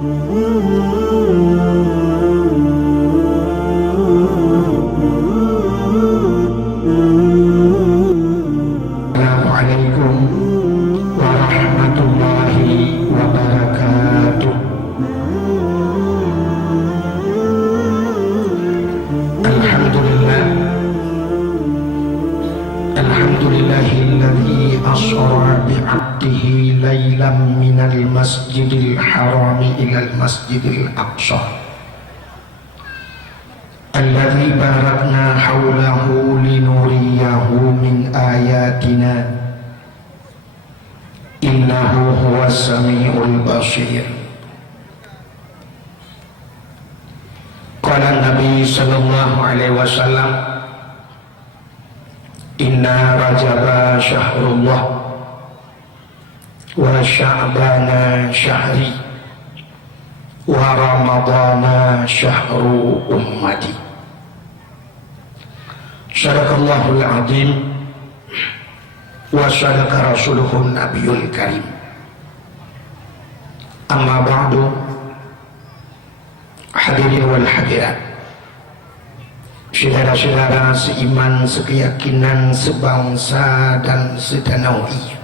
Assalamualaikum warahmatullahi wabarakatuh. Alhamdulillah, alhamdulillahilladzi asra bi'abdihi laylan minal masjidil harami ilal masjidil aqsa alladzi barakna hawlahu linuriyahu min ayatina innahu huwas samiul basir. Qala Nabi sallallahu alaihi wasallam, inna rajaba syahrullah wa sya'bana syahri wa ramadana syahru ummati. Sadaqallahul azim wa sadaqa rasuluhun nabiyul karim. Amma ba'du, hadirin wal hadirat, saudara-saudara seiman, sekeyakinan, sebangsa dan setanah air.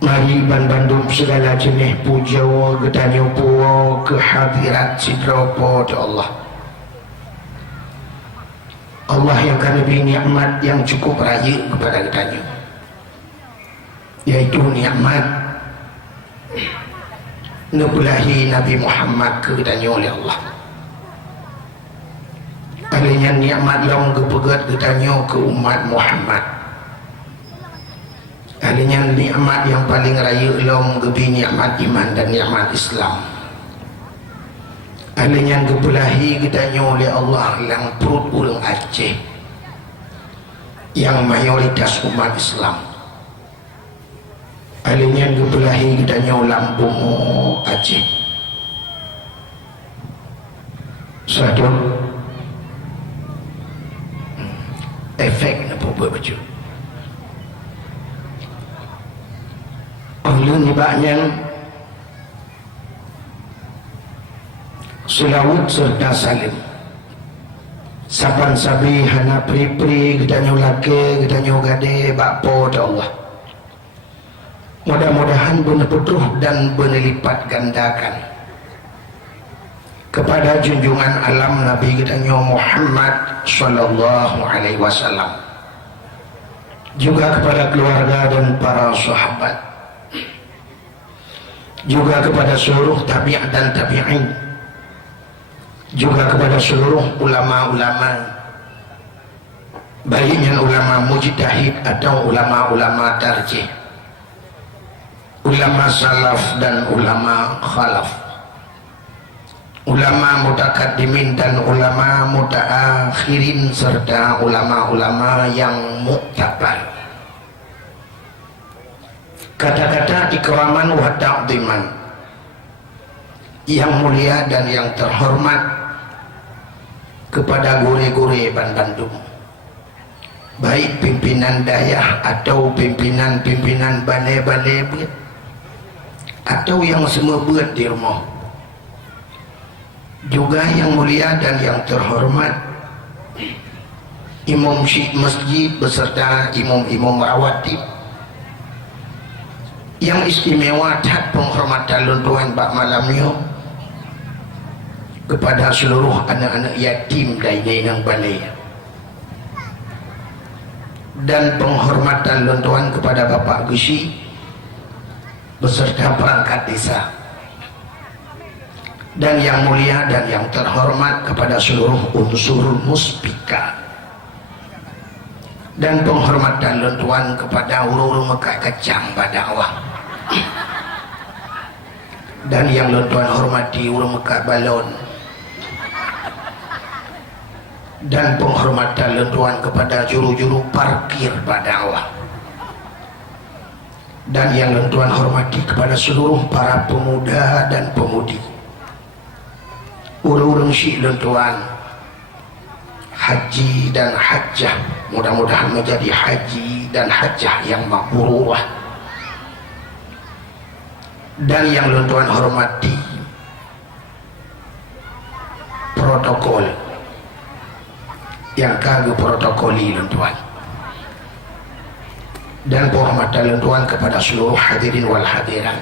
Mari bandum segala jenis puja gedanyo puwa kehadirat sidropo Allah. Allah yang lebih nikmat yang cukup raya kepada kita, yaitu nikmat nubulahi Nabi Muhammad ke kita oleh Allah. Adanya nikmat yang kepegat kita ke umat Muhammad. Adanya nikmat yang paling raya long kebi nikmat iman dan nikmat Islam. Adanya kebelahi kita oleh Allah yang perut urang Aceh, yang mayoritas umat Islam. Adanya kebelahi kita Lampung Aceh. Satu efek apa buat baju. Allah ni banyak selawat serta salim. Saban sabi hana pri-pri gedanyo laki gedanyo gade bakpo da Allah. Mudah-mudahan beneputuh dan benelipat gandakan kepada junjungan alam Nabi gedanyo Muhammad sallallahu alaihi wasallam, juga kepada keluarga dan para sahabat, juga kepada seluruh tabi'at dan tabi'in, juga kepada seluruh ulama-ulama, baiknya ulama mujtahid atau ulama-ulama tarjih, ulama salaf dan ulama khalaf, ulama mutakaddimin dan ulama mutaakhirin, serta ulama-ulama yang muktabar. Kata-kata ikraman wa ta'ziman yang mulia dan yang terhormat kepada gure-gure Bandung, baik pimpinan dayah atau pimpinan-pimpinan balai-balai atau yang semua buat di rumah, juga yang mulia dan yang terhormat imam syekh masjid beserta imam-imam rawatib yang istimewa dan penghormatan luntuan bak malamnya kepada seluruh anak-anak yatim dari yang balai, dan penghormatan luntuan kepada Bapak Gusi beserta perangkat desa, dan yang mulia dan yang terhormat kepada seluruh unsur muspika, dan penghormatan luntuan kepada uru-uru Mekah kecang badakwah, dan yang luntuan hormati uru Mekah balon, dan penghormatan luntuan kepada juru-juru parkir badakwah, dan yang luntuan hormati kepada seluruh para pemuda dan pemudi, uru-uru syekh luntuan haji dan hajjah, mudah-mudahan menjadi haji dan hajjah yang mabrurah. Dan yang tuan hormati, protokol yang kagak protokoli tuan, dan penghormatan tuan kepada seluruh hadirin wal hadirat.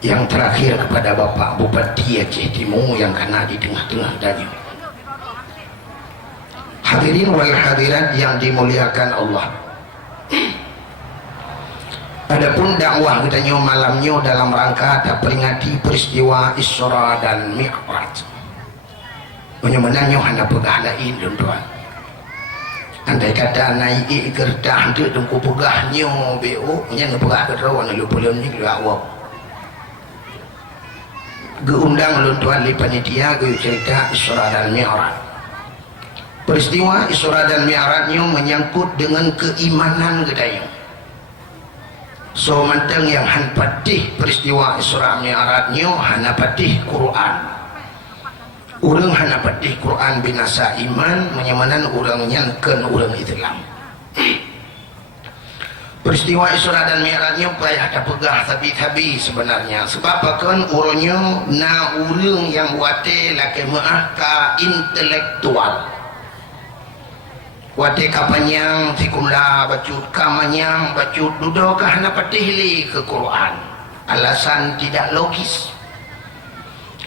Yang terakhir kepada Bapak Bupati Aceh Timur yang kena di tengah-tengah tadi. Hadirin wal hadirat yang dimuliakan Allah. Adapun dakwah kita malamnya dalam rangka peringati peristiwa Isra dan Mi'raj. Menyemenannya hanya pegah lain tuan. Andai kata naik gerdah tu dengku pegahnya BO nya pegah ketrawan lu belum ni dakwah. Geundang tuan li panitia ge cerita Isra dan Mi'raj. Peristiwa Isra dan Mi'rajnya menyangkut dengan keimanan gedayang. So mantang yang han patih peristiwa Isra Mi'rajnya hana patih Quran. Urang hana patih Quran binasa iman menyamanan urang nyankeun urang Islam. Peristiwa Isra dan Mi'rajnya payah ada pegah tapi sebenarnya sebab akan urangnya na urang yang wate laki maah ka intelektual. Wate kapanyang tikumlah bacut kamanyang bacut duduk hana patih li ke Quran. Alasan tidak logis.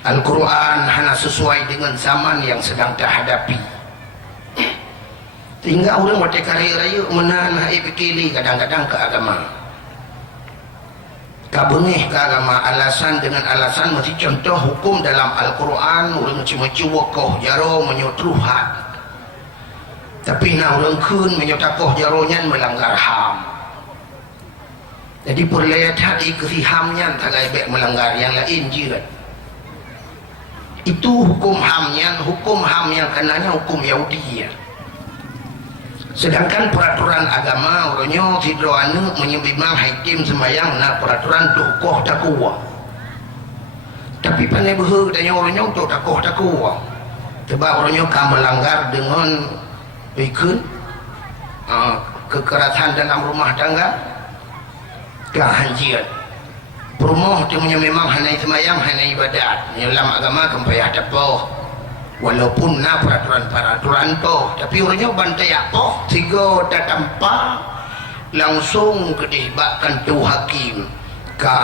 Al-Quran hanya sesuai dengan zaman yang sedang terhadapi. Tinggal orang wate karya-raya menanah pikili kadang-kadang ke agama. Kabengih ke agama alasan dengan alasan masih contoh hukum dalam Al-Quran orang macam-macam wakoh jaro menyutruhat. Tapi nak orang kun menyutakoh jaronya melanggar HAM. Jadi perlayat hati kesihamnya tagai baik melanggar yang lain jirat. Itu hukum HAM yang kenanya hukum Yahudi ya. Sedangkan peraturan agama orangnya tidak anu menyebimang hakim sembayang na peraturan tukoh takwa. Tapi pandai behe katanya orangnya untuk takoh takwa. Sebab orangnya kan melanggar dengan ikut kekerasan dalam rumah tangga, kehanjian. Perumoh tu memang hanya semayang, hanya ibadat. Dalam agama kempayah tapoh. Walaupun na peraturan toh, tapi orangnya bantai apa? Tiga tak tampak langsung kedihbatkan tu hakim ke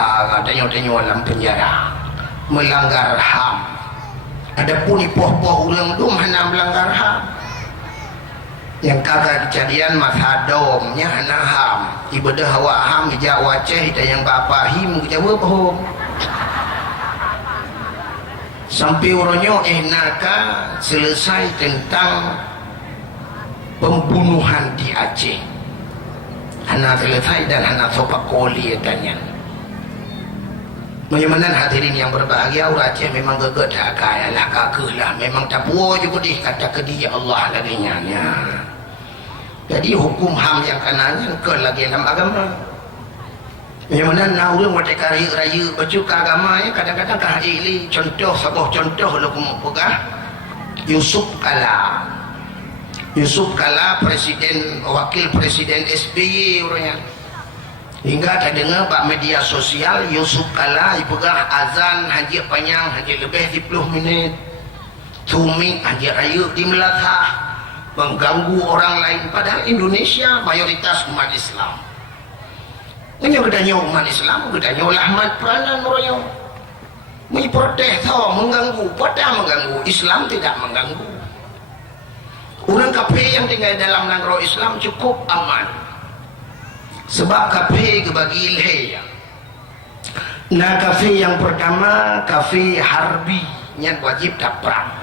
tanya-tanya dalam penjara melanggar HAM. Adapun ipoh-poh orang tu hanya melanggar HAM. Yang kakak kejadian masa domnya hana HAM ibadah hawa HAM ijak waceh dan yang bapa him kejawa pohon sampai orangnya naka selesai tentang pembunuhan di Aceh hana selesai dan hana sopak koli tanya. Bagaimana hadirin yang berbahagia orang Aceh memang geget kaya lah kaklah memang tak puas juga dih kata ke dia Allah laginya ya. Jadi hukum HAM yang kanannya ke lagi dalam agama. Bagaimana nak orang wate raya baju ke agama ya kadang-kadang kahili contoh sebuah contoh lu pegah Yusuf Kala presiden wakil presiden SBY orangnya. Hingga tak dengar bak media sosial Yusuf Kala dipegang azan haji panjang haji lebih 10 minit. Tumi haji raya di Melaka mengganggu orang lain padahal Indonesia mayoritas umat Islam. Ini kedanya umat Islam, kedanya Ahmad peranan orang yang protes tau mengganggu, pada mengganggu Islam tidak mengganggu. Orang kafir yang tinggal dalam negara Islam cukup aman. Sebab kafir kebagi ilhiyah. Nah kafir yang pertama kafir harbi yang wajib tak perang.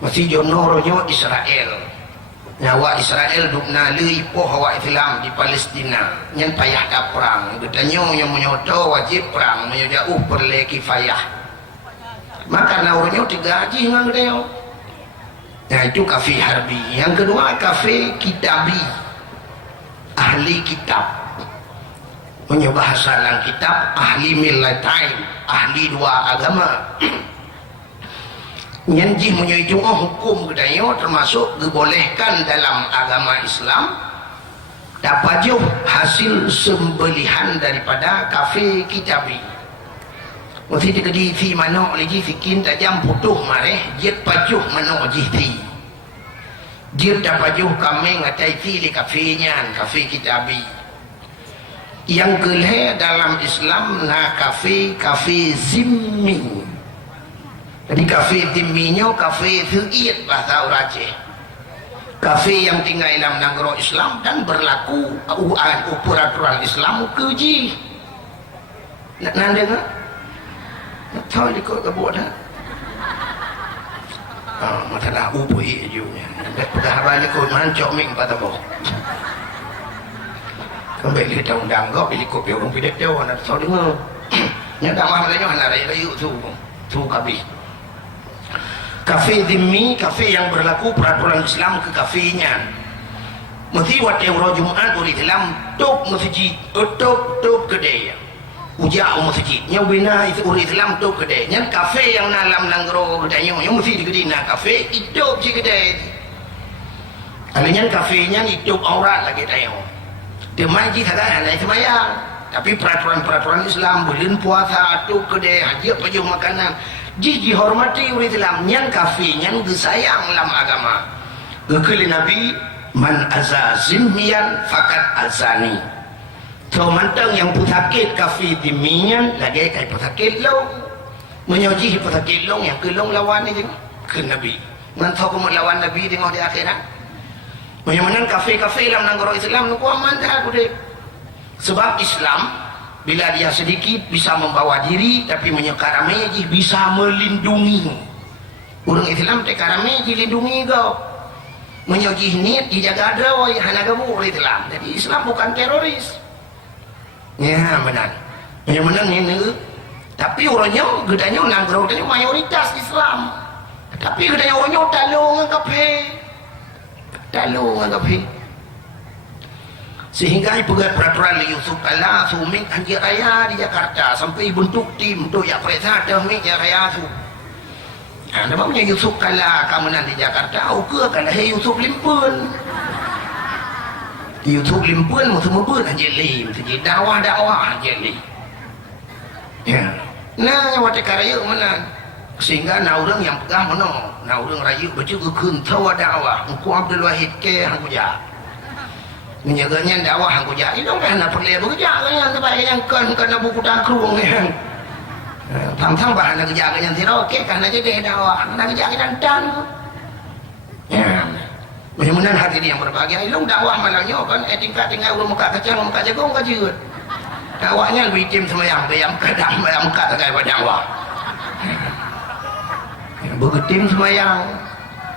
Masih jonoronya Israel. Nyawa Israel dukna lei poh hawa Islam di Palestina yang payah tak perang. Betanya yang menyoto wajib perang, menyojauh perle kifayah. Maka naurnya 3 haji ngang dia. Nah itu kafir harbi. Yang kedua kafir kitabi. Ahli kitab. Menyebahasa dalam kitab ahli millatain, ahli 2 agama. Yang menyuruh hukum kedaya termasuk dibolehkan dalam agama Islam dapajuh hasil sembelihan daripada kafe Kitabi. Mesti dikedi fi manok lagi fikin tajam putuh mareh jet pajuh manok jihti. Dia dapajuh kami ngatai fi di kafenya kafe Kitabi. Yang kelih dalam Islam na kafe zimmi. Jadi kafe zimminya kafe thu'id bahasa orang Aceh. Kafe yang tinggal dalam negara Islam dan berlaku peraturan Islam keji. Nak nanda tak? Nak tahu ikut ke buat tak? Mata dah upui juga. Perkara ni kot mancok ming pada boh. Kembali kita undang kau pilih kopi orang pilih dia nak tahu dengar. Yang dah mahal lagi mana rayu tu kabi. Kafe zimmi, kafe yang berlaku peraturan Islam ke kafenya. Mesti waktu orang Jumaat orang Islam tok masjid, tok kedai. Ujak masjid. Yang bina itu orang Islam tok kedai. Yang kafe yang dalam langgro kedai yang mesti digedi nak kafe itu je kedai. Alanya kafenya itu aurat lagi tayo. Dia maji kadang naik semayang. Tapi peraturan Islam bulan puasa tok kedai haji pajuh makanan. Jiji hormati urit Islam yang kafi yang disayang dalam agama. Gekeli Nabi man azazimmian fakat azani. So mantang yang pusakit kafi dimian lagi kai pusakit long. Menyoji pusakit long yang kelong lawan ni tengok ke Nabi. Mantau kamu lawan Nabi tengok di akhirat. Menyaman kafe dalam negara Islam nu aman dah aku dek. Sebab Islam bila dia sedikit bisa membawa diri, tapi menyekaramai bisa melindungi. Orang Islam tekaramai lindungi kau. Menyojih niat dijaga ada wai hanagamu orang Islam. Jadi Islam bukan teroris. Ya benar. Yang benar ni. Tapi orangnya gedanya nanggrau tadi mayoritas Islam. Tapi gedanya orangnya talung ngapain? Sehingga pegat peraturan Yusuf Kala suming anjir raya di Jakarta sampai bentuk tim untuk yang periksa dah ming raya tu. Namanya Yusuf Kala kamu nanti Jakarta ke kalau Yusuf Limpun. Yusuf Limpun mesti mebun anjir lim jadi dakwah anjir lim. Ya. Nah wate karaya mana sehingga orang yang pegang mana orang raya baca keun tawa dakwah engkau Abdul Wahid ke hang kuja. Menyaganya dakwah aku jadi dong kan nak perlu bekerja kan terbaik yang kan buku tangkrung kan tang bahan nak kerja kan tidak okey kan aja deh dakwah nak kerja kan dan ya mudah-mudahan hati yang berbahagia ilmu dakwah malangnya kan tingkat urut muka kecil muka jagung kecil dakwahnya lebih tim semayang bayam kadang bayam kat terkait dakwah begitu semayang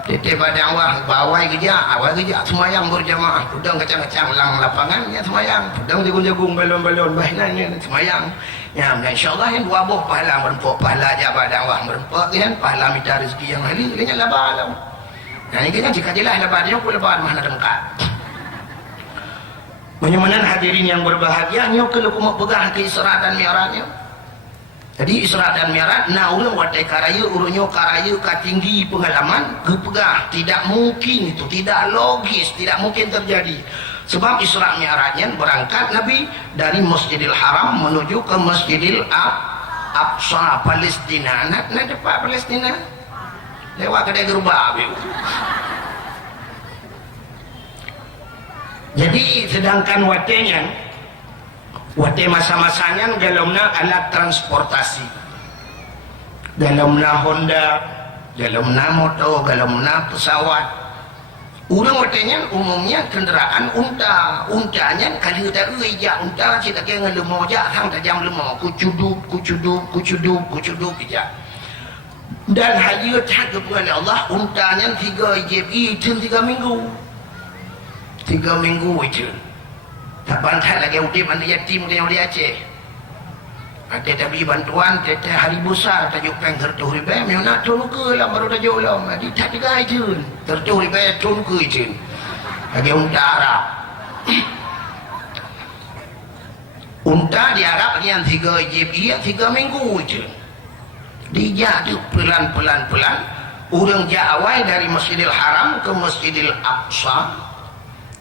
Tete pada awak bawai awal kerja semayang berjamaah pedang kacang-kacang lang lapangan ya semayang pedang jagung-jagung balon-balon bahinannya semayang ya insyaallah yang dua buah pahala merempuk pahala jabat dakwah merempuk kan pahala minta rezeki yang hari kena labah lah nah ini kan jika jelas labah dia pun labah mana dengkat menyamanan hadirin yang berbahagia nyo kalau kumak pegang ke Isra dan Mi'rajnya. Jadi Isra dan Mi'raj na urang watai karaya urunyo karaya katinggi pengalaman kepegah tidak mungkin itu tidak logis tidak mungkin terjadi sebab Isra Mi'rajnya berangkat Nabi dari Masjidil Haram menuju ke Masjidil Aqsa Palestina nak depan Palestina lewat kedai gerubah jadi sedangkan watenya wate masa-masanya dalamnya alat transportasi dalamnya Honda dalamnya motor dalamnya pesawat orang watenya umumnya kenderaan untanya kali kita ijak unta kita kira lemah jak hang tajam lemah kucuduk ijak dan haji tak kepada Allah untanya 3 JB 3 minggu itu tak bantai lagi udip anda yatim dia oleh Aceh ada tapi bantuan tete hari besar tajuk peng tertuh ribe memang nak tolong ke lah baru tajuk lah di tak tiga itu tertuh ribe tolong ke itu lagi unta Arab unta di Arab yang 3 JB 3 minggu itu dijak tu pelan orang jawai dari Masjidil Haram ke Masjidil Aqsa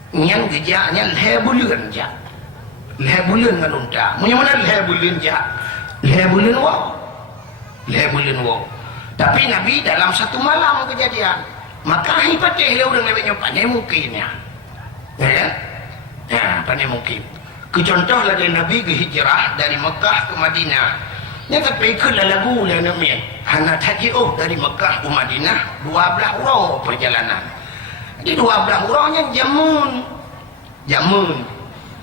Nyan gejaknya leher bulan je. Leher bulan kan unta. Punya mana leher bulan je? Leher bulan wow. Leher bulan wow. Tapi Nabi dalam satu malam kejadian. Maka hipatih dia orang Nabi pandai mungkinnya. Ya kan? Ya, pandai mungkin. Kecontoh lagi Nabi ke hijrah dari Mekah ke Madinah. Yang tapi ikutlah lagu lah Nabi. Hana taji'uh dari Mekah ke Madinah 12 orang perjalanan. Di 12 orangnya jamun.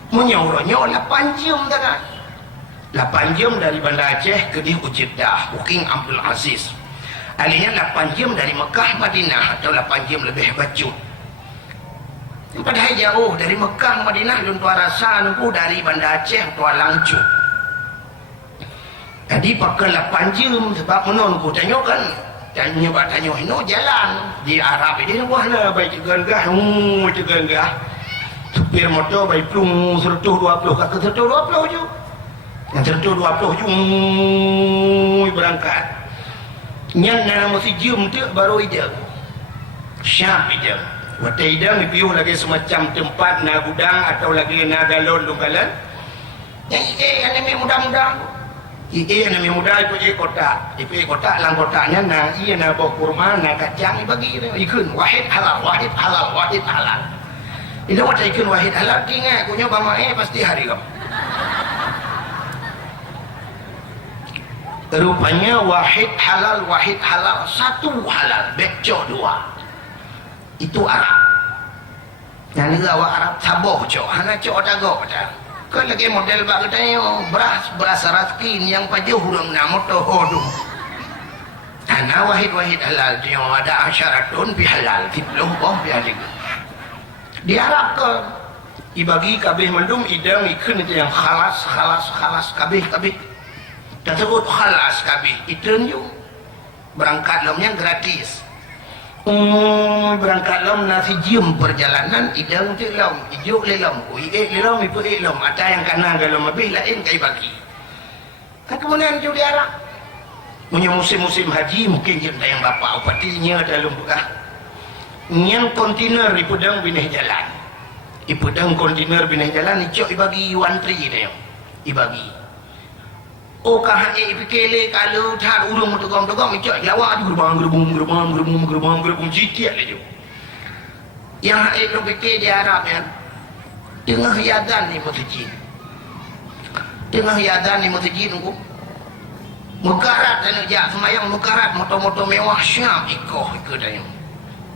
Menyaurannya 8 jam tak? 8 jam dari Banda Aceh ke di Jeddah, King Abdul Aziz. Alinya 8 jam dari Mekah Madinah atau 8 jam lebih bacut. Padahal jauh dari Mekah Madinah lun tua rasa nunggu dari Banda Aceh tua Langcut. Jadi pakai 8 jam sebab menunggu tanya kan. Dan nyoba tanya no jalan di Arab ini wah lah baik teganggah teganggah supir motor baik plung 120 kakak 120 je yang 120 je berangkat nyan nama si jum tu baru idam syap idam waktu idam ipiuh lagi semacam tempat na gudang atau lagi na galon lugalan yang yang ini mudah-mudah yang muda itu kota lang kotanya na iya na bawa kurma na kacang bagi ikun wahid halal itu macam ikun wahid halal kinga aku nyoba mae pasti hari kau rupanya wahid halal satu halal becok dua itu Arab yang ni awak Arab taboh cok hana cok dago dah. Kan lagi model bak katanya beras raskin yang paju hurung nama tohodu. Ana wahid halal dia ada asyaratun bi halal tiploh boh bi alik. Di Arab ke ibagi kabeh mendum idang ikun itu yang khalas kabeh. Tersebut khalas kabeh itun ju berangkat lomnya gratis. Berangkat lom nasi jum perjalanan idang tu lom ijuk le lom ipu lom ada yang kanan galom lebih lain kai bagi kan kemudian tu di Arab punya musim-musim haji mungkin kita yang bapak upatinya dalam pegah yang kontainer di pedang bineh jalan icok ibagi wantri dia ibagi oh kahan ipikele kalau tar urung tegong-tegong icok lawa gerbang jitiak lejo yang itu pikir di Arab ya tengah hiadan ni masjid nunggu mukarat dan jak semayang mukarat motor-motor mewah syam ikut dia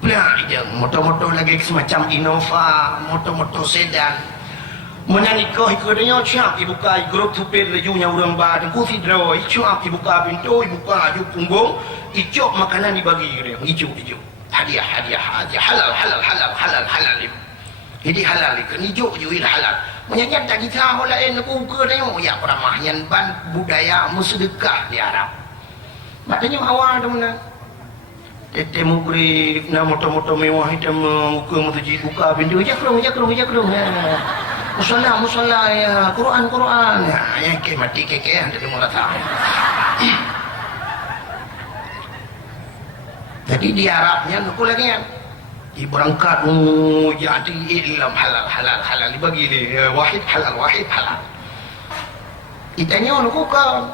belah dia motor-motor lagi semacam Innova motor-motor sedan menanikah ikutnya siap dibuka grup supir lejunya orang badan kursi draw siap dibuka pintu dibuka laju punggung icok makanan dibagi dia hijau hadiah halal jadi halal ikan hijau jual halal menyanyikan tak kita lain aku ke dia ya peramah yang ban budaya bersedekah di Arab maknanya awal tu mana tete mugri na motor-motor mewah hitam muka masjid buka pintu jakrung musalla ya Quran ya ke mati ke anda mula tahu jadi di Arabnya aku lagi kan berangkat jadi ilm halal dibagi dia wahid halal kitanya aku kan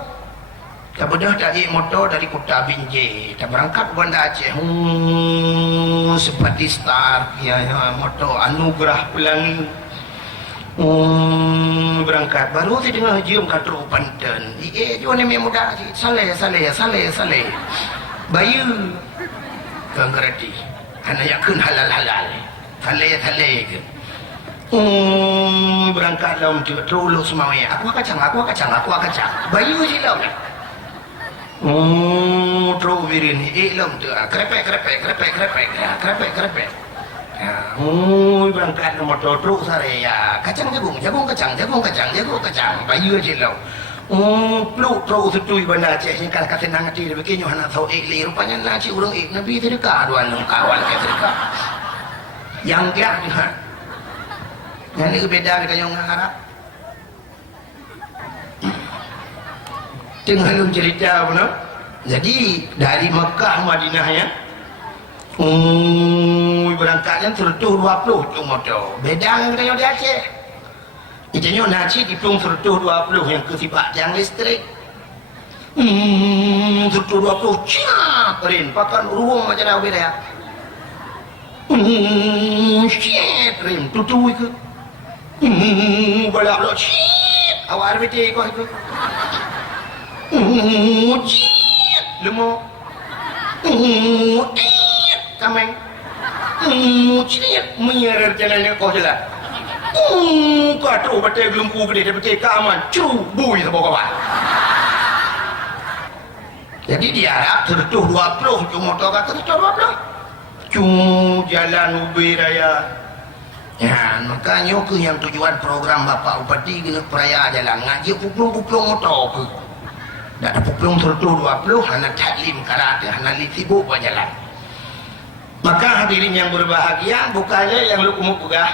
tak bedah dari motor dari Kota Binjai tak berangkat Banda Aceh seperti star ya motor Anugerah Pelangi berangkat baru saya dengar jom kata Panten jual ni muda saleh bayu kan gerati anak yakun halal saleh ke berangkat dalam tu teruluk semuanya aku kacang bayu silau terus virin ilom tu krepek berangkat motor truk sare ya kacang jagung bayu je lo peluk truk setui Banda Aceh sing kala kata nang ati begini hana tau li rupanya naci urang nabi sedekah dua nang kawan ke sedekah yang dia yang ni beda dengan yang Arab tengah lu cerita benar jadi dari Mekah Madinah ya Berangkatnya 120 tu motor. Beda dengan kita di Aceh. Itanya nasi diplung 120 yang kesibak tiang listrik. 120 ciak rin pakan ruang macam mana dia. Shit rin tutu ke. Balak lo shit awak RBT kau itu. Shit lemo. Kameng. Shit menyerer jalannya kau jalan. Kau tu betul gelumpu gede betul keaman. Cu bui sama kawan. Jadi di Arab 120 cuma motor kata 120. Cuma jalan ubi raya. Ya, makanya ke yang tujuan program Bapak Upati kena peraya jalan ngaji puplung motor ke. Dak ada puplung 120 hana taklim karate hana sibuk berjalan. Maka hadirin yang berbahagia bukannya yang lu pegah.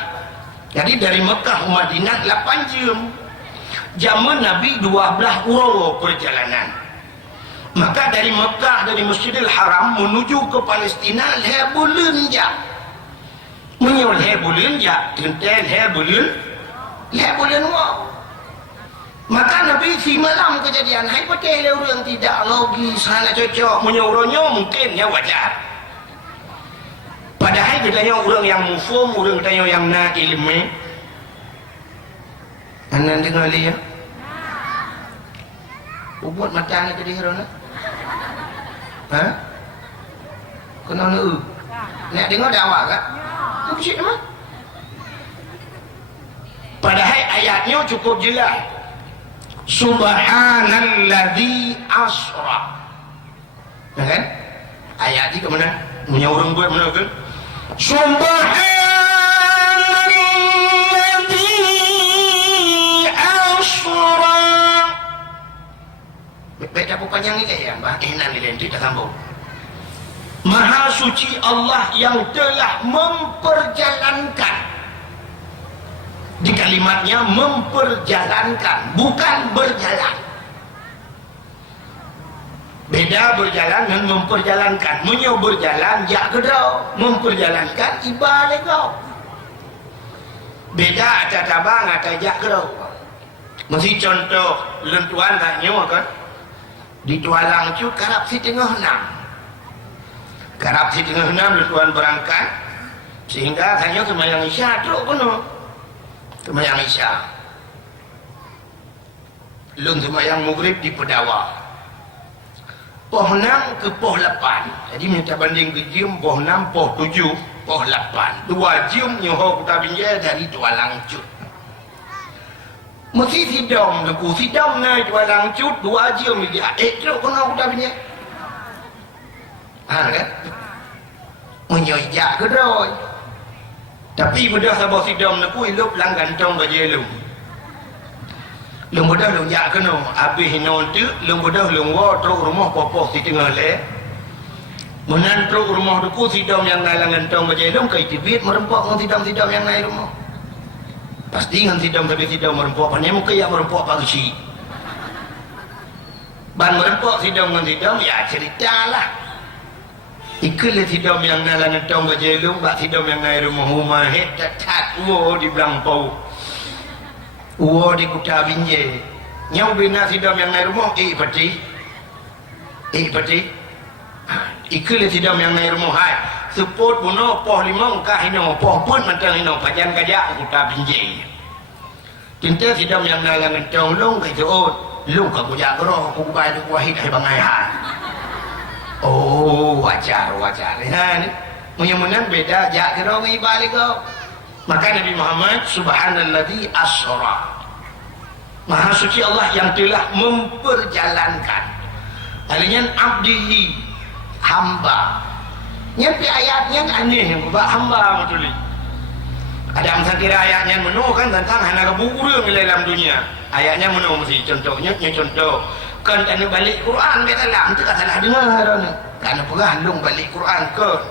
Jadi dari Mekah ke Madinah 8 jam. Zaman Nabi 12 uro perjalanan. Maka dari Mekah dari Masjidil Haram menuju ke Palestina bulan je. Menyul bulan je, tentel bulan wah. Maka Nabi si malam kejadian hai betul orang tidak logis sana cocok menyuruhnya mungkinnya wajar. Padahal katanya orang yang mufum, orang katanya yang na ilmu. Anda dengar dia? Ubud matang itu dia orang. Ha? Kena nak nak dengar dakwah kan? Apa sih nama? Padahal ayatnya cukup jelas. Subhanalladzi asra. Ya kan? Ayat ini ke mana? Punya orang buat mana kan? Subhanalladzi asra. Baik apa panjang ni ya? Bahagian ni nanti kita sambung. Maha suci Allah yang telah memperjalankan. Di kalimatnya memperjalankan, bukan berjalan. Beda berjalan dengan memperjalankan. Menyo berjalan jak kedau, memperjalankan ibalik kau. Beda ada tabang ada jak kedau. Masih contoh lentuan tak nyawa kan? Di Tualang tu karap si tengah 6. Karap si tengah 6 lentuan berangkat sehingga hanya semayang isya teruk kono. Semayang isya. Lun semayang maghrib di Pedawa. Poh 6 ke poh 8. Jadi minta banding ke jam poh 6, poh 7, poh 8. 2 jam nyoho Kota Binjai dari Tualang Cut. Mesti sidom deku sidom naik Tualang Cut 2 jam dia. Teruk kena Kota Binjai. Ha kan? Menyoyak ke doi. Tapi mudah sabar sidom deku hidup lang gantong ke jelum. Lung bodoh lung jak kena habis hinon tu lung bodoh lung wa truk rumah popoh di tengah le menan truk rumah duku sidam yang nalang gantong baca lung kai tibit merempok ngan sidam-sidam yang naik rumah pasti ngan sidam tapi sidam merempok pannya muka ya merempok pagi ban merempok sidam ngan sidam ya ceritalah ikut le sidam yang nalang gantong baca lung bak sidam yang naik rumah het tat wo di Blampau Uwo di Kota Binjai. Nyau bina sidam yang naik rumah, peti. Ikut sidam yang naik rumah, hai. Seput buno, poh 5 kah hino, poh pun mentang hino, pajan kajak Kota Binjai. Cinta sidam yang naik ngentong long, kata long kau kujak geroh, aku kubai tu kuahid hai bangai hai. Oh, wajar. Ya, menyemunan beda, jak geroh ngibalik kau. Maka Nabi Muhammad subhanalladzi asra. Maha suci Allah yang telah memperjalankan. Alinya abdihi hamba. Nyampe ayatnya aneh yang buat hamba betul. Ada yang kira ayatnya menu kan tentang hana keburung dalam dunia. Ayatnya menu mesti contohnya contoh kan tanya balik Quran dia dalam tu tak salah dengar ni. Kan pegah long balik Quran ke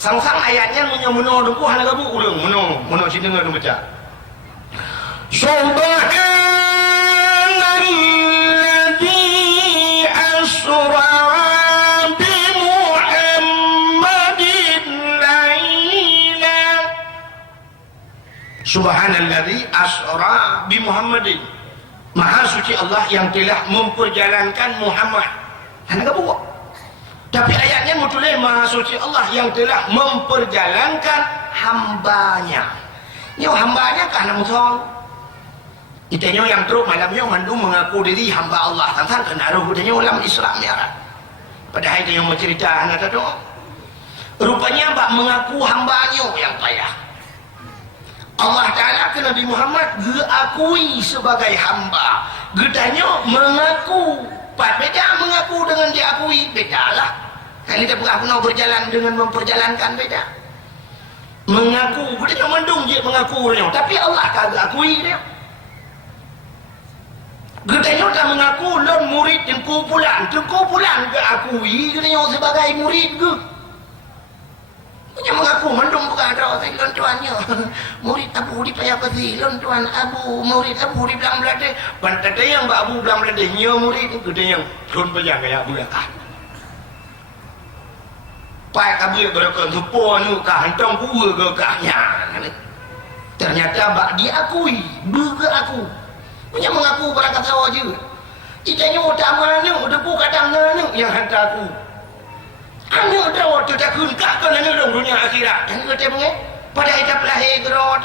sang-sang ayatnya menyo dengku hana gabu urang meno sini dengar baca subhanalladzi asra bi Muhammad Subhanalladzi asra bi Muhammadin. Maha suci Allah yang telah memperjalankan Muhammad. Hendak buat. Tapi ayatnya mutulis maha suci Allah yang telah memperjalankan hambanya. Nyo hambanya kan namutong. Itanya yang teruk malamnya mandu mengaku diri hamba Allah. Tentang kenaruh itanya ulam Islam ya. Padahal itu yang mencerita anak tu. Rupanya bak mengaku hambanya yang payah. Allah Ta'ala ke Nabi Muhammad diakui sebagai hamba. Gedanya mengaku. Beda mengaku dengan diakui. Beda lah. Kali dia mengaku berjalan dengan memperjalankan beda. Mengaku. Gedanya mendung dia mengaku. Tapi Allah kagak akui dia. Gedanya tak mengaku. Lon murid dan kumpulan. Kumpulan ke akui. Gedanya sebagai murid ke. Punya mengaku mendung bukan ada orang lon tuannya. Murid Abu di payah pasti lon tuan Abu murid Abu di belang belade. Bantat yang Mbak Abu belang belade nya murid gede yang lon payah kayak Abu dah. Pai kabur berlaku supor nu kah hantong kuwe ke kahnya. Ternyata Mbak diakui, bega aku. Punya mengaku berangkat sawah je. Itanya utama ni, debu kadang ni yang hantar aku. Anak dah waktu tak kunkah kan anak dalam dunia akhirat. Dan kata mengeh, pada hidup lahir gerot.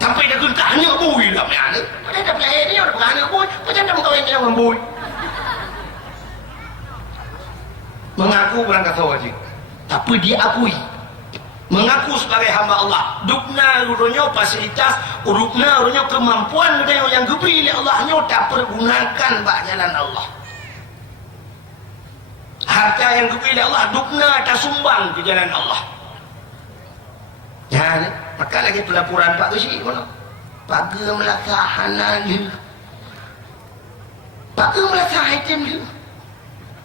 Sampai dah kunkah anak bui lah anak. Pada hidup lahir ni ada anak bui, macam dah mengkawin dia dengan bui. Mengaku berangkat wajib. Tapi diakui. Mengaku sebagai hamba Allah. Dukna urunnya fasilitas, urupna urunnya kemampuan yang diberi oleh Allahnya tak pergunakan bak jalan Allah. Harta yang diberi Allah dukna tak sumbang ke jalan Allah. Ya, maka lagi pelaporan Pak Gesi mana? Paga melakahana dia. Paga melakah item dia.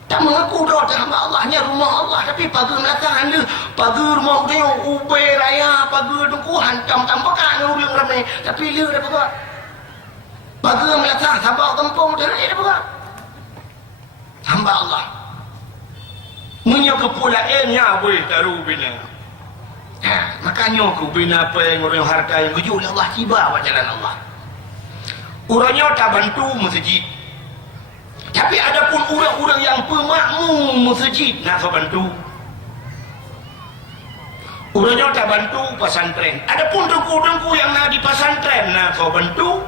Tak mengaku dah tak hamba Allahnya rumah Allah tapi paga melakah dia. Paga rumah dia ubai raya, paga tungku hantam tampakan orang ramai tapi dia dah paga. Paga melakah sabak kampung dia dah paga. Hamba Allah. Punya kepulaannya boleh taruh bina. Makanya aku bina apa yang orang harta yang keju oleh Allah tiba buat jalan Allah. Orangnya tak bantu masjid. Tapi ada pun orang-orang yang pemakmum masjid nak bantu. Orangnya tak bantu pesantren. Ada pun dengku-dengku yang nak di pesantren nak bantu.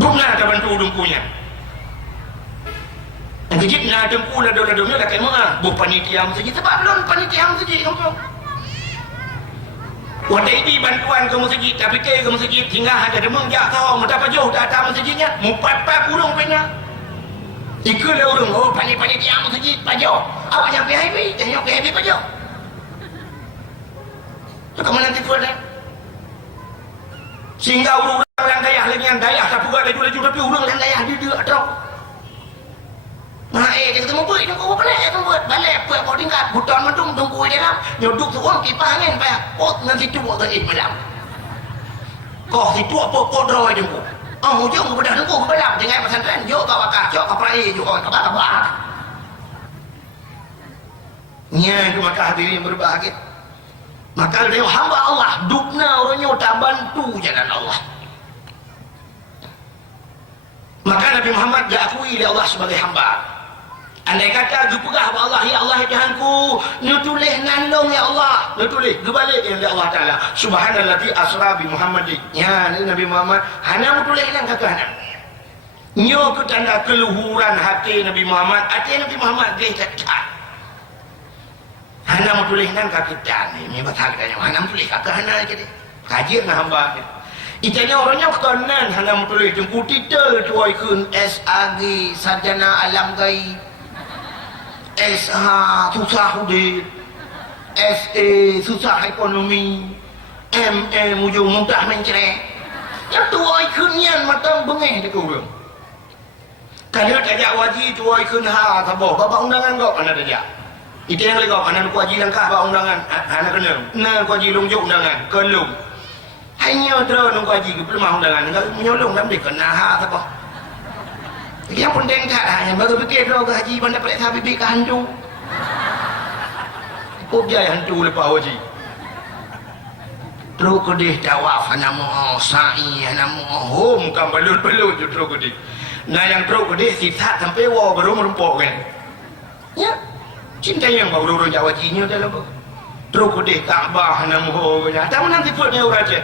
Dukna tak bantu dengkunya. Yang kejip nak dengku ladung-ladungnya dah kemah buh panitia masjid sebab belum panitia masjid kampung. Wadah ini bantuan ke masjid tapi ke masjid tinggal ada demang jak tahu mendapat jauh datang masjidnya mumpat-pat kurung pena. Ikalah orang oh panitia masjid pajau. Awak yang PHB jangan PHB pajau. Tu kamu nanti buat dah. Sehingga orang yang daya lagi yang daya tak buat laju-laju tapi orang yang daya dia tahu. Nah, dia kata mau buat, tunggu apa nak? Tunggu balik, buat kau tingkat, buton mendung, tunggu dia lah. Nyoduk tu orang kipas angin, payah. Oh, nanti tu buat gaib malam. Kau situ apa kodro aja tunggu. Oh, hujung kepada tunggu ke malam, jangan pesantren. Jok kau bakar, jok kau perai, jok kau kabar. Nya itu maka hadirin berbahagia. Maka dia hamba Allah, dukna orangnya tak bantu jalan Allah. Maka Nabi Muhammad diakui oleh Allah sebagai hamba. Andai kata aku pegah kepada Allah, ya Allah Tuhanku, nu tulis nandung ya Allah, nu tulis gebalik ya Allah Taala. Subhanalladzi asra bi Muhammadin. Ya, ni Nabi Muhammad hana mu tulis kan kata hana. Nyo ke tanda keluhuran hati Nabi Muhammad, hati Nabi Muhammad dia tetap. Hana mu tulis kan kata ni, ni batal katanya. Hana mu tulis kata hana jadi. Kaji dengan hamba dia. Itanya orangnya konan hana mu tulis jengku titel tuai kun SAG sarjana alam gaib. SH susah udir, SE susah ekonomi, ME ujung mudah mencerek. Yang tuai kunyan matang bengeh dia kurang. Kadang tajak wajib tuai kun ha taboh. Bapak undangan kau mana tajak? Itu yang lagi kau mana ku wajib langkah bapak undangan. Anak kena. Nah ku wajib longjok undangan. Kelung. Hanya terus ku wajib belum undangan. Enggak menyolong dalam dia kena ha taboh. Yang penting tak hanya baru fikir kalau ke haji bandar pelik sahabat ke hantu. Kok dia hantu lepas haji. terus kedih tawaf namu sa'i namu hom kan balut-balut terus kedih nah yang terus kedih sifat sampai wa baru merumpok kan ya cinta yang baru orang Jawa Cina dalam terus kedih Kaabah namu ho kan tak menang tiputnya orang je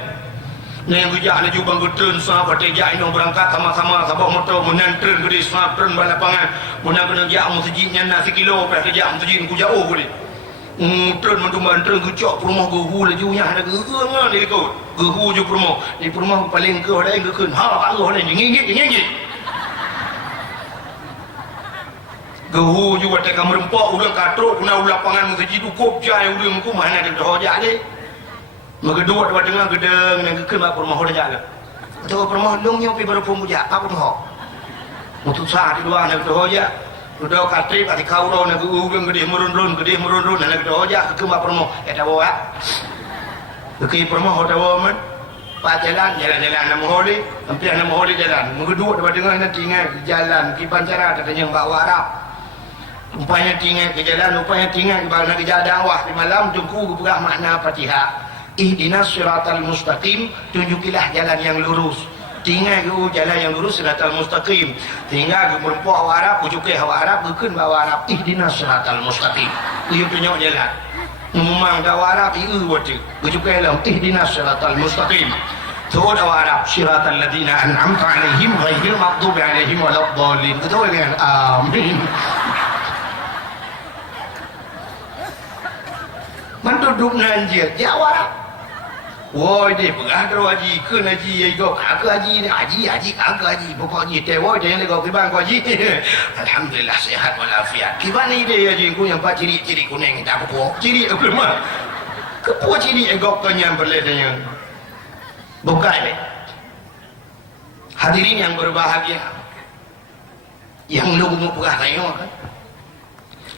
yang kerja nak jubang gutun sah pakai jak ini berangkat sama-sama sabak motor menantren kedih sah tren balapangan menang kena jak masjidnya nasi kilo pada jak masjid ku jauh kedih tren mentumban tren gecok rumah gehu lajunya ada geungan dia kau gehu je rumah di rumah paling ke ada yang keun ha Allah ada ngingit gehu juga tak merempak ulang katrok guna lapangan masjid cukup jai ulang ku mana ada hoja ni megedua dua dengar gedeng yang keun bak rumah hoja jalan tu rumah longnya pi baru pemuja apa pun ho mutu sa di dua nak hoja udah katri ati kauro nak ulang gede merun-run nak hoja keun bak rumah eta bawa ke rumah hoja man pak jalan nama holi hampir nama holi jalan megedua dua dengar nak tinggal jalan ki pancara katanya bawa Arab rupanya tinggal ke jalan rupanya tinggal nak ke jalan dakwah di malam jengku berah makna Fatihah ihdinas siratal mustaqim tunjukilah jalan yang lurus tinggal ke jalan yang lurus siratal mustaqim tinggal ke merempuh awak Arab ujukai awak Arab gekeun bawa Arab ihdinas siratal mustaqim ieu tunjuk jalan memang awak Arab ieu wate ujukai lah ihdinas siratal mustaqim tuh awak Arab siratal ladzina an'amta alaihim ghairil maghdubi alaihim waladdallin betul kan amin menduduk nanjir jawab woi dia berah dulu haji ke haji ego kagak haji ni haji kagak haji pokok haji teh woi dia nego kiban ko haji alhamdulillah sehat walafiat kiban ni dia haji ku yang pak ciri kuning tak pokok ciri aku mah kepo ciri ego kenyang berledanya bukan ni hadirin yang berbahagia yang lu berah tengok kan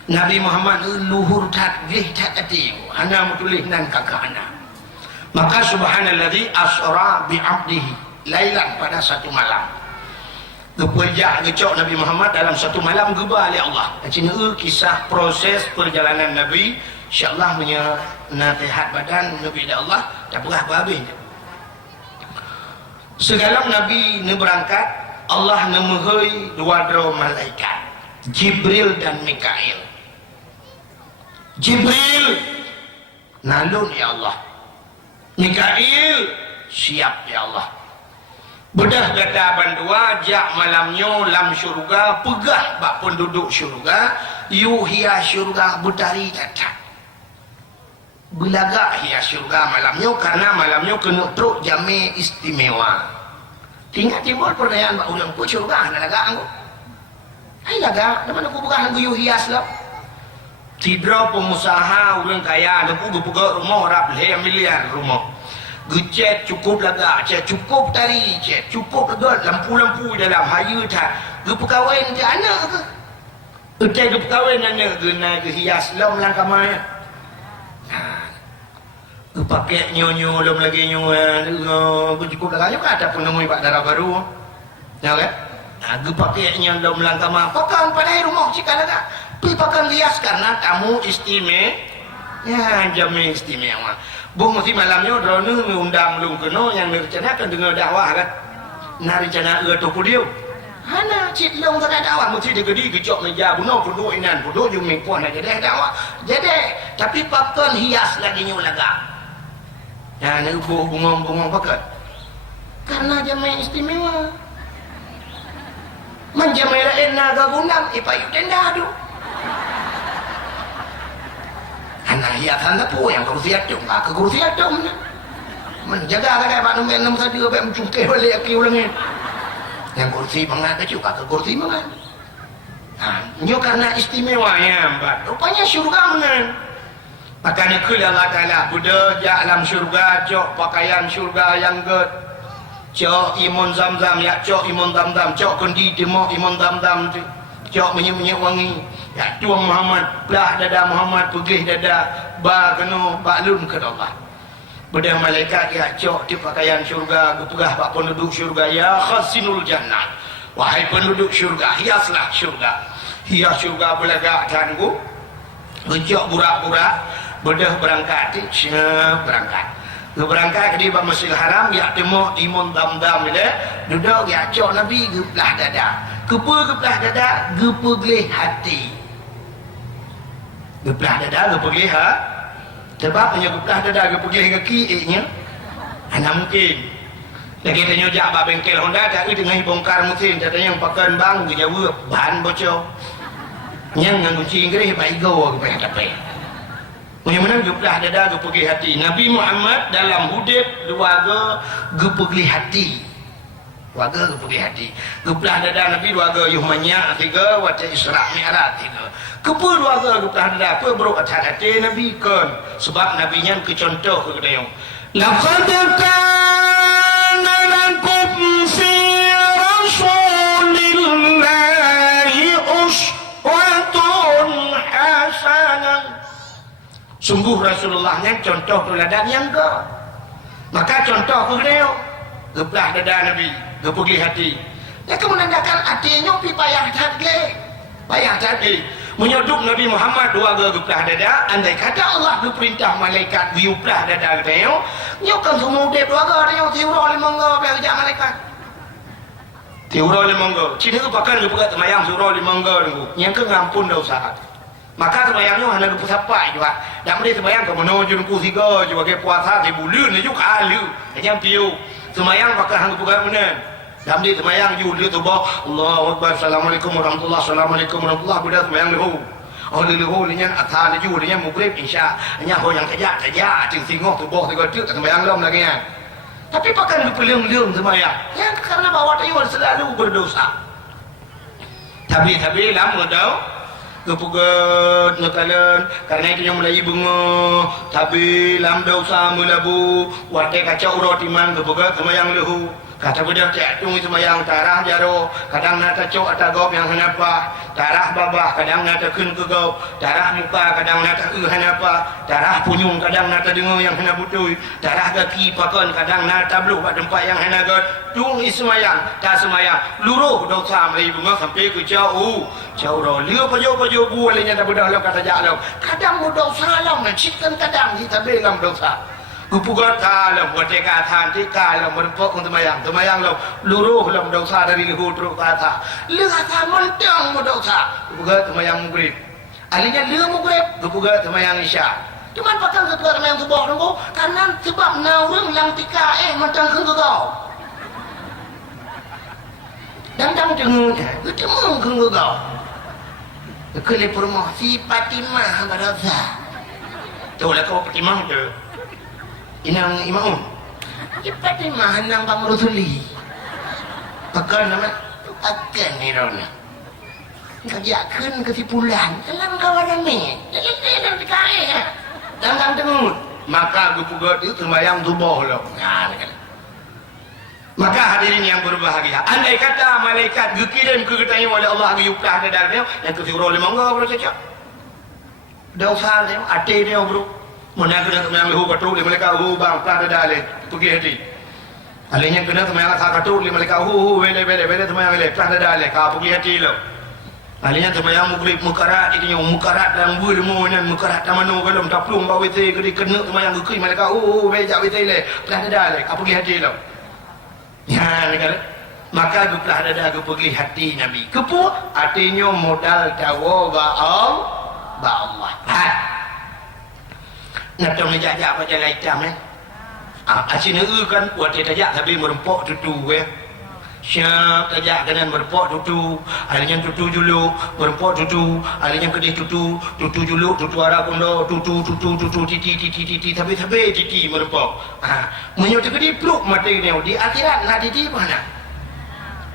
Nabi Muhammad luhur tak gih tak ati ana mutulih nan kakak ana maka subhanalladzi asra bi 'abdihi lailan pada satu malam gepejak gecok Nabi Muhammad dalam satu malam gebal ya Allah cina kisah proses perjalanan Nabi insyaallah punya nasihat badan Nabi da Allah tak berah habis segala Nabi ni berangkat Allah nemehoi dua malaikat Jibril dan Mikail Jibril nalun ya Allah Mikail siap ya Allah bedah kata bandua jak malamnya lam syurga pegah bak penduduk syurga yuhia syurga budari datang belaga hia syurga malamnya karena malamnya kena truk jami istimewa tinggal timbul pertanyaan bak ulang ku syurga ada laga anggo ai laga mana ku bukan anggo yuhia lah tidra pengusaha orang kaya aku berpegak rumah rap le miliar rumah gecet cukup laga cet cukup tari cet cukup kegot lampu-lampu dalam hayu tak gepekawin ke anak ke utai gepekawin anak gena ke hias lam lang kamai pakai nyonyo lam lagi nyo cukup laga juga ada pun nemui pak darah baru ya kan gepakai nya lam lang kamai pakan pada rumah cika laga pakan hias karena tamu istimewa ya jamin istimewa bu mesti malamnya drone undang lung keno yang direncanakan dengan dakwah kan nah rencana tu pudiu hana cit long tak dakwah mesti digedi gejok meja buno pudu inan pudu jumi puan jadi dakwah jadi tapi pakan hias lagi nyu laga ya ni bunga pakan karena jamin istimewa menjamai lain naga gundam ipayu tenda tu anak hiasan tapu yang kursi adung ke kursi adung menjaga kakak pak nombor 6 tadi sampai mencungkih balik aki ulangnya yang kursi mengat juga ke kursi mengat nyo karena istimewanya mbak rupanya syurga mengat makanya kula Allah Ta'ala budak alam syurga cok pakaian syurga yang get cok imun zam-zam ya cok imun zam-zam cok kendi demok imun zam-zam cok menyek-menyek wangi ya tuang Muhammad belah dada Muhammad pegih dada ba kena baklun ke Allah bedah malaikat ya cok di pakaian syurga gepegah pak penduduk syurga ya khasinul jannah wahai penduduk syurga hiaslah syurga hias syurga belagak tangguh gejok burak-burak bedah berangkat berangkat Dia berangkat ke di Masjidil Haram, dia temu imun dam-dam dia, duduk dia acok Nabi gebelah dada. Gebelah dada, gebelah hati. Gebelah dada, gebelah ha. Sebab punya gebelah dada, gebelah kaki nya. Ana mungkin. Lagi tanya jak ba bengkel Honda tak dengan bongkar mesin, katanya yang pakai bang dia jawab bahan bocor. Yang kunci Inggeris baik go ke payah tapi. Bagaimana gebelah dada gepegi hati. Nabi Muhammad dalam hudib duaga gepegi hati. Duaga gepegi hati. Gebelah dada Nabi duaga Yuhmanya 3 wata Isra Mi'raj 3. Kepa duaga gebelah dada apa bro atas hati Nabi kan. Sebab Nabi nya ke contoh ke dia. Laqad kana lakum fi Rasulillahi uswatun hasanah. Sungguh Rasulullahnya contoh teladan yang ke. Maka contoh ke dia gebelah dada Nabi, gepegi hati. Dia menandakan hatinya pi payah hati. Payah hati. Menyoduk Nabi Muhammad dua gebelah dada, andai kata Allah berperintah malaikat biuplah dada dia, nyokan semua dia dua dia tiura oleh mangga kerja malaikat. Tiura oleh mangga. Cina tu pakai gebelah semayang tiura oleh mangga tu. Yang ke ngampun dosa. Maka semayangnya hanya ke pusapa juga. Dan mereka semayang ke menuju ke tiga juga ke puasa di bulan ni juga alu. Yang piu semayang pakai hang bukan benar. Dan mereka semayang juga dia tu bah Allahu Akbar Assalamualaikum warahmatullahi Assalamualaikum warahmatullahi Budak semayang lehu. Oh lehu ni yang atas ni juga dia mukrib insya. Hanya ho yang kerja tinggal tu bah tiga tu semayang lom lagi kan. Tapi pakai berpeling-peling semayang. Yang karena bawa dia selalu berdosa. Tapi lama dah. Kepugat ngekalan karena itu yang mulai bunga tapi lam dosa mulabu wate kacau rotiman kepugat semayang lehu kata budak cek tung semayang tarah jaro kadang nata cok atau gop yang henapa tarah babah kadang nata kun ke gop tarah muka kadang nata henapa tarah punyung kadang nata dengar yang hena butui tarah kaki pakon kadang nata bluk pada tempat yang hena got tung semayang tak semayang luruh dosa mulai bunga sampai ke jauh ro liu pajo bu lenya dah budak lo kata jak lo kadang budak salam mencipkan kadang kita belam dosa gupugat kalam wate katan ti kalam merpok untuk semayang lo luruh lo dosa dari luhur teruk kata lu kata mentang dosa gupugat semayang maghrib alinya lu maghrib gupugat semayang isya cuman pakai gupugat semayang subuh nunggu karena sebab naurung yang tika mentang ke kau dan dengunya ketemu ke kau kele promosi Fatimah berdosa. Tu lah kau Fatimah tu. Inang imam. Fatimah nang Bang Rusuli. Pakai nama akan ni rona. Kerjakan kesimpulan. Dalam kawan ni. Dalam dikai. Dalam tengut. Maka gupugat itu sembahyang subuh lo. Maka hadirin yang berbahagia, andai kata malaikat dikirim ke ketanya oleh Allah yuplah dada dia yang ketirul mangga bro cecak dosa dia ati dia bro mana kena semang hu katu malaikat hu bang plah dada le pergi hati alihnya kena semang katu malaikat hu bele semang le plah dada le ka pergi hati lo alihnya semang mukrib mukarat itu yang mukarat dalam bulu monya mukarat tamanu galum taplung ba wete kena semang ke malaikat hu beja wete le plah dada le ka pergi hati lo. Ya, negara. Maka gebelah dada pergi hati Nabi. Kepu artinya modal dawa ba Allah. Nak tahu ni jajak macam laitam asina kan buat dia tajak tapi merempok tutu Syak tajak kanan merempok tutu, alinya tutu juluk, merempok tutu, alinya kedih tutu juluk, tutu arah kondo, tutu titi tapi titi merempok. Menyuruh kedih peluk mata ini di akhirat nah titi mana?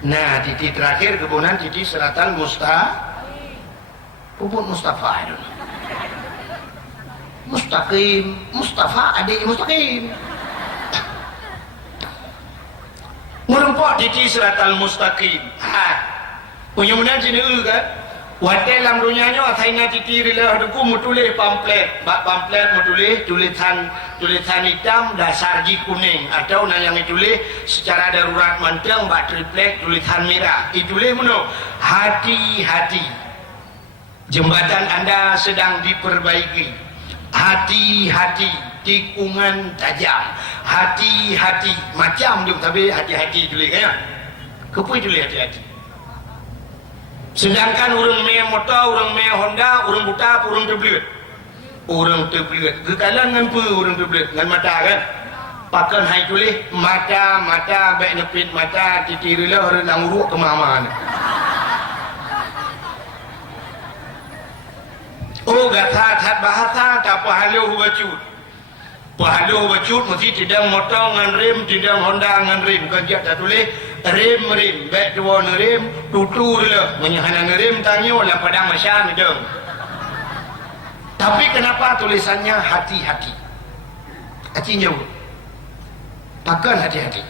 Nah titi terakhir kebunan titi Siratal Mustafa itu. Mustaqim, Mustafa adik Mustaqim. Merempok titi Siratal Mustaqim. Punya mana sini kan? Wate lam dunyanya asaina titi rela hadaku mutulih pamflet. Bak pamflet mutulih tulisan hitam dasar ji kuning atau yang ditulis secara darurat manteng bak triplek tulisan merah. Ditulis mana? Hati-hati. Jembatan Anda sedang diperbaiki. Hati-hati. tikungan tajam, hati-hati macam tu, tapi hati-hati tulis kan, kepui tulis hati-hati. Sedangkan orang main motor, orang main Honda, orang buta, orang terbelut. Orang terbelut. Kekalan dengan apa orang terbelut? Dengan mata kan? Pakai hai tulis mata, baik nepit mata, titik rela, orang uruk ke mana-mana. Oh, gata tak bahasa, tak pahalu bacut. Pahalu bacut, mesti tidak motor dengan rem, tidak Honda dengan rem. Kan dia tak tulis rem, baik dua rem, tutu rela. Menyahanan rem, tanya lah padang masyarakat itu. Tapi kenapa tulisannya hati-hati? Hati jawab. Takkan hati-hati.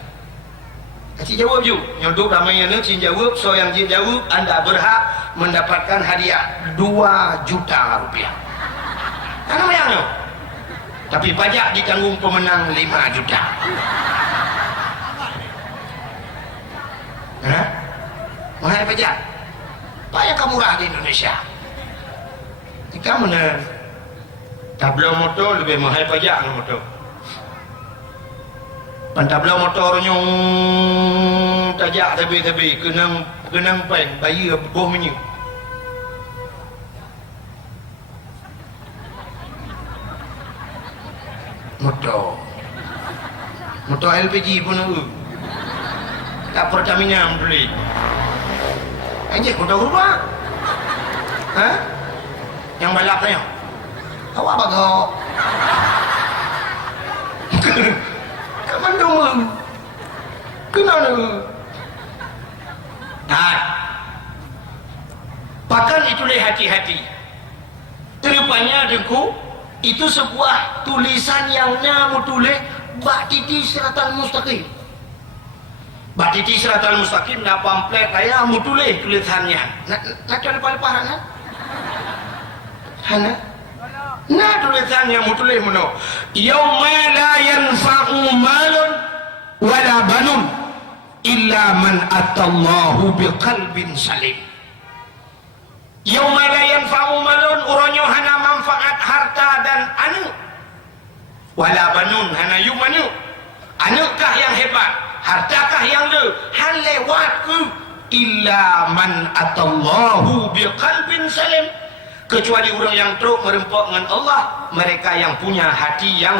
Hati jawab juga. Nyodok ramai yang cin jawab. So yang cin jawab, anda berhak mendapatkan hadiah 2 juta rupiah. Karena yang no. Tapi pajak ditanggung pemenang 5 juta. Hah? Mahal pajak? Pajak murah di Indonesia. Jika mana tablau motor lebih mahal pajak dengan motor. Tablau motor nyong tajak tebi-tebi kenang peng bayi boh minyak. Motor LPG pun ada. Tak Pertamina beli. Anjir motor rumah. Ha? Yang balap tanya. Awak bagok. Mandung kenapa? Nah, bahkan itulah hati-hati. Terupanya dengku itu sebuah tulisan yang namu tulis Bak Titi Siratal Mustaqim. Bak Titi Siratal Mustaqim na pamflet kaya mu tulis tulisannya. Nak ada pal-paran kan? Hana? Nah tulisan yang mutulis mana? Yauma la yanfa'u malun wala banun illa man atallahu biqalbin salim. Yauma la yanfa'u malun uronyo hana manfaat harta dan anak. Wala banun hana yumanu. Anukkah yang hebat? Hartakah yang le? Han lewat ke? Illa man atallahu biqalbin salim. Kecuali orang yang teruk merempok dengan Allah, mereka yang punya hati yang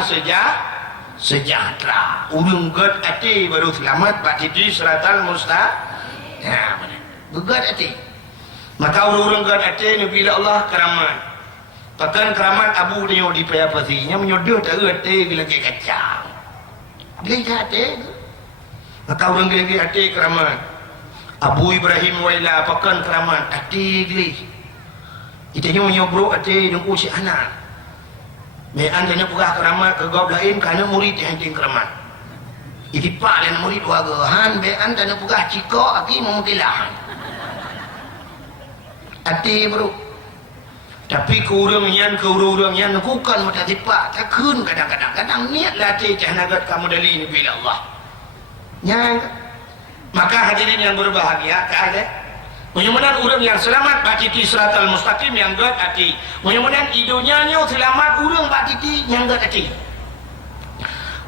sejahtera. Urung gad hati baru selamat. Bak Titi Siratal Mustaqim. Ya, mana? Gad hati. Maka orang-orang gad hati ni bila Allah keramat. Bahkan keramat Abu dia di payapasinya menyodor tak hati bila ke kacang. Bila hati. Maka orang gila hati keramat. Abu Ibrahim Waila bahkan keramat hati gila. Kita nyobrok hati nunggu si anak. Mean tanya pegah keramat ke gawab lain kerana murid yang tinggi keramat. Jadi pak dan murid wagahan mean tanya pegah cikok aki memutilahan. Hati bro. Tapi keurang-urang yang lakukan mata tipak takun kadang-kadang niat latih cahnagat kamu dari ini bila Allah. Yang maka hadirin yang berbahagia keadaan mudah-mudahan orang yang selamat Bak Titi Siratal Mustaqim yang gad hati. Mudah-mudahan idonya selamat orang Bak Titi yang gad hati.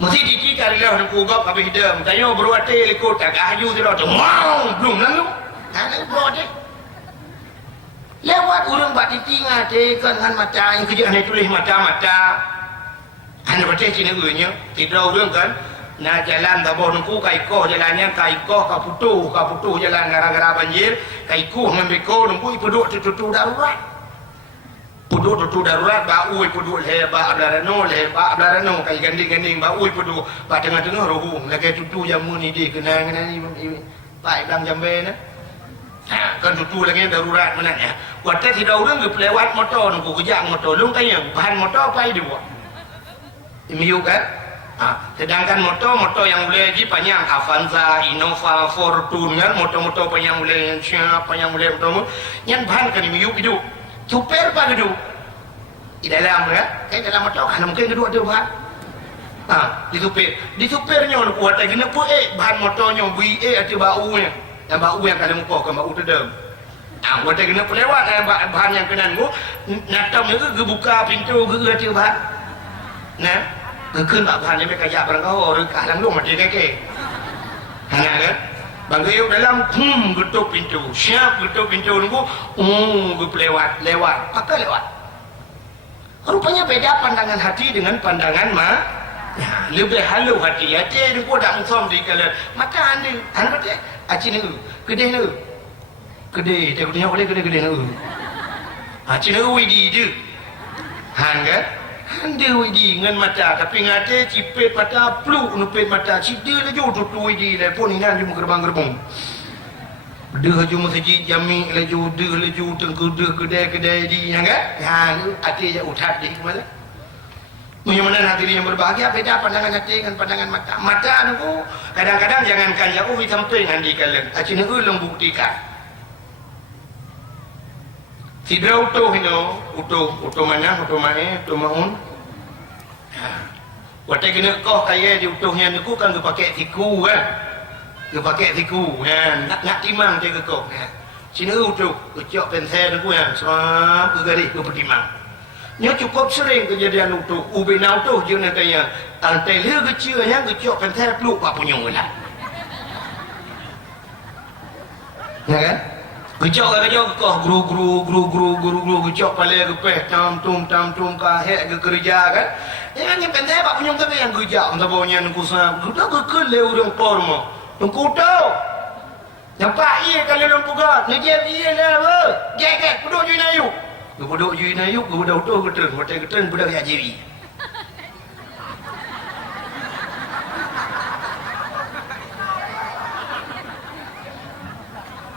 Mesti Titi karilah nak ugap habis hidam. Tanya berwati likut tak ahju tu dah. Wow, belum lalu. Nak bro dia. Lewat orang Bak Titi ngate kan mata yang kerja ni tulis mata-mata. Anda baca Cina guenya, tidak orang kan. Nah jalan dah bawa nunggu kaiko jalannya kaiko kaputu jalan gara-gara banjir kaiko membeko nunggu ipuduk tutu darurat puduk tutu darurat bau ipuduk lebar darano kai ganding bau ipuduk ba tengah-tengah rohum lagi tutu jamu ni dia kena ni pai bang jambe na kan tutu lagi darurat menanya waktu tidak orang lewat motor nunggu kejang motor lung tanya bahan motor pai dia imiu kan. Sedangkan motor yang boleh lagi panjang Avanza, Innova, Fortune kan motor-motor panjang boleh motor yang bahan kan ini hidup super apa hidup di dalam kan kayak dalam motor kan mungkin kedua ada bahan di supernya nak buat lagi nak buat bahan motornya VA ada baunya yang bau yang kada muka kan bau terdem buat lagi nak lewat bahan yang kena nak tahu ke buka pintu ke ada bahan nah Kekun tak Tuhan dia kaya barang kau orang kalang lu mati keke. Hanya kan? Bangkayuk dalam getuk pintu. Siap getuk pintu nunggu. Lewat. Apa lewat? Rupanya beda pandangan hati dengan pandangan ya, lebih halu hati. Hati nunggu tak musom di kala. Mata anda. Anda kata, aci nunggu. Kedih nunggu. Kedih. Tak kedihnya boleh kedih nunggu. Aci nunggu widi je. Han kan? Anda widi dengan mata tapi ngate cipet mata pluk nupet mata cida laju tu widi dah pun inan cuma gerbang-gerbang dah cuma masjid jami laju dah laju tengkudah kedai-kedai di kan ha hati je utat di mana mana hati yang berbahagia beda pandangan hati dengan pandangan mata aku kadang-kadang jangankan aku di samping andi kalian acina ulung buktikan Sidra utuh ino, utuh mana, utuh maun. Watai kena kau kaya di utuhnya niku kan dia pakai tiku kan. Dia pakai tiku kan. Nak timang dia ke kau. Sini utuh, ucap pensel niku yang semua garis ke petimang. Nya cukup sering kejadian utuh. Ubina utuh je nantinya. Antai dia kecilnya ucap pensel peluk pak punyung lah. Ya kan? Gecok kau guru gecok paling gepeh tam tum kahek ke kerja kan jangan yang pendek pak punyung tapi yang gejak entah baunya nungkusah udah kekele urang pormo nungku tau nampak iya kalau orang pugat ngejep iya lah apa gek buduk juin ayuk buduk juin ayuk budak utuh geteng budak ya jewi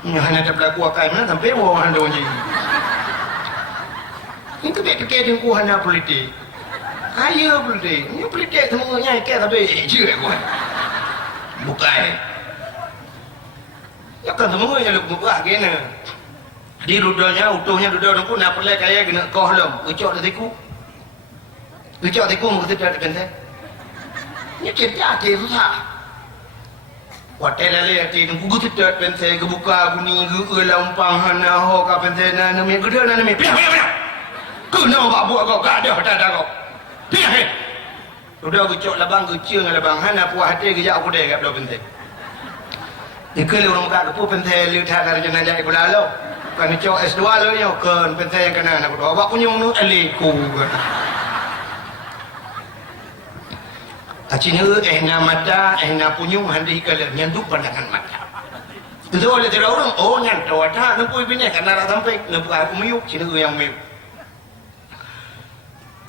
hanya ada berlaku akai mana sampai mau anda onji. Itu fikir dengan hanya politik. Ayo politik. Ini politik semuanya ikat sampai je aku. Bukan. Ya kan semuanya lu buka kena. Di rudanya utuhnya duduk aku nak perlu kaya kena kau lom. Ucap tiku. Ucap tiku mesti ada kan. Ini cerita dia susah. Watai lali hati nunggu tidak pensai kebuka guni ke lampang hana ho ka pensai na nami gede na nami pindah kena buat kau gak ada kau pindah sudah gecok labang gecil dengan labang hana puas hati kejap aku deh kat belah pensai ikut orang muka kepu pensai lihat dari jenah jahit pula lo kan gecok S2 lo ni kan pensai yang kanan aku doa buat punyung nu aliku Acina na mata na punyung handi kala nyanduk pandangan mata. Itu oleh tidak orang nyantau ada nampu ibinnya karena dah sampai nampu aku miyuk cina yang miyuk.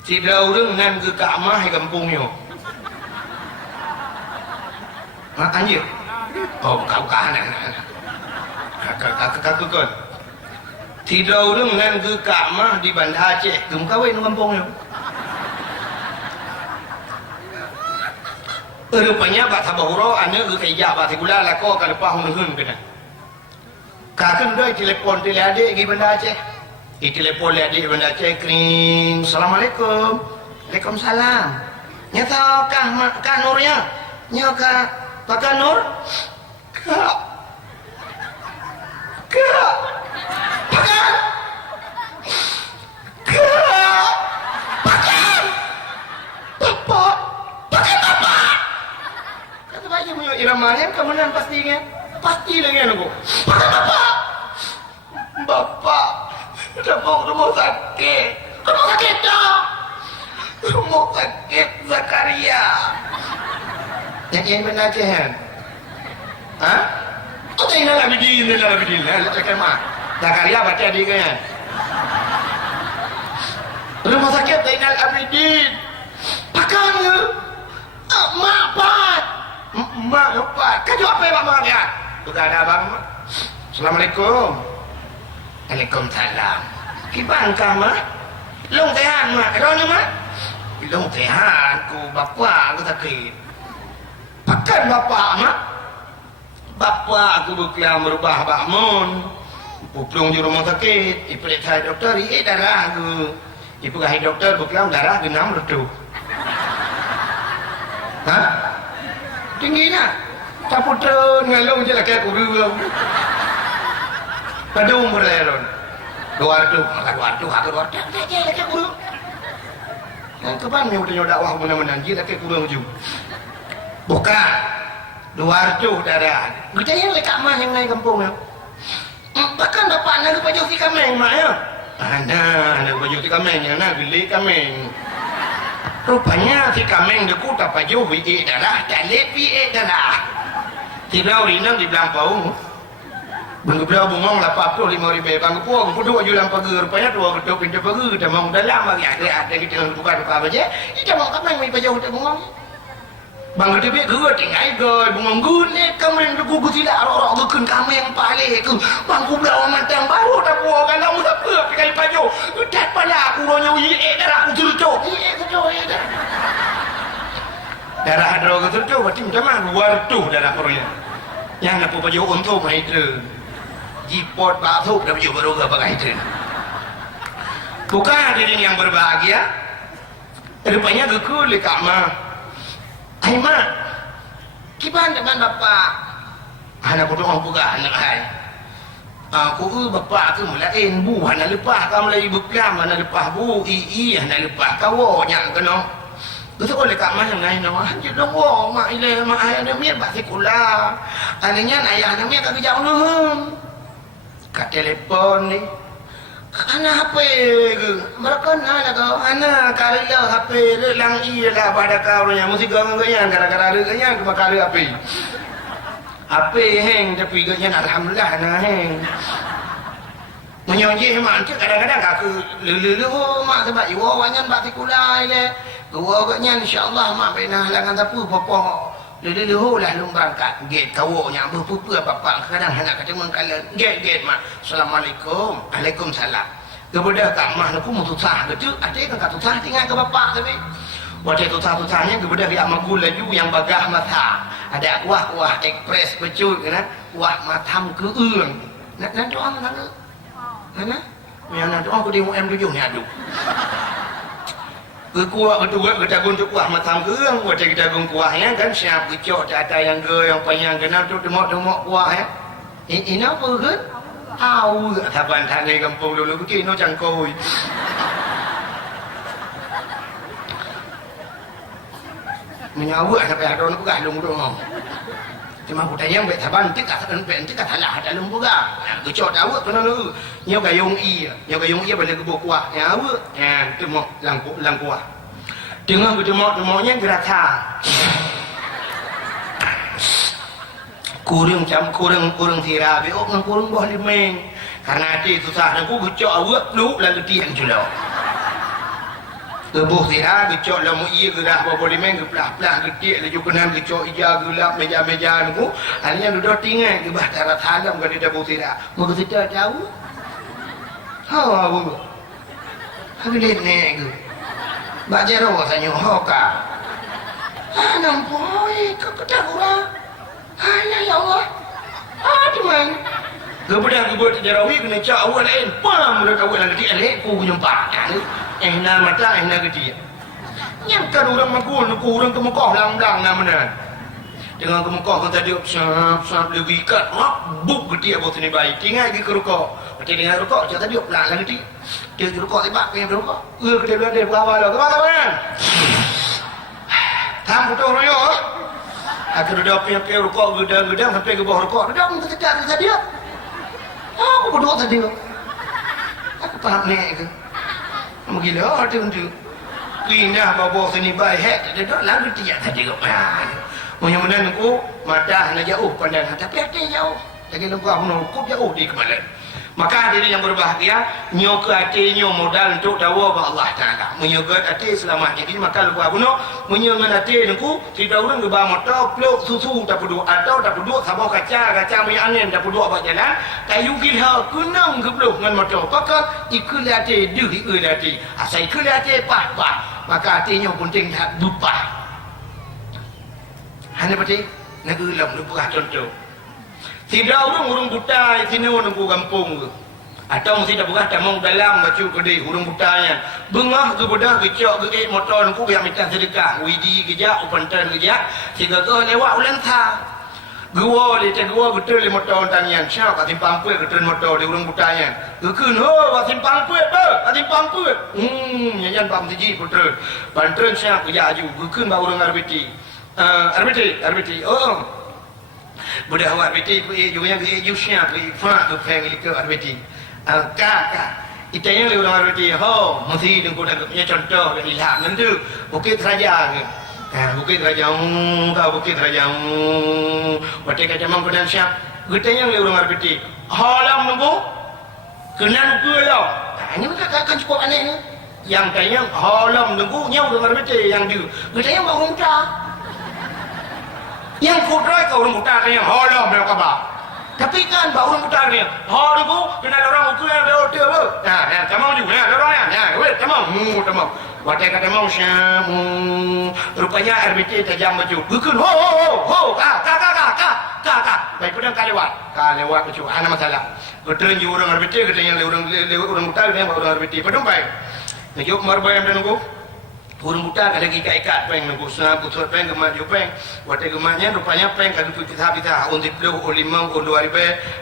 Tidak orang nan ke kamah kampungnya. Anjir. Oh kau kanan. Kakak kan. Tidak orang nan ke kamah di Banda Aceh. Gum kawin kampungnya. Rupanya bat sabahuro ane kaya bat gula la ko ka lepas hun kena. Kakak doi telefon tele adik gi Banda Aceh. Di telefon le adik Banda Aceh kring. Assalamualaikum. Waalaikumsalam. Nya tau kah Nurnya? Nya ka Pak Nur? Kak. Pakan. Bapak. Aja punya iramanya kemudian pastinya pasti lagi aku bapak rumah sakit rumah sakit Zakaria yang benar Aceh hah? Oh tinggal Abidin cakap mah Zakaria baca adik kan rumah sakit tinggal Abidin pakannya mak pat mak apa? Kau apa yang mak dia? Tukar ada abang. Assalamualaikum. Waalaikumsalam. Kibang kah mak? Long tehan mak. Kau ni mak? Long tehan. Ku bapa aku sakit. Pakai bapa mak? Bapa aku berkelah merubah bakmun. Puplung di rumah sakit. Ipelit hai doktor. Darah aku. Ibu hai doktor berkelah darah genam redup. Hah? Tinggi nak tak putra ngalung je lah kayak aku dulu padung berleron luar tu aku tak je lah kayak aku Yang kepan yang udah dakwah mana-mana dia tak kurang ju. Buka luar tu darah. Kita yang lekat mah yang naik kampung ya. Bahkan bapak nak ke baju si kameng mak ya. Nak baju si kameng yang nak beli kameng. Rupanya si kameng deku tak baju VA darah, tak let VA darah. Si belau rinang di Belampau. Bang belau bungong 85 ribu. Bang puang kudu jualan pagi. Rupanya dua kedua pintu pagi. Kita mau dalam lagi ada kita tukar-tukar aja. Kita mau kameng mai baju untuk bungong. Bang gede be gua tinggal goi bungong gune kameng deku ku tidak rok gekeun kameng pale ke. Bang ku belau mantang baru tak puang kan kamu tak apa pakai baju. Dat pada aku ronyo VA darah aku curcok. VA curcok ya. Darah ada orang tu berarti macam mana luar tu darah orangnya. Yang nak baju untuk hidra. Jipot batu dah baju baru ke pakai hidra. Bukan hadirin yang berbahagia. Rupanya geku lekak mah. Hai mak. Kiban dengan bapak. Anak aku doang buka anak hai. Aku bapak aku melain bu hana lepah kamu lagi bekam hana lepah bu hana lepah kawo nyang kena. Betul oleh kak mana ngai nama je dong mak ile mak ayah dia miat bak sekolah. Ananya ayah dia miat kerja ulun. Kat telefon ni. Ana HP ke? Mereka nak kau. Ana karya HP le lang lah pada kau nya mesti gangan gara-gara ada nya ke bakal HP. HP hang tapi ganya alhamdulillah na hang. Menyonje mak kadang-kadang aku lulu mak sebab iwo wanyan bak sekolah ile. Gua agaknya insyaAllah mak pernah halangan tapu pokok lulu lah lung berangkat gate kawaknya apa-apa bapak kadang nak kata mengkala gate mak Assalamualaikum Waalaikumsalam kepada kak mak aku mau susah gitu ada yang kata susah tinggal ke bapak tapi waktu susah-susahnya kepada dia magu laju yang bagah mata ada kuah ekspres becut kan kuah matam ke ương nak doa nak mana yang nak doa aku di M7 ni aduh kuah kedua kita guna kuah macam kerang buat kita guna kuahnya kan siap kecok ada yang ke yang panjang kena tu demok kuah ya ini apa kan tahu taban tanah kampung dulu begini no cangkoi menyawak sampai ada orang bukan lumbu dong cuma aku tanya baik taban nanti kat salah ada lumbu gak kecok tahu tu nanu nyo gayung i balik ke kuah ya apa ya demok lang kuah dengan demoknya gerata kurang tira be ok kurang boh limeng karena hati susah aku kecok awak lu lalu tiang julau Lebuh tira kecok lamu iya gerah boh limeng geplah getik laju kenan kecok ija gelap meja aku hanya duduk tinggal ke bahtara salam ke dia lebuh tira mau kita tahu hawa bu hagilin ne ke bajero sanyo hoka nampoi ketakura ya Allah cuman kemudian buat jarawi kena cak awal lain pam mulut awal lagi dia ku nyempak nak mata nak gede yang kan orang magul orang ke Mekah lang-lang namanya dengan ke Mekah kan tadi sap lebih ikat buk gede buat ni baik tinggal lagi ke rukuk berarti dengan rukuk cak tadi lang gede dia ke rukuk tebak pengen rukuk gede belah dia berapa lah kemana tam betul royo aku duduk piang rukuk gedang sampai ke bawah rukuk duduk untuk sedar tadi aku berdua tadi aku paham ni ke gila tu pindah bawa sini baik dia duduk lalu tiap tadi ke mana aku mata nak jauh pandang tapi hati jauh lagi lupa aku nak jauh di kemalan maka diri yang berbahagia nyo ke hati nyo modal untuk dawa ke Allah Ta'ala menyogat hati selamat jadi maka lupa aku nak menyogat hati aku tidak orang ke bawah motor peluk susu tak peduk atau tak peduk sabau kaca minyak angin tak peduk abang jalan kayu gilha kunang ke peluk dengan motor pakat ikut hati dia ikut hati asal ikut hati pah maka hatinya penting tak lupa hanya berarti nak ulang lupa contoh tidak orang buta sini orang kampung atau mesti dah bukan tak mau dalam baca kedai orang butanya bengah ke bedah kecok ke motor aku yang minta sedekah widi kejak upantan kejak sehingga ke lewat ulang ta Gua leceh gua betul 5 tahun tanian. Syah kat simpang puit betul motor di urang butanya. Gekun ho kat simpang puit ba? Kat simpang puit. Nyanyian pam tiji betul. Pantren syah kerja aju. Gekun ba urang RBT. RBT. Oh. Budak awak RBT juga yang aju syah pergi fa tu peng ke RBT. Kak. Itanya le urang RBT. Ho, mesti dengku dak punya contoh dari lihat nanti. Bukit Raja ke. Bukit Raja Bukit Raja Wate kata mang kenan siap getanya le urang RBT halam nunggu kenan ke lo ini kan cukup aneh ni yang tanya halam nunggu nya urang RBT yang dia getanya mau urang buta yang kudrai ke urang buta tanya halam dia kaba tapi kan bau urang buta ni ha nunggu kenal orang ukur yang dia hotel apa tamang juga orang ya weh tamang Watai kata mau syam rupanya RBT tajam baju gekun ho kak baik pedang kalewat tu ana masalah getren ju urang RBT getenya urang buta ni urang RBT pedang baik njuk marbayam dan nunggu urang buta kada ikat peng nunggu sana putur peng gemat ju peng watai gematnya rupanya peng kada tu kita untuk pelu limang 2000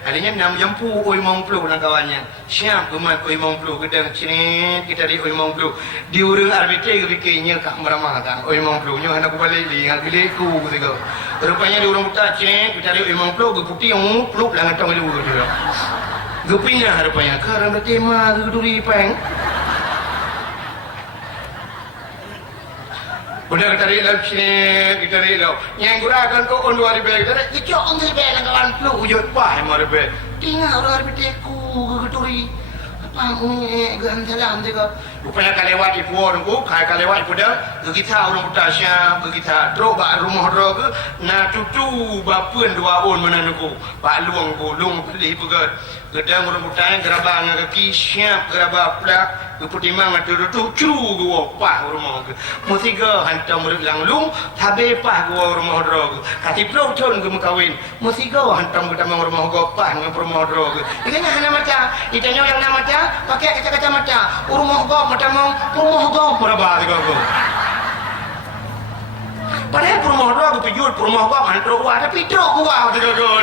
adanya 6 jampu oi mong pelu nang kawannya syam gemat oi mong pelu gedang cinet kita di oi mong pelu di urang RBT fikirnya kak meramah kan oi mong pelu nyo hendak balik li ngal bileku gitu rupanya di urang buta cinet kita di oi mong pelu putih yang pelu lang tong lu gitu gupinnya rupanya karang tema duri peng Budak kita rilau sini, kita rilau. Yang gurakan kau on 2000 kita dah kicau on 2000 langgawan flu ujut pah yang 2000. Tinggal orang RBT ku geturi. Apa ni gan salam juga. Rupanya kalewat di puan ku, kalewat pada kita orang Butasya, kita drop rumah drop na cucu bapen 2 on mana ku. Pak luang ku, lung pilih pegat. Gedang orang Butasya gerabang kaki siap gerabang plak. Keputimang ada cucu gua pah rumah ke. Musiga hantar murid langlung, tabe pah gua rumah drog. Kati pro ton gua kawin. Musiga hantar murid tamang rumah gua pah ngam rumah drog. Ikanya hana mata, itanya yang nama mata, pakai kaca-kaca mata. Rumah gua matamang rumah gua berabah gua. Padahal rumah drog pijut rumah gua hantar gua tapi drog gua gua.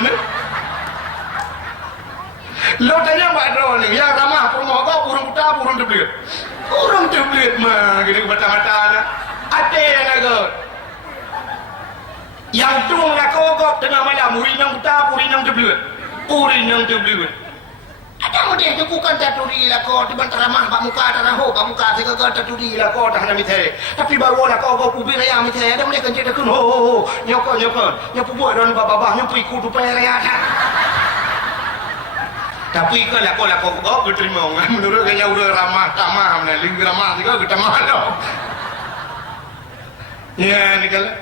Lo tanya Pak Dro ni, yang ramah rumah kau urang buta, urang terbelit mah, gitu mata-mata na. Ada yang agak, yang tung nak kau tengah malam, urinang buta, urinang terbelit. Ada model tu bukan taturi lah kau, di bantar ramah pak muka segala taturi lah kau tak nak mithe. Tapi baru lah kau pubi raya mithe, ada model kerja takun nyokon, nyopu buat don babah, nyopu ikut tu payah raya tak. Tapi kalau kau berterima menurut kaya udah ramah tamah mana lingkar ramah juga kita malu. Ya ni kalau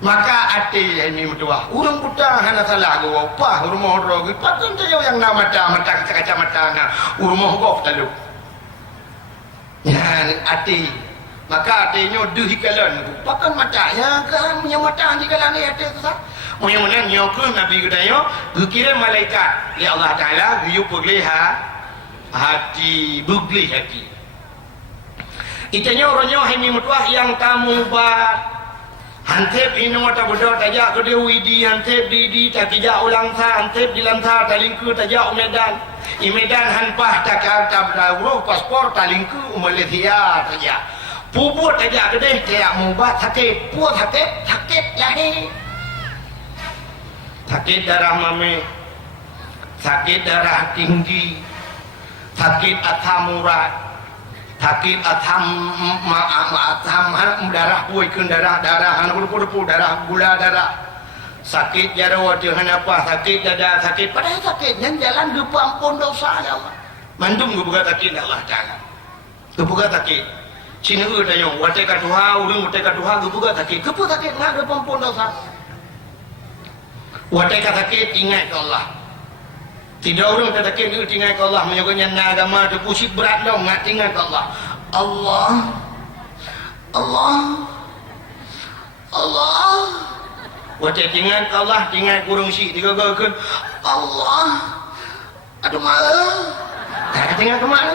maka hati ini mudah. Urang buta hana salah gua apa rumah rogi patun tayo yang nama mata kaca na rumah gua talu. Ya hati maka hatinya dihikalan pakan matanya kan punya mata di kalan ni hati tu sah. Mudah-mudahan nyokong Nabi Gudaya kira malaikat ya Allah Ta'ala you pegliha hati bugli hati itanya orangnya hemi mutuah yang tamu bar hantep ini mata bodoh tajak ke widi hantep di tajak ulang sa hantep di lantar talingku tajak Medan Medan hanpah takar tablau paspor talingku Malaysia tajak puput tajak gede tajak mubat sakit puat sakit lahir sakit darah mame, sakit darah tinggi, sakit asam urat, sakit asam darah puikan darah depu darah gula darah, sakit jarawat dengan apa, sakit dada sakit, padahal sakit yang jalan lupa ampun dosa Allah. Mandum gue buka sakit Allah Taala, gue buka sakit. Cina gue tanya, watai katuha, urung watai katuha, gue buka sakit nggak lupa ampun dosa. Watai kata sakit ingat ke Allah. Tidak orang kata sakit ingat ke Allah. Menyokongnya agama tu pusing berat dong. Ngat ingat ke Allah. Allah. Watai ingat ke Allah. Ingat kurung si. Tiga kan. Allah. Aduh malah. Tak ingat ke mana?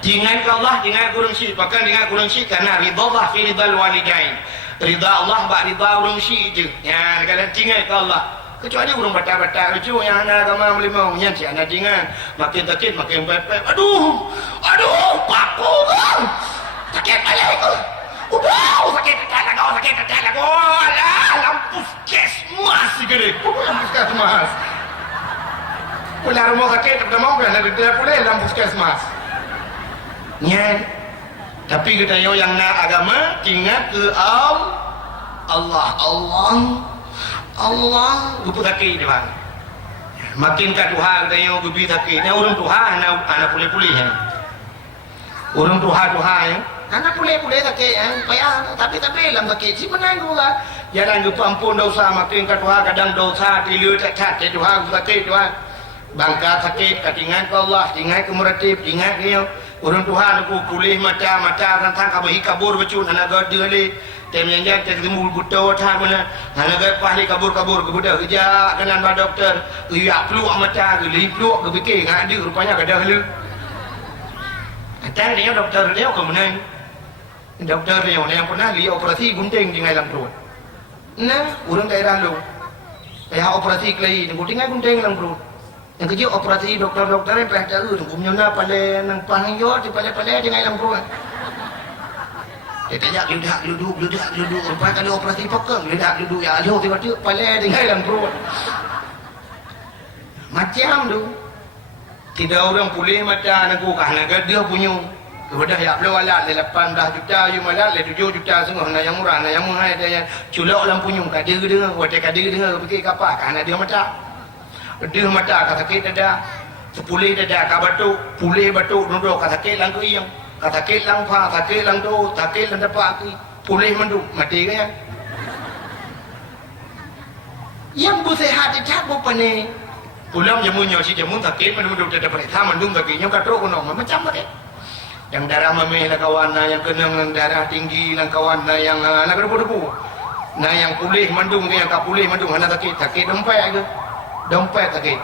Ingat ke Allah. Ingat kurung si. Bahkan ingat kurung si. Karena ridha Allah fi ridha walidain. Ridha Allah bak ridha kurung si je. Ya, kalau ingat ke Allah. kecuali urang batal-batal lucu yang anak agama melimau yang si anak jingan makin sakit makin pepek aduh paku bang sakit balik aku sakit lagu alah lampu skesmas gede lampu skesmas pula rumah sakit tak mau kan ada pula lampu skesmas nyen tapi kita yang nak agama ingat ke Allah lupa sakit dia bang makin kat Tuhan kita yang lebih sakit ni orang Tuhan anak pulih-pulih orang Tuhan anak pulih-pulih sakit payah tapi dalam sakit si menanggung lah jangan lupa ampun dosa makin kat Tuhan kadang dosa tilu cat Tuhan sakit Tuhan bangka sakit katingan ke Allah ingat ke meratib ingat dia orang Tuhan aku pulih mata tentang kabur becun anak gede le tem yang jangan temu buto than mana anak gede pahli kabur ke budak kerja kenan ba doktor iya peluk mata ke li peluk ke fikir ngak dia rupanya gadah le antara dia doktor dia ke mana doktor dia yang pernah li operasi gunting di ngai perut nah orang daerah lu kayak operasi kelai tinggal gunting dalam perut yang kerja operasi doktor-doktor yang pernah tahu tu punya pada nang panggil di pada dengan dalam perut. Dia tanya duduk rupanya kalau operasi pokok duduk ya alih tiba-tiba pada dengan dalam perut. Macam tu. Tidak orang pulih mata aku kerana dia punya. Kemudian ya belum alat 18 juta you malat 7 juta setengah nak yang murah ada yang culak lampunya kadir dengar fikir kapal kerana dia mata dia mata kata sakit dada sepulih dada ka batuk pulih batuk duduk kata sakit lang tu yang kata sakit lang pa sakit lang tu sakit lang dapat aki pulih mandu mati kan yang bersehat dia bukan ni pulang jamunya si jamun sakit mandu dada periksa mandu sakitnya katrok kono macam apa yang darah memeh lah kawan yang kena darah tinggi lah kawan yang nak debu nah yang pulih mandung yang tak pulih mandung hana sakit dompet ke dompet sakit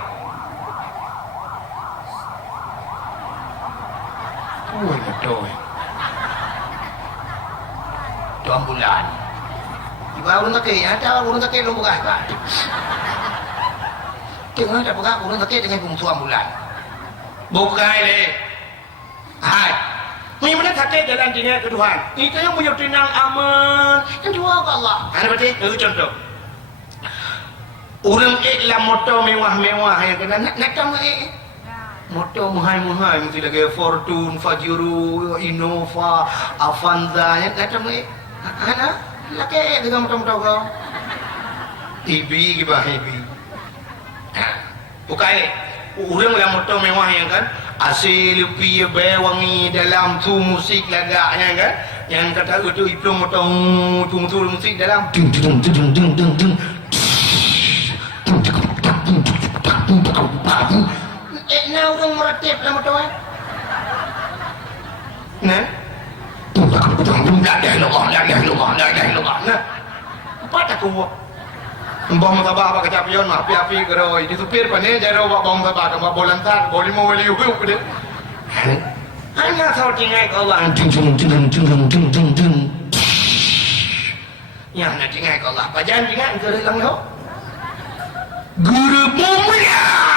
betul tu ambulan juga urun sakit ada urun sakit lu buka kan tengah ada buka urun sakit dengan bungsu ambulan buka ini hai mana sakit jalan tinggal ke Tuhan itu yang punya tenang aman yang dua ke Allah ada berarti contoh orang iklan motor mewah-mewah yang kena nak tahu motor muhai-muhai mesti lagi Fortune, Fajero, Innova, Avanza yang nak tahu ana laki dengan motor-motor kau EV gibah EV bukan orang yang motor mewah yang kan asil lebih wangi dalam tu musik lagaknya kan yang kata itu motor tu musik dalam nah orang meratip dalam motor nah la ilaha illallah nah apa tak kuat bom tabah apa kecapion mah api geroi di supir pane jaro bom tabah ke bolantar boli mo wali uku deh hanya tahu tinggal Allah yang nak tinggal Allah pajan tinggal ke dalam lo guru mulia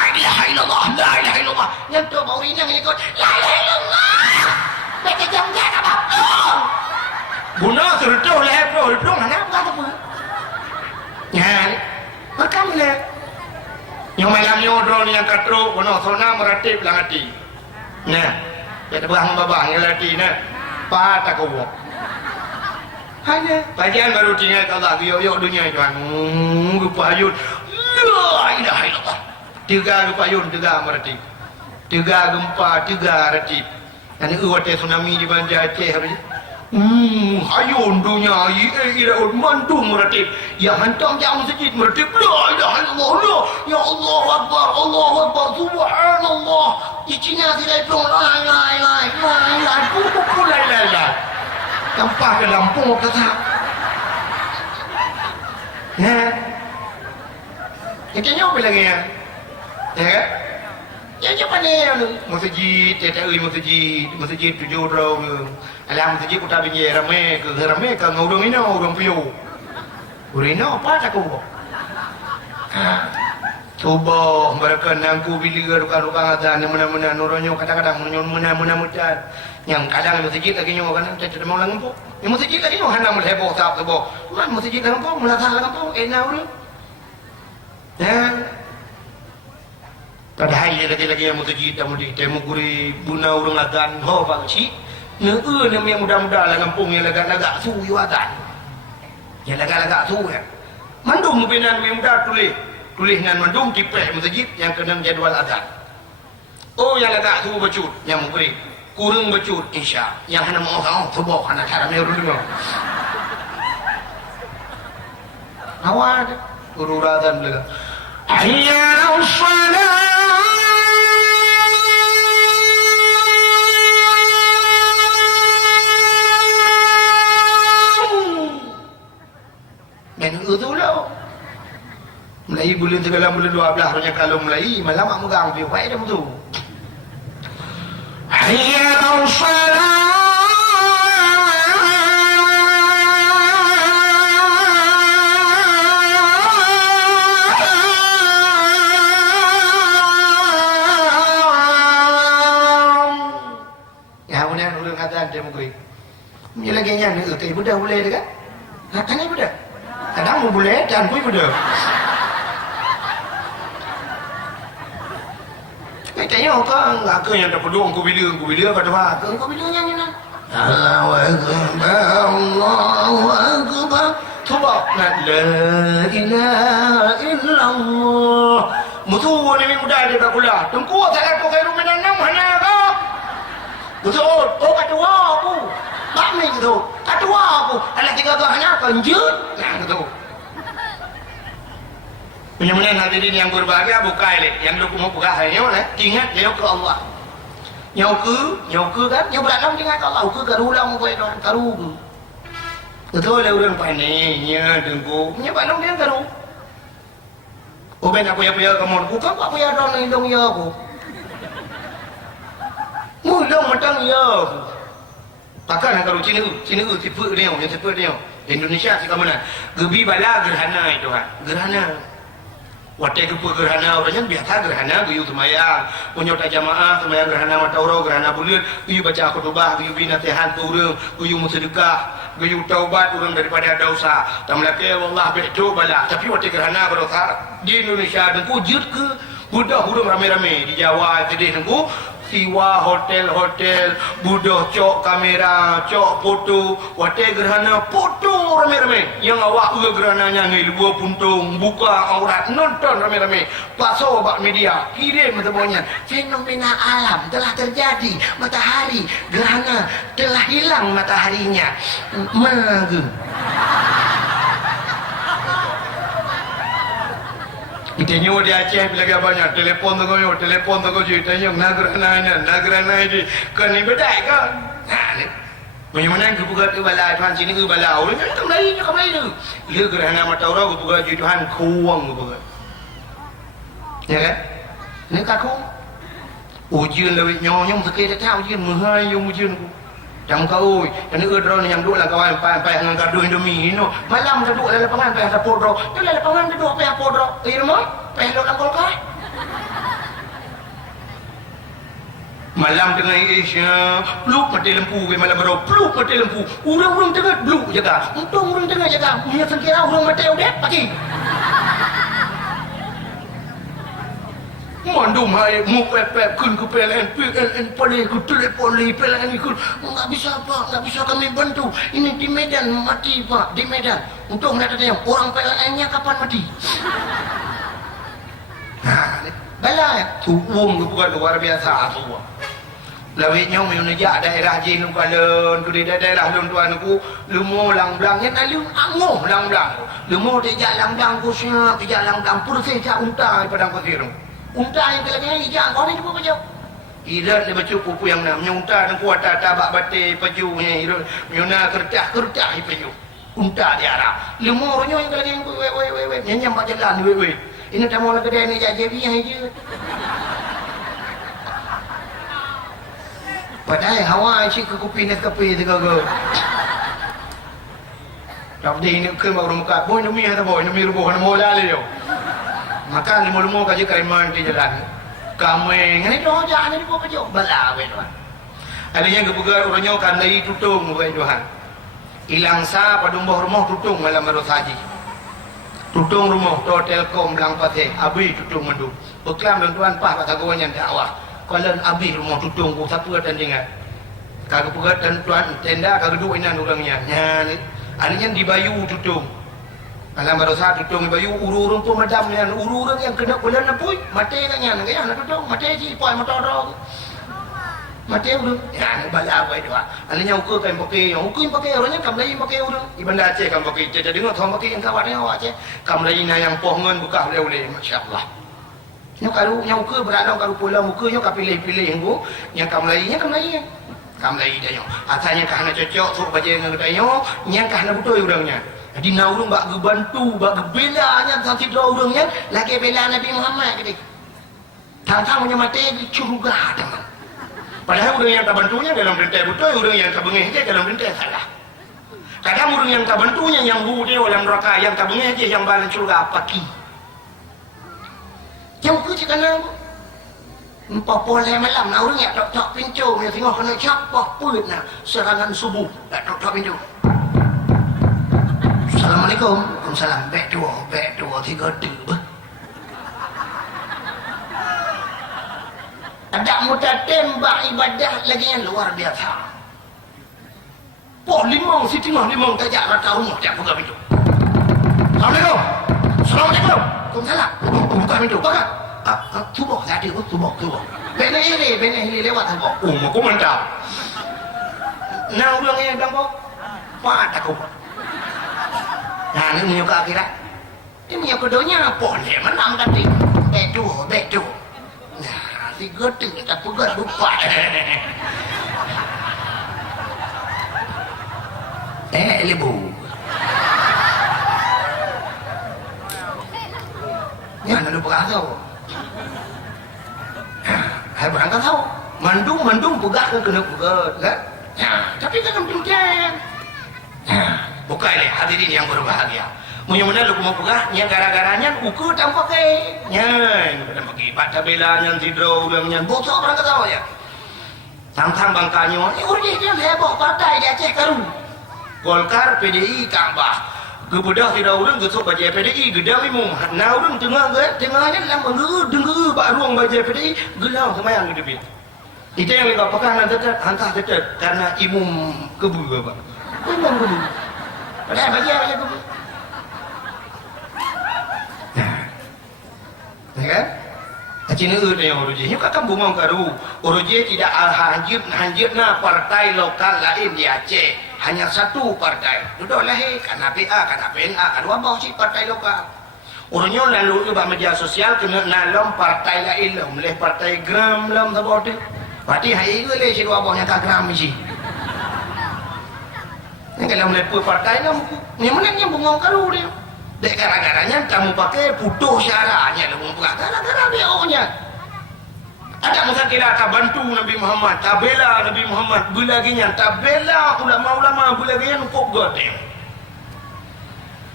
la ilaha illallah yang tu bau ini yang ikut la ilaha illallah betul jangan apa guna tertuh leher pro mana apa ya makam le yang malam nyodron yang katro kono sona meratip lang hati nah ya tebang babang yang hati nah pa tak kau hanya bagian baru tinggal Allah yo dunia tuan rupayun la ilaha illallah tiga rupayun tiga meratip tiga gempa tiga ratip dan uwate tsunami di Banda Aceh hari hayun dunia ira mandu meratip yang hantam jauh masjid meratip la ilaha illallah ya Allah akbar subhanallah di Cina tidak pun la tanpa ke Lampung kata kayaknya apa lagi ya kan yang cepat ni masjid masjid 7 tahun alam masjid kota binjai ramai ke ngurung ini orang piu urino apa tak kau Tubuh mereka nangku bila dukan-dukan azan yang mana-mana nuronyo kadang-kadang mana-mana mudan yang kadang masjid lagi nyo kan tak mau lang po yang masjid lagi nyo hanam heboh tak tubuh man masjid lang po mula lang po enaw rin padahal lagi yang masjid tamu di temu guri buna urang azan ho bang ci neu ne yang muda-muda lang kampung yang laga-laga su yu azan yang laga-laga su ya mandum pinan yang muda tulisnan mandum tipeh masjid yang kena jadual azan. Oh yang agak tu becut yang beri kurang becut insya yang hana mau kau tubuh hana cara meru dulu. Awal guru azan bela. Hayya salat. Dan itu lah. Melayu bulan 13 bulan 12 hanya kalau Melayu malam mak megang dia baik dah tu. Hayya al-salah. Ya benar urang kata dia mungkin. Ni lagi yang ni tu budak boleh dekat. Katanya budak. Kadang boleh dan pun budak. Tanya orang enggak ke yang dapat doang ku bila kata apa kau bila nyanyi nak Allahu akbar coba la ilaha illallah mutu ni muda dia dah pula tengku tak aku kairu menanam hana ka betul oh katua aku mak ni tu katua aku anak tiga tu hanya kanjut nah gitu Punya-punya hadirin yang berbahagia buka ini yang lu mau buka hanya mana ingat nyau ke Allah nyau ke kan nyau beranam ingat ke Allah ke karulang apa itu karu betul lah orang panenya dengku nyau beranam dia karu oh ben apa ya kamu bukan apa ya dong indong ya aku mulung matang ya takkan karu Cina tipe dia yang tipe dia Indonesia sih kamu nak gebi bala gerhana itu kan gerhana Watai kepu gerhana orangnya biasa gerhana guyu semayang punya jamaah semayang gerhana matauro gerhana bulan guyu baca khutbah guyu binasihat urang guyu sedekah guyu taubat urang daripada dosa tamlake wallah betul bala tapi watai gerhana berdosa di Indonesia dengku jut ke budak urang rame-rame di Jawa jadi dengku siwa hotel budoh cok kamera cok foto watai gerhana foto rame-rame yang awak gerhananya ngil buah puntung buka aurat nonton rame-rame paso bak media kirim semuanya fenomena alam telah terjadi matahari gerhana telah hilang mataharinya Itanya di Aceh bila banyak telefon tu kau tanya nagerana ini kan ni bedai kan bagaimana aku buka tu bala Tuhan sini ke bala orang kan kembali tu dia gerhana mata orang aku buka Tuhan kuang aku buka ya kan ni kaku ujian lewat nyonyong sekali tak tahu ujian mahal yang ujian aku Jangan kau, yang ni udron yang duduk lah kawan, pai dengan gaduh Indomie, no. Malam duduk dalam lapangan, pai ada podro. Tu dalam lapangan duduk pai ada podro. Irma, pai duduk dalam kolkar. Malam tengah Asia, peluk mati lempu, malam baru peluk mati lempu. Urang tengah peluk jaga, untung urang tengah jaga. Punya sekira urang mati udah pagi. Mandum hai mu pepep kun ku PLN poli ku telepon PLN ku enggak bisa kami bantu ini di Medan mati Pak di Medan untuk mendatangnya orang PLN-nya kapan mati nah bala tu ku bukan luar biasa tu lawitnya menuja daerah jin kalon ku di daerah lun tuan ku lumo lang-blang yang alu angoh lang-blang lumo tidak lang-blang ku sia tidak lang-blang purse ja unta padang pasir unta yang kelakanya hijau, kau ni cuba baju. Ira dia baju pupu yang namanya unta dan kuat tabak batik pajunya. Ira nyuna kertas paju. Unta dia arah. Lemurnya yang kelakanya we. Nyanyi mak jalan we. Ini tamu lagi dia ni jadi aja. Padahal hawa sih ke kopi ni kopi tu kau. Tapi ini ke baru muka boy numi ada boy numi rubuh nama mola le yo. maka lima-lima kaji kariman di jalan kami ngani doh jangan ni buat kerja bala we tuan adanya gebugar orangnya kan dari tutung we Tuhan hilang sa padumbah rumah tutung malam marus haji tutung rumah to telkom belang pateh abi tutung mandu beklam dan tuan pah kata kawan yang dakwah kalau abi rumah tutung ku siapa tandingan kagak pegat dan tuan tenda kagak dua inan orangnya nya adanya di bayu tutung malam marus tutung bayu ururung tu madam yang ururung yang kena bulan napui mati kanya ngaya nak tutung mati ji poi motor mati urung ya bala apa itu alanya ukur kan pakai orangnya kamlai pakai urung ibanda Aceh kan pakai jadi dengar thom pakai yang kawan yang Aceh kamlai na yang pohon buka boleh masyaallah nya karu nya ukur beranau karu pulang ukur nya kapilih-pilih nggo yang kamlai dah yo atanya kahana cocok sok baje dengan dayo nya kahana betul urangnya jadi na urung bak gebantu bak gebela nya santi do urangnya lagi bela Nabi Muhammad gede tang-tang nya mati dicuriga teman padahal orang yang tak bantunya dalam perintah betul, orang yang tak bengih dia dalam perintah salah. Kadang orang yang tak bantunya yang dia dalam neraka, yang tak bengih dia yang balan surga apa ki. Yang ke cakap nak empat boleh malam, nak orang yang tok pintu, yang tengok kena capah pulut nak serangan subuh, tok pintu. Assalamualaikum, Waalaikumsalam, baik dua, tiga, dua. Ada muda tembak ibadah lagi yang luar biasa. Poh limau si tengah limau tajak rata rumah dia buka pintu. Assalamualaikum. Waalaikumsalam. Buka pintu. Buka. Tubuh tadi tubuh. Bena hili lewat tubuh. Aku mantap. Nah ulangnya bilang kok. Pak aku. Nah ini menyuka akhirat. Ini menyuka doanya poh dia menang tadi. Betul. Nah tiga tak pegat lupa lebu ya nak lupa kau hai berangkat tahu mandung pegat ke kena pegat kan tapi kan penting bukan ni hadirin yang berbahagia munya-munya lu mau pegang yang gara-garanya ukur tak pakai nyan pada pakai baca bela yang tidro ulang yang bosok berangkat tahu ya tang-tang bangkanya ini urus dia heboh partai di Aceh Karu Golkar PDI tambah kebedah tidak urang gesok baca PDI gedang imum nah urang tengahnya dalam dengar bak ruang baca PDI gelang semayang di depan itu yang mereka pegang hantar dekat karena imum kebu apa imum kebu padahal baca kebu ya kan? Cina yang uruji, ini kan bungong karu. Uruji tidak hanjirna partai lokal lain di Aceh, hanya satu partai. Duduk lahir, karena PA, karena PNA, kan wabah si partai lokal. Urusnya lalu ubah media sosial kena nalom partai lain lom, leh partai gram lom sebab tu. Parti hai ke leh si wabahnya tak gram si. Yang kalau melepuh partai lom, ni mana yang bungong karu dia. Dek gara-garanya kamu pakai putus syaratnya lu buka gara-gara BO-nya. Ada masa kira tak bantu Nabi Muhammad, tak bela Nabi Muhammad, belaginya tak bela ulama-ulama belaginya nukuk godeng.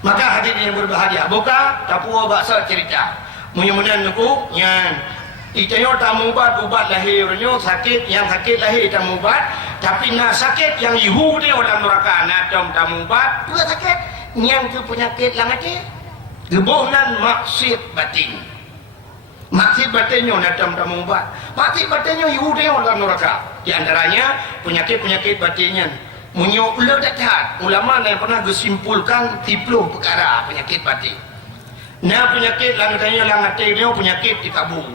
Maka hadirin yang berbahagia, buka tapua baksa cerita. Munya-munya nukuk nyan. Itanya tamu ubat lahirnya sakit, yang sakit lahir tamu ubat, tapi nak sakit yang Yahudi orang neraka nak tamu ubat, juga sakit. Yang tu penyakit lang aja gebuhnan maksud batin batinnya datang tamu ubat maksud batinnya Yahudi orang neraka di antaranya penyakit batinnya munyo ulah dekat ulama yang pernah gesimpulkan 30 perkara penyakit batin nah penyakit lang atirnya penyakit tikabu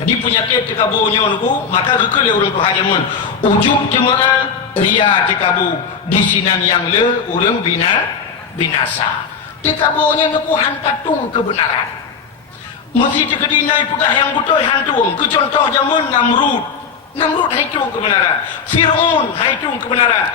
jadi penyakit tikabunya niku maka rekele urang tu hajamun ujub jemaah ria tikabu di sinan yang le urang binasa tikabunya niku hantatung kebenaran mesti dikedinai pegah yang betul hantung ke contoh jamun Namrud hancung kebenaran Fir'aun hancung kebenaran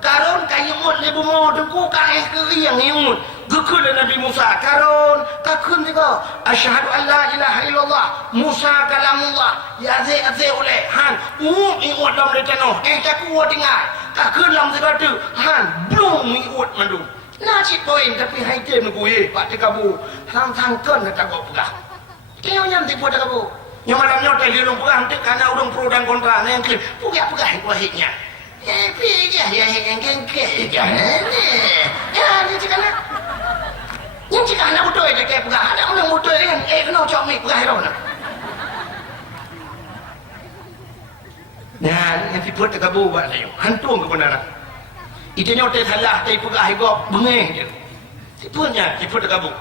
Karun kayumut lebu mau dengku kaih ke yang yumut gekul Nabi Musa Karun kakun juga asyhadu an la ilaha illallah Musa kalamullah ya ze oleh han ingat dalam letano tak kuat dengar kakun dalam segala tu han belum ingat mandu Nasi poin tapi hai dia gue pak tekabu tang kan nak kau pegah. Kau nyam tipu tekabu. Yang malamnya tadi orang pegah nanti karena orang pro dan kontra yang kiri pegah gua hitnya. Pegah yang kengke ya ni cakap nak. Yang cakap nak betul je kayak pegah ada orang betul kan kena cok mik pegah ro nak. Nah, yang tipu tekabu buat saya hantung kebenaran. Itu nyote salah tapi pegah igok bengeng je. Tipunya tipu tergabung.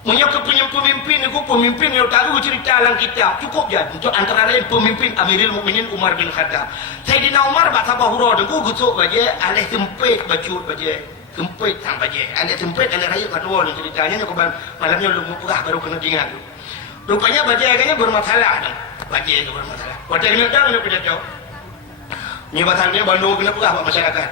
Punya pemimpin aku pemimpin yang tahu cerita dalam kitab cukup je untuk antara lain pemimpin Amirul Mukminin Umar bin Khattab. Sayyidina Umar bak sabah hurau aku gutuk baje alih tempet bacut baje tempet sang baje alih tempet alih raya kadua ni ceritanya aku malamnya lu pegah baru kena ingat. Rupanya baje agaknya bermasalah dah. Baje itu bermasalah. Wadah ni dah nak pindah jauh. Ni batalnya Bandung kena pegah buat masyarakat.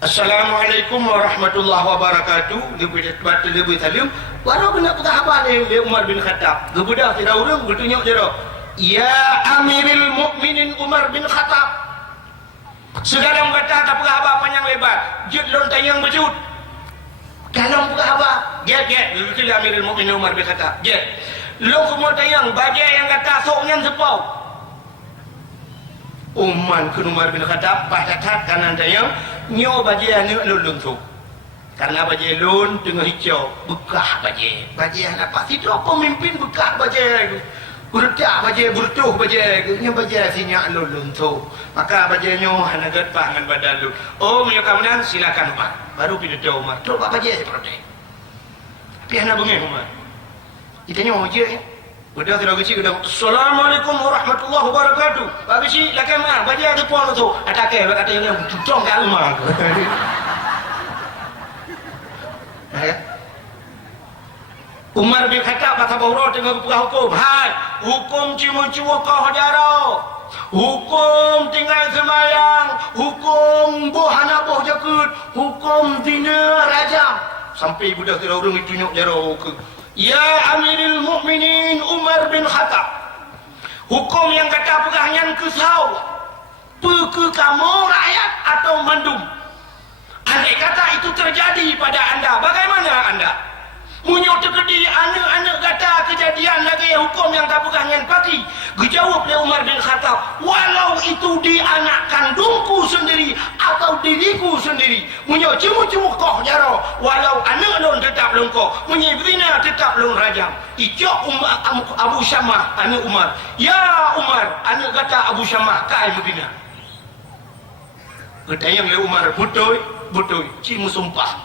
Assalamualaikum warahmatullahi wabarakatuh. Lebih salim. Baru kena pegah apa ni Umar bin Khattab. Gebudah tidak urung bertunjuk je dah. Ya Amirul Mukminin Umar bin Khattab. Segala kata tak pegah apa panjang lebar. Jut lontai yang berjut. Kalau pegah apa? Get. Betul Amirul Mukminin Umar bin Khattab. Get. Lo kumur tayang bajai yang kata soknya sepau. Umar bin Umar bin Khattab pada tak kanan tayang nyo bajai ni lulun tu. Karena bajai lun tengah hijau bekah bajai. Bajai apa? Tidak pemimpin bekah bajai. Berdak bajai bertuh bajai. Nya bajai sinya lulun tu. Maka bajai nyo hanagat pangan badan lu. Oh punya kemudian silakan Umar. Baru pindah Umar. Tu pak bajai protes. Tapi anak bengeng Umar. Kita nyo je ya. Udah tidak kecil udah. Assalamualaikum warahmatullahi wabarakatuh. Pak kecil lakai mah bajai ada puan tu. Atake kata yang tutong kat rumah. Umar bin Khattab kata bahawa tengah pegah hukum. Hai, hukum cuma kau hajaro. Hukum tinggal semayang. Hukum bohana boh jakut. Hukum zina rajam. Sampai budak tidak orang ditunjuk jaro ke. Ya Amirul Mukminin Umar bin Khattab. Hukum yang kata pegahnya kesau. Ke kamu rakyat atau mandum. Andai kata itu terjadi pada anda, bagaimana anda? Munyo terjadi anak-anak kata kejadian lagi hukum yang tak pegahnya pagi. Dijawab oleh Umar bin Khattab, walau itu di anak kandungku sendiri atau diriku sendiri. Munyo cemu-cemu kau jaro, walau anak lon tetap lon kau, munyo bina tetap lon rajam. Ijok Abu Syamah anak Umar. Ya Umar, anak kata Abu Syamah kai bina. Bertanya oleh Umar, betul, cik musumpah.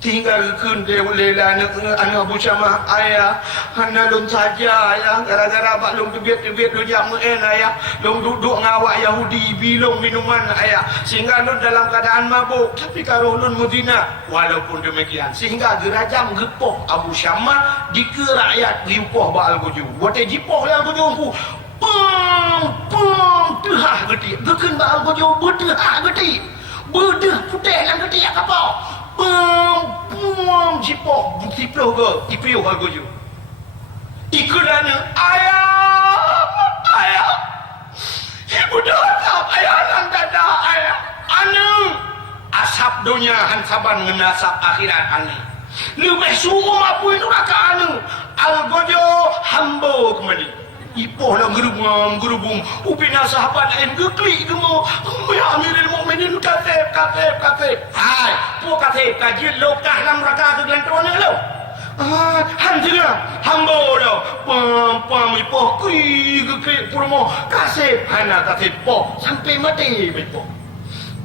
Tinggal kun dia boleh lah anak Abu Syamah ayah, anak lun saja ayah, gara-gara abak lun tebit lu jamu ayah, lun duduk ngawak Yahudi bilung minuman ayah, sehingga lun dalam keadaan mabuk, tapi kalau lun mudina, walaupun demikian, sehingga gerajam gepoh Abu Syamah dike rakyat riupoh ba'al guju, wate jipoh lah guju ku, tehah geti, geken ba'al guju betehah geti, bedeh putih lang geti ya kapau. Jipoh tipuh ke tipuh ke guju ikulana ayah ibu doa ayah lang dada ayah anu asap dunia hansaban ngenasap akhirat anu lebih suruh mapuin neraka anu al-gojo hambo kembali ipoh lang gerubung upina sahabat lain geklik gemo ya Amirul Mukminin katib hai pu katib kaji lokah lam raka ke gelantuan lo hanjira hambo lo pam ipoh kri geklik promo kasih hana katib po sampai mati ipoh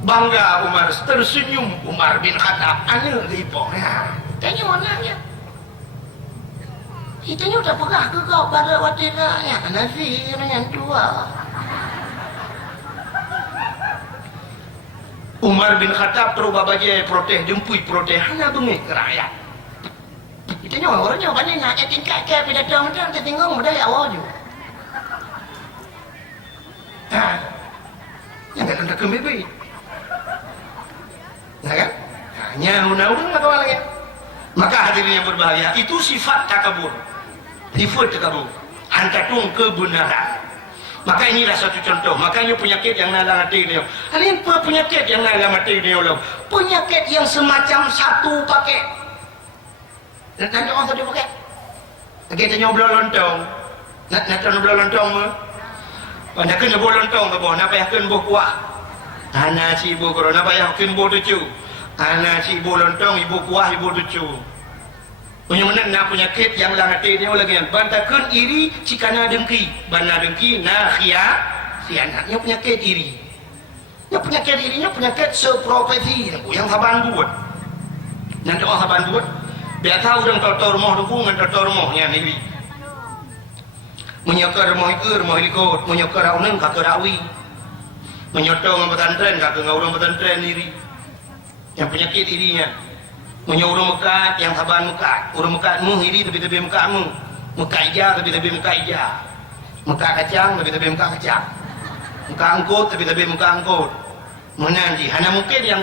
bangga Umar tersenyum Umar bin Khattab anu ipoh ya tanya warnanya Itanya udah pegah ke kau pada waktu ya nasi dengan tua. Umar bin Khattab terus babaje protes jempui protes hanya bengih ke rakyat. Itanya orangnya banyak nak tingkat ke pada tahun tu tinggal mudah awal je. Yang tak nak kembali. Nah kan? Hanya undang-undang atau apa lagi? Maka hadirin yang berbahaya itu sifat takabur. Sifat takabur. Hantatung kebenaran. Maka inilah satu contoh. Makanya penyakit yang nalang hati dia. Ini penyakit yang nalang hati dia. penyakit yang semacam satu paket. Nak tanya orang satu paket. Kita tanya belah lontong. Nak tanya belah lontong mah. Nak kena belah lontong ke boh? Nak payah kena boh kuah. Anak si ibu korona payah kena boh tucu. Anak si ibu lontong, ibu kuah, ibu tucu. Punya mana nak penyakit yang lang hati dia lagi. Bantakan iri cikana dengki. Bana dengki na khianat. Nya penyakit iri. Nya penyakit irinya penyakit seprofesi yang saban buat. Nanti orang saban buat. Biar tahu dong tor rumah dukung dengan tor rumahnya ni. Menyokor rumah itu rumah ikut, menyokor rauneng kak rawi. Menyotong pesantren kak ngurung pesantren diri. Yang penyakit irinya. Menyuruh mekat yang saban mekat. Urung mekatmu iri tapi mekatmu. Mekat ija tapi mekat ija. Mekat kacang tapi mekat kacang. Mekat angkut tapi mekat angkut. Menanti, hanya mungkin yang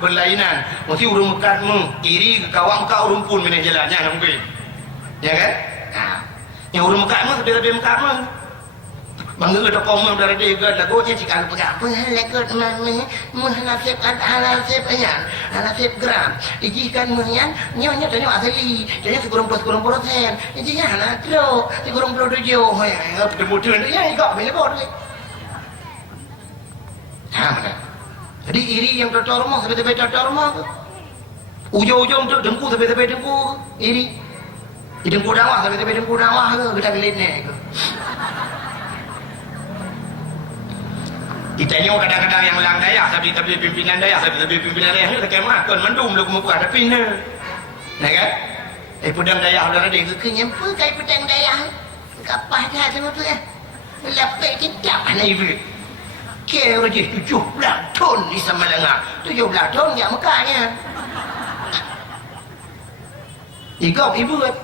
berlainan. Mesti urung mekatmu iri ke kawan kau urung pun mana jalannya hanya mungkin. Ya kan? Nah, yang urung mekatmu tapi mekatmu. Bangga ada komen dari dia juga lagu je jika pegang lagu nasib nasib ayan nasib gram ijikan menyan nyonya tanya asli jadi sekurang persen ijinya hana kilo sekurang 27 ya kemudian ya ikut bila boleh mana jadi iri yang totor rumah sebetulnya totor rumah ujung-ujung tu dengku sebetulnya dengku iri dengku dakwah sebetulnya dengku dakwah ke kita bilik ni kita ni kadang-kadang yang lang daya tapi pimpinan daya tapi pimpinan daya ni tak makan mendung lu muka ada pina nah kan pedang daya udah ada ke nyempu kai pedang daya kapah dah semua tu lapik tidak mana ibu kira je 17 ton di Samalanga 17 ton ya mekanya ikut ibu kan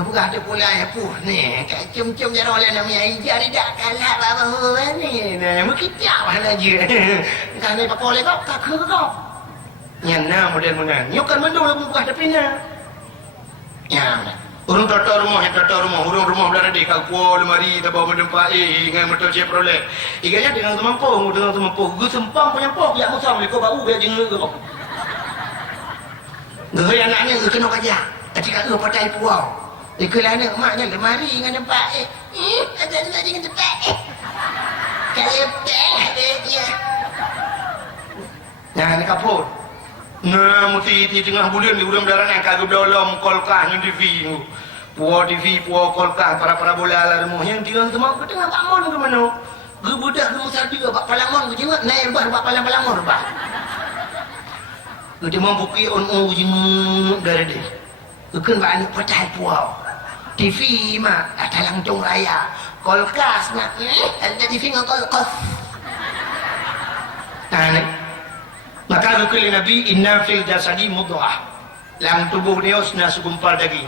bukan ada pula ya pun ni kat cium-cium jarak oleh namanya hijau ni tak kalah apa-apa ni mungkin tak mana je kan ni pakai oleh kau tak ke kau nyana model-model nyukan mendung lagu buka tapi na ya urung totor rumah urung rumah belah di kau kuah lemari tak bawa mendempak dengan motor Chevrolet iganya dengan temampu gue sempang penyempok ya musam kau bau biar jenguk kau gue anaknya gue kena kajak ketika gue pakai puau Ikulana maknya lemari dengan tempat ada dengan tempat kalau adanya nah ni kaput nah mesti di tengah bulan di ulang darah yang kagum dalam kolkah yang TV puau TV puau kolkah para bola lah rumah yang tinggal semua ke tengah bangun ke mana ke budak ke musal juga bak palamon ke jenguk naik bak palang-palamon bak ke cuma bukit on jenguk darah dia bukan banyak percaya puau TV mah ada langsung raya kolkas mah ada TV dengan kolkas maka rukul Nabi inna fil jasadi mudghah dalam tubuh dia segumpal daging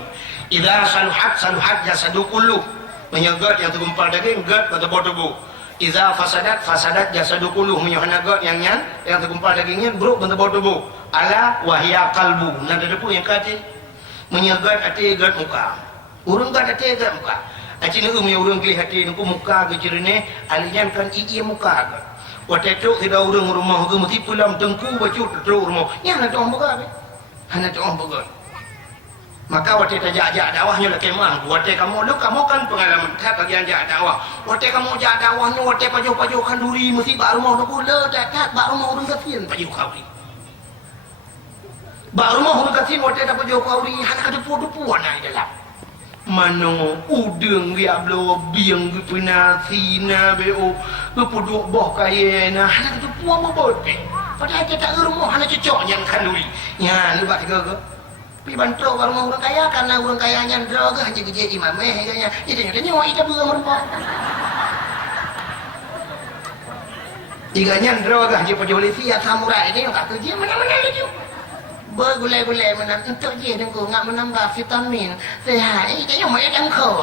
idza saluhat jasadu kullu menyegat yang segumpal daging gat pada tubuh idza fasadat jasadu kullu menyegat yang segumpal dagingnya buruk pada tubuh ala wahya qalbu nan depu yang kati menyegat hati gat muka urang gat hati gat muka aci nu punya urang kili hati nu muka ke cirene alian kan ii muka ke wate tok tidak urang rumah ke mesti pulang tengku baju tok rumah nya na tong boga be hana tong boga maka wate tajak dakwahnya lah kemah wate kamu kan pengalaman tak bagian jak dakwah wate kamu jak dakwah nu wate paju kan duri mesti bak rumah nu le dekat bak rumah urang kasian paju kauri bak rumah urang kasian wate tak paju kauri hana ka depu ana dalam mano udeng dia blo biang ke penasina beo ke puduk boh kayena hana tu puang bote padahal kita rumah hana cocok yang kanduri nya lu bak tiga ke pi bantu orang orang kaya karena orang kayanya drog hanya kerja imam kayaknya jadi nyawa ida burung rumah iganya drog hanya polisi ya samurai ini enggak kerja mana-mana lagi bergulai-gulai menang untuk dia dengku nak menambah vitamin sehat kayaknya mau yang kau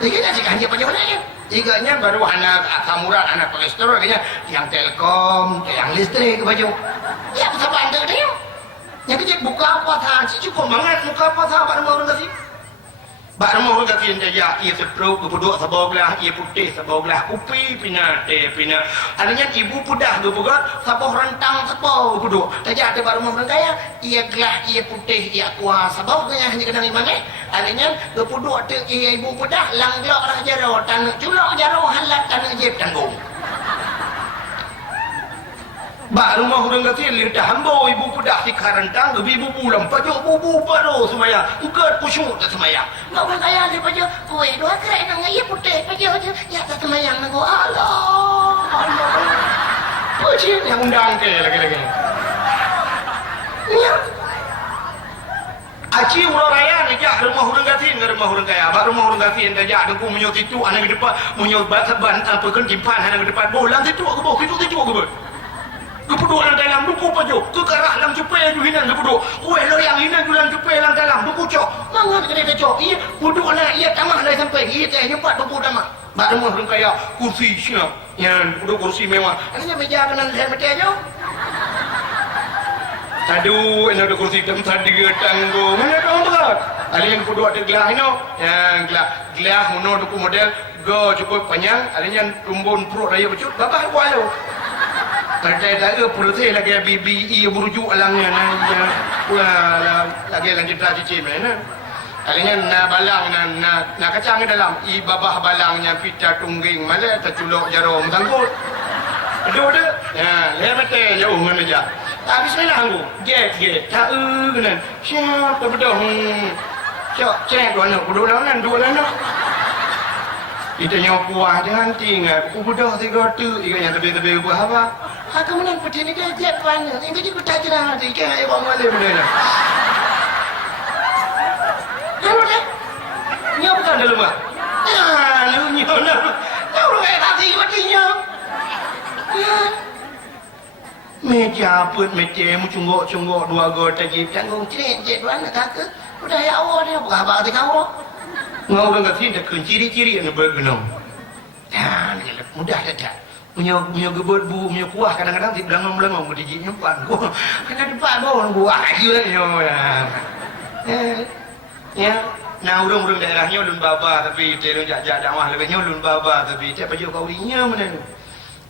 jadi dah sekarang dia pada mana ya iganya baru anak samurai anak kolesterol kayaknya yang telkom yang listrik baju ya apa bandar dia yang kecil buka apa sah cukup banget buka apa sah pada orang kasih Bak rumah orang kata dia ia sepruk berdua sebelah belah ia putih sebelah belah upi pina pina adanya ibu pudah tu bukan sabah rentang sabah berdua saja ada bak rumah orang kaya ia gelah ia putih ia kuah sabah kaya hanya kena imam adanya berdua tu ia ibu pudah langglok dah jaro tanah culok jaro halat tanah jeb tanggung bak rumah orang kata lidah hamba ibu pudah di karantang ibu bulan pajuk bubu baru semaya ugat kusyuk tak semaya mak orang kaya dia pajuk kue dua kerai nang ia putih pajuk ya tak semayang nang Allah pajuk yang undang ke lagi ya Aci ulah raya ni jak rumah orang gatin ke rumah orang kaya bak rumah orang gatin dah jak dengku munyot itu anak ke depan munyot ban apa kan timpan anak ke depan bolan situ aku bawa itu aku bawa kepuduk lang dalam duku pajo kekarah lang cepet ju hinan kepuduk kue loyang hinan ju lang cepet lang dalam duku cok mangan kena cok iya puduk lah iya tamah lah sampai iya teh nyempat duku damah bak rumah orang kaya kursi siap yang puduk kursi mewah adanya meja kanan saya mati aja aduh ini ada kursi hitam tadi tanggung mana tahu berat ada yang puduk ada gelah ini yang gelah mono duku model go cukup panjang adanya tumbun perut raya becut babah kualo Kadang-kadang pulsa lagi BBI berujuk alangnya nanya. Wah, lagi lanjut cici mana? Kalinya na balang na kacang dalam i babah balangnya pita tungging malah terculok jarum sangkut. Aduh dah. Ya, lepas tu jauh mana aja. Habis mana aku? Get. Tak kenan. Siapa betul? Cek dua nak, dua nak. Kita nyawa kuah jangan tinggal. Aku budak 300 ikan yang tebel-tebel buah apa? Aku menang peti ni dia jet banyak. Yang jadi aku tak cerah hati. Ikan air bawang malai benda ni. Lalu dah? Nyawa bukan dalam rumah? Lalu nyawa nak. Lalu air hati matinya. Meja pun meja mu cungguk dua gol tajib. Tanggung jet banyak tak ke? Udah ya awak dia. Bukan apa hati kau. Ngau orang kata dia kena ciri-ciri yang bergenong. Ya, mudah dah. Punya gebut bu, punya kuah kadang-kadang di belangong-belangong ke dijik nyempan. Kena depan bawah buah je ya. Nah urung-urung daerahnya ulun baba tapi telung jak-jak dakwah lebihnya ulun baba tapi tak paju kau rinya mana tu.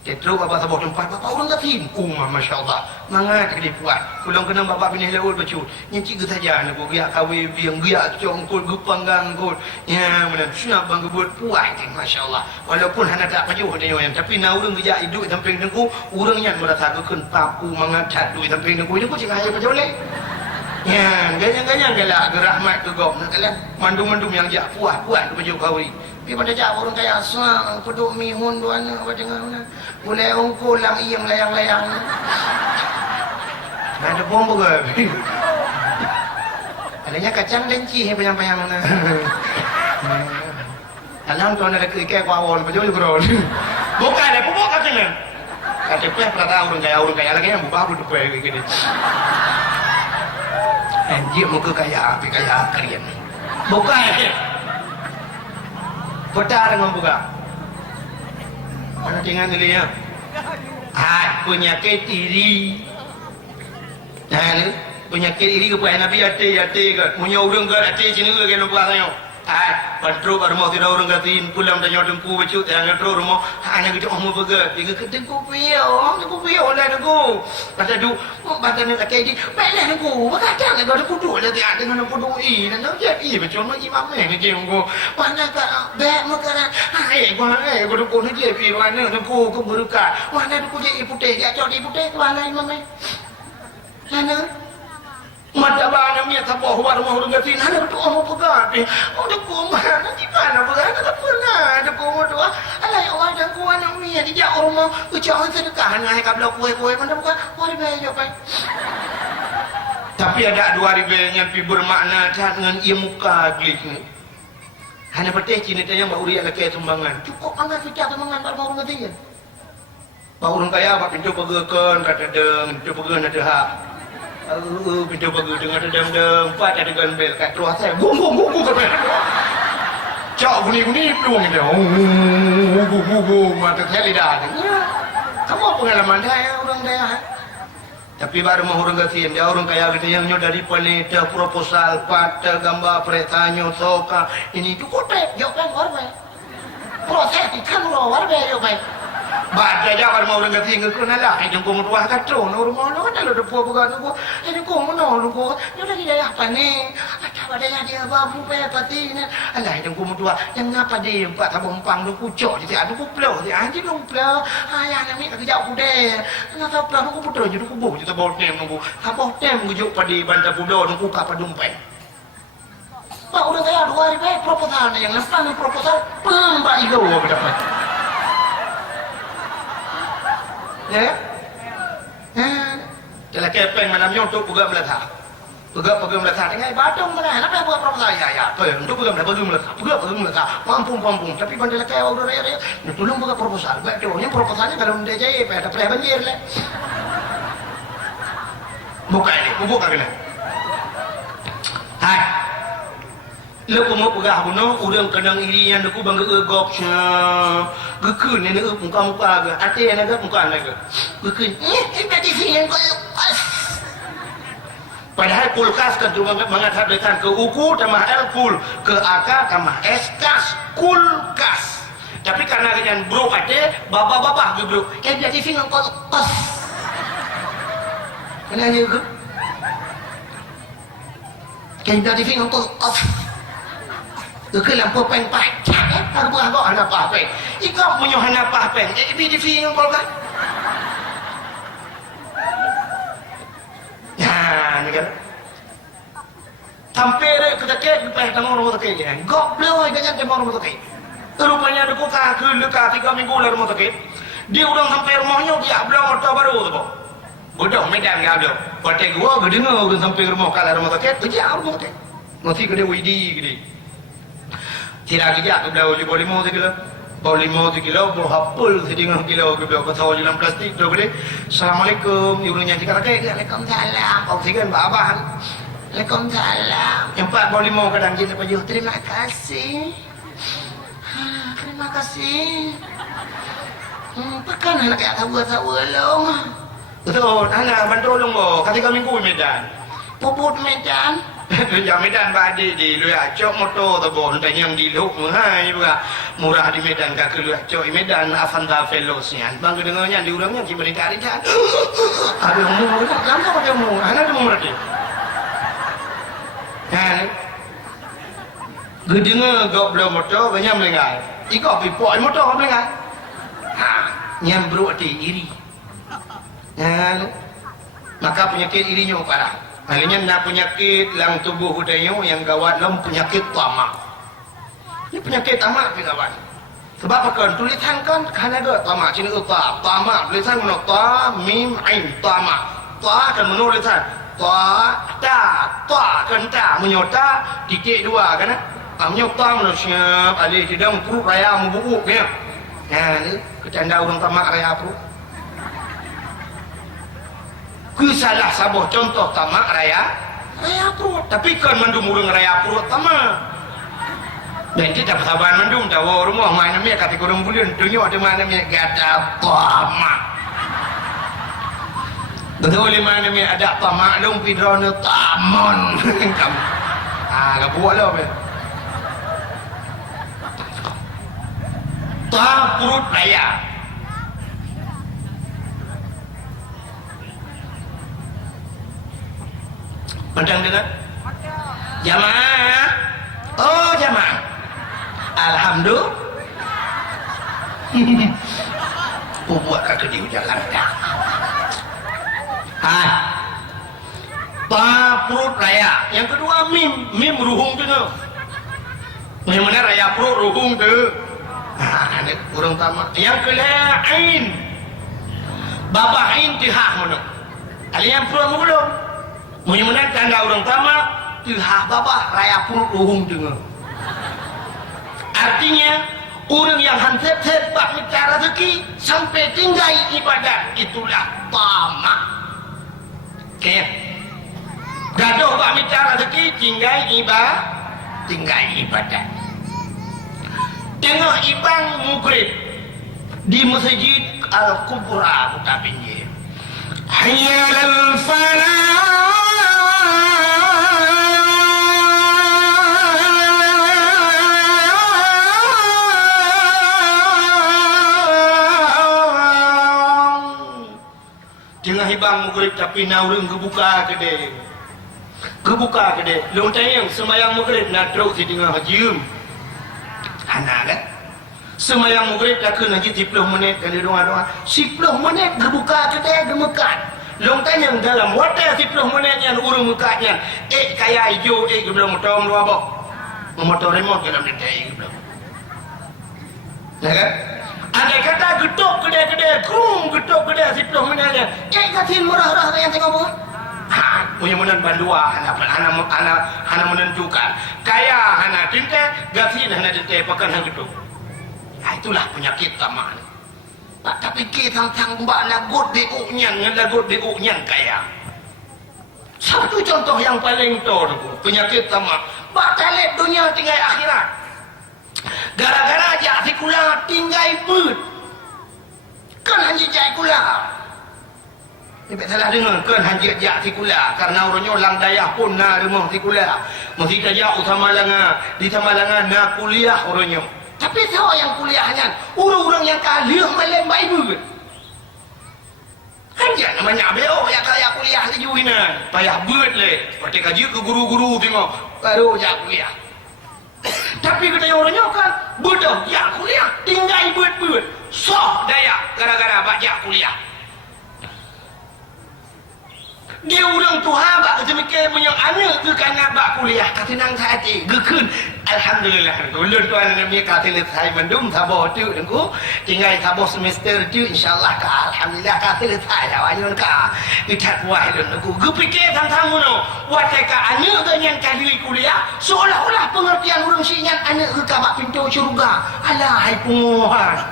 Terus baba sabah tempat bapa orang kafin. Masya-Allah. Mangat ke dipuat. Pulang kena baba pinih laul becut. Nyenci ke saja nak giak kawe biang giak congkul gupanggang kul. Ya mana sunat bang gebut puas je masya-Allah. Walaupun hana tak paju dia yang tapi na urang giak hidup samping dengku urang yang merasa keun papu mangat duit samping dengku dengku cik aja pajoleh. Ya, ganyan-ganyan galak gerahmat tu gom nak kalian mandum-mandum yang jak puas tu baju kawi. Pi pada jak orang kaya asal peduk mihun duana apa dengar mana. Boleh ongko lang iyang layang-layang. Ada bom bukan? Adanya kacang lenci he payang-payang mana. Alam tu ada ikan kuawon baju bro. Bukan ada pupuk katanya. Kata peh prata orang kaya lagi yang buka butuh kue gini. Anjir muka kaya api kaya kalian. Buka ya. Kota dengan buka. Mana tinggal dulu ya? Punya ketiri. Nah, punya ketiri ke punya Nabi ate ke. Punya orang ke ate sini ke lupa saya. Patro kat rumah tidak orang katin pulang tanya dengku becut yang patro rumah hanya kita mau pergi tiga ke dengku piau lah dengku kata du kata ni kata ini baiklah dengku kadang ada dengku duk lah tiada dengan dengku duk dan nak jadi macam mana imam ni je dengku mana tak baik makanan gua dengku ni je pi mana dengku ku berukah mana dengku je putih dia cok di putih mana imam ni mana mata bana miat sabah rumah orang gatin ada doa mau pegang udah mana di mana pegang tak pernah ada kau doa alai orang dan kau anak miat dia rumah ucapan sedekah ngai kabla kue mana bukan mari bae japai tapi ada 2000 yang pi bermakna dengan ia muka glik ni hanya peteh cina yang bauri ada kaya sumbangan cukup angkat fikir sumbangan pada orang gatin bau orang kaya apa pintu pegekan kata deng pintu pegekan ada hak pintu bagus dengan dedang-dedang empat ada ganbel kat terus saya gum kat cak guni peluang dia gum mata saya lidah kamu pengalaman saya orang daerah Tapi baru mau orang gatiin, dia orang kaya gitu yang dari penelitian proposal, pada gambar peretanya, soka, ini itu kotek, jauh kan warga. Proses ikan warga jauh kan. Baca jangan mau orang gatiin ke nala, yang kau mutuah kacau, orang mau nak ada depo bukan aku, ini kau mana aku, ni dah dia apa ni, ada pada yang dia babu peti ni, alah yang kau mutuah, yang apa dia empat tabung pang tu kucok, jadi ada kuplau, dia anjing dong plau, ayah ni kaki jauh kuda, kenapa plau tu putra jadi kubu, jadi bawa tem nunggu, apa tem kujuk pada bantar pulau nunggu kapal dumpai. Pak udah saya 2 hari baik proposal yang lepas ni proposal, pembak igau berdapat. Ya, jadi kepeng mana nyontok pegang belatah, pegang belatah. Dengan batung mana, nak buat proposal ya, untuk pegang belatah, mampu. Tapi bandel kayak udah raya, tolong buat proposal. Betulnya proposalnya kalau udah jadi, ada banjir lah. Buka ini. Hai. Lepas mau pegah bunuh, orang kenang irian aku bangga egok gekun ni muka ke hati yang agak muka lagi gekun tadi sini yang kulkas padahal kulkas kan cuma mengatakan ke uku tambah L kul ke akar tambah eskas kulkas tapi karena yang bro ada baba ke bro yang jadi sini yang kulkas kenapa ke yang jadi sini yang kulkas ke lampu peng pacak aku bukan kau anak apa ikut punya anak apa ini di sini yang kau kan ya ni kan tampere ketakek di tengah rumah takek ni goblok jangan tengah rumah takek rupanya ada kuka ke 3 minggu lalu rumah takek dia udah sampai rumahnya dia belum motor baru tu bodoh medan enggak ada pakai gua gede udah sampai rumah kala rumah takek kerja rumah takek masih gede widi gede tidak kerja tu dah uji boleh mau kilo berhapul setengah kilo ke belakang kau dalam plastik tu gede assalamualaikum ibu nyanyi kata ke waalaikumsalam kau sigan babah waalaikumsalam yang 45 kadang kita baju terima kasih pekan anak kayak tahu long betul anak bantu long kata kami ku Medan puput Medan yang Medan badi di lu acok motor tebon dan yang di lu hai juga murah di Medan kak lu acok Medan Avanta Velosnya bang kedengarnya di urangnya di mereka ada aduh mu kenapa pakai mu anak mu berarti kan gedengar goblok motor banyak melengah ikut pipoi motor melengah nyambru di iri maka penyakit irinya parah. Akhirnya nak penyakit dalam tubuh budaya yang gawat dalam penyakit tamak. Ini penyakit tamak kawan. Sebab apa kan tulisan kan karena ada tamak sini tu tamak tulisan mana ta mim ain tamak. Ta kan menulisan ta kan ta menyota titik 2 kan. Menyota manusia alih tidak perut raya membubuk ya. Nah ni kecanda orang tamak raya perut. Salah sabuh contoh tamak raya perut tapi kan mandum urang raya perut tamak dan kita persabaran mandum tahu rumah mana dia kata kurang bulan tunjuk ada mana dia gada tamak betul mana dia ada tamak dong pidrona tamon kamu gak buat lah perut raya Pandang dengar? Jamaah. Oh jamaah. Alhamdulillah. Buat kata dia jalan dah. Perut raya. Yang kedua mim ruhung tu. Yang mana raya perut ruhung tu? Ini kurang tamak. Yang kedua ain. Babah ain tihah mana? Kalian perut mulung. Mudah-mudahan tanda orang tamak tihah babah raya perut ruhung dengar. Artinya orang yang hansep-sep bak minta rezeki sampai tinggal ibadat itulah tamak. Okay. Gaduh bak minta rezeki tinggal ibadat. Tengok ibang mugrib di Masjid Al-Kubra Kota Pinjir. hayya lal falah. Tengah hibang maghrib tapi naurung kebuka kedai. Kebuka kedai. Lontai yang semayang maghrib nak terus di tengah hajium. Hana kan? Semayang maghrib dah kena haji 10 minit kan dia doa-doa. 10 minit kebuka kedai gemekat. Lontai yang dalam wadah 10 minit yang urung mekatnya. Kaya hijau belum motor dua bok. Motor remote dalam kedai belum. Ya kan? Andai kata getuk kedai-kedai, krum getuk kedai 10 minit aja. Katin murah-murah yang tengok pun. Punya menan bandua, hana menentukan. Kaya hana tinta, gatin hana tinta pakan hang getuk. Itulah penyakit tamak. Tapi kita tentang mbak lagut di uknyan, lagut di uknyan kaya. Satu contoh yang paling tor, penyakit tamak. Mbak talib dunia tinggal akhirat. Gara-gara jak sikula tinggal but. Kan hanji jak kula. Ini salah dengar kan hanji jak sikula karena orangnya lang dayah pun na rumah sikula. Mesti kerja utama langa, di Tamalanga na kuliah orangnya. Tapi siapa yang kuliahnya? Orang-orang yang kalah melembai but. Hanji namanya beo ya kaya kuliah di juinan. Payah but le. Pati kaji ke guru-guru tengok. Baru jak kuliah. Tapi kita orangnya kan bodoh ya kuliah tinggal buat soh daya gara-gara baca kuliah. Dia orang Tuhan bak semikir punya anak ke kanak bak kuliah kata nang hati gekun alhamdulillah ulun tuan namanya kata saya mendum sabar tu dengku tinggal sabar semester tu insyaallah ka alhamdulillah kata saya wayun ka itat wah dengku gepikir tentang mono wateka anak ke yang kali kuliah seolah-olah pengertian urang sinyan anak ke ka bak pintu syurga alah hai penguhan.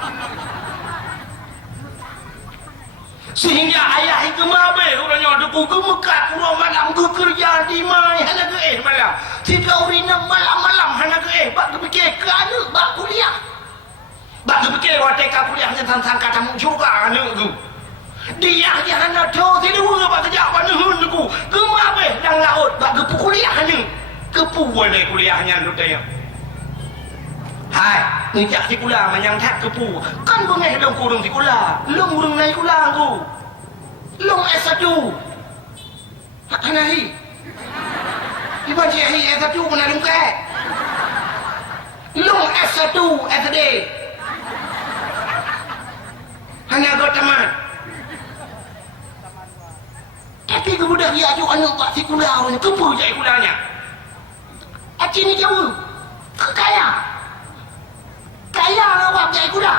Sehingga ayah itu mabe orangnya debu gemekat kurang malam ke kerja di mai hana ke malam tiga urina malam-malam hana ke bak kepikir ke anak bak kuliah bak kepikir wateka kuliahnya tentang kata juga anak tu dia hana tahu tidak bak kerja mana hunku gemabe dan laut bak kepu kuliah hana kepu boleh kuliahnya tu tanya. Hai, ngejak sikula manyang tak kepu. Kan bengeh dong kurung sikula. Long urung naik kula aku. Long S1. Hana hi. Iban si hi S1 mana dong ke? Long S1 SD. Hanya go teman. Tapi kemudian dia ajuk anak pak sikula kepu je kulanya. Aci ni jauh. Kaya. Kaya awak jai kuda.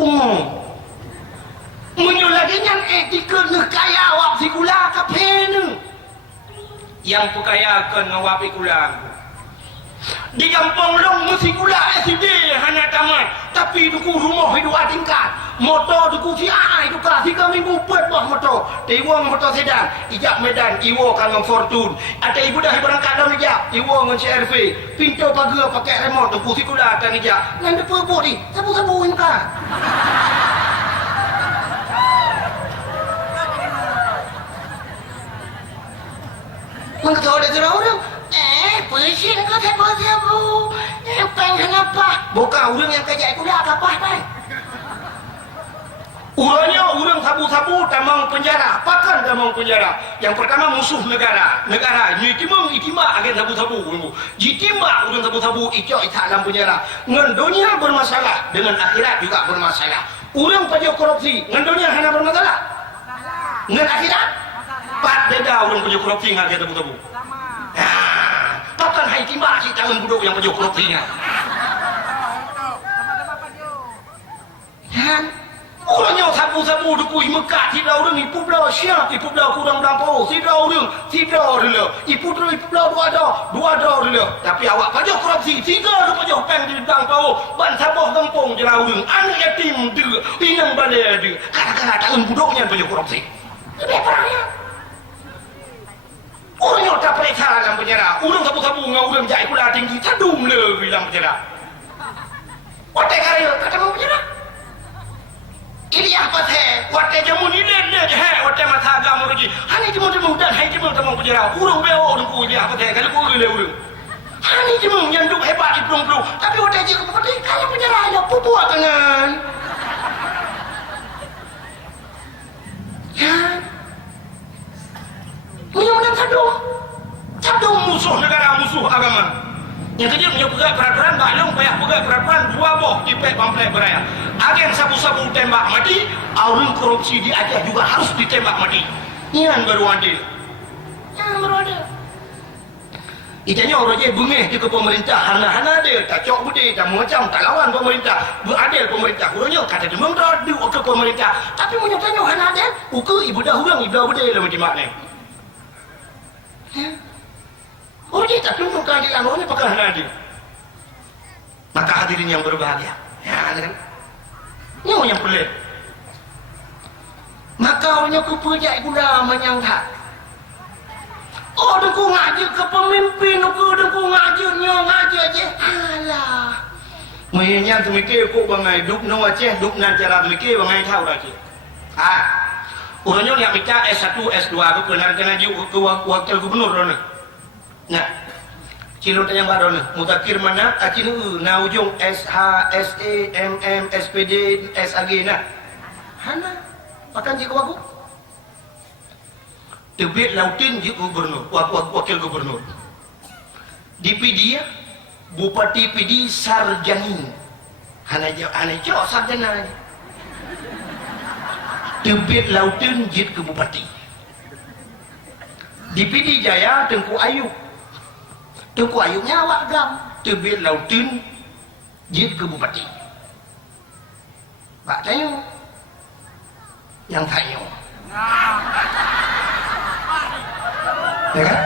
Pungo. Menyo lagi nyan etika ne kaya awak si kula kapenu. Yang pekayakan awak kula. Di kampung long mesti kula SD hanya tamat. Tapi duku rumah hidup tingkat. Motor duku si ai duku 3 minggu buat bah motor. Tiwang motor sedan, ijak Medan, iwo kangong Fortune. Ada ibu dah berangkat dalam ijak, iwo ngon CRV. Pintu pagar pakai remote duku si kula tan ijak. Ngan depa bot ni, sabu-sabuin ka. Mengetahui ada cerah orang. Pesin ke sabu-sabu. Peng kenapa? Bukan orang yang kerja kuliah apa pai? Urangnya orang sabu-sabu tamang penjara. Pakan tamang penjara. Yang pertama musuh negara. Negara itima agen sabu-sabu. Jitima orang sabu-sabu icok itak dalam penjara. Ngan dunia bermasalah, dengan akhirat juga bermasalah. Orang pajak korupsi, ngan dunia hanya bermasalah. Ngan akhirat pat beda orang pajak korupsi ngan agen sabu-sabu. Pakan hai timba si tangan buduk yang pajak korupsinya. Kan orangnya sabu-sabu dukui Mekah tidak orang ipu belau siap ipu belau kurang dampau tidak orang dulu ipu belau dua dulu tapi awak pajak korupsi 3 tu pajak peng di dampau ban sabah kampung jelah orang anak yatim dia inang balai dia kadang-kadang tahun buduknya pajak korupsi lebih perangnya orangnya tak periksa dalam penjara orang sabu-sabu dengan orang jahit kula tinggi tadum le dalam penjara otak karya kata mau penjara. ini apa teh wate jamu ni le he wate mata gamu lagi hani jamu dan hai jamu tamang kujera urung beo urung dia apa teh kalau ku le urung hani jamu yang duk hebat di pelung tapi wate je ku pati kalau kujera ya pupu tangan ya mudah-mudahan sadung musuh negara musuh agama yang kedua punya pegang peraturan baklung payah pegang peraturan dua boh dipek pamplek beraya agen sabu-sabu tembak mati orang korupsi diajar juga harus ditembak mati yang baru adil itanya orang je bengih ke pemerintah hana-hana dia tak cok bude tak macam tak lawan pemerintah beradil pemerintah kurangnya kata demang radu ke pemerintah tapi menyatanya hana adil uke ibu dah hurang ibu dah bude lah macam mana orang je tak tunduk keadilan orangnya pakai hana adil maka hadirin yang berbahagia ya kan ini yang pelik maka orangnya kepejak gula menyangka oh dengku ngaji ke pemimpin dengku ngaji aja alah mainnya tu mikir kok bangai duk no aceh duk nan cara mikir bangai tahu dah cik orangnya yang minta S1 S2 ke benar kena ke wakil gubernur ni nah cilon yang baru ni mutakir mana acinu na ujung SH SE MM SPD SAG nah hana pakan cik aku Tebet Lautin je gubernur, wakil gubernur. DPD ya, Bupati PD Sarjani. Hana jauh sarjana. Tebet Lautin je ke Bupati. DPD Jaya Tengku Ayub. Tengku Ayubnya awak gam. Tebet Lautin je ke Bupati. Pak tanya. Yang tanya. Ya kan?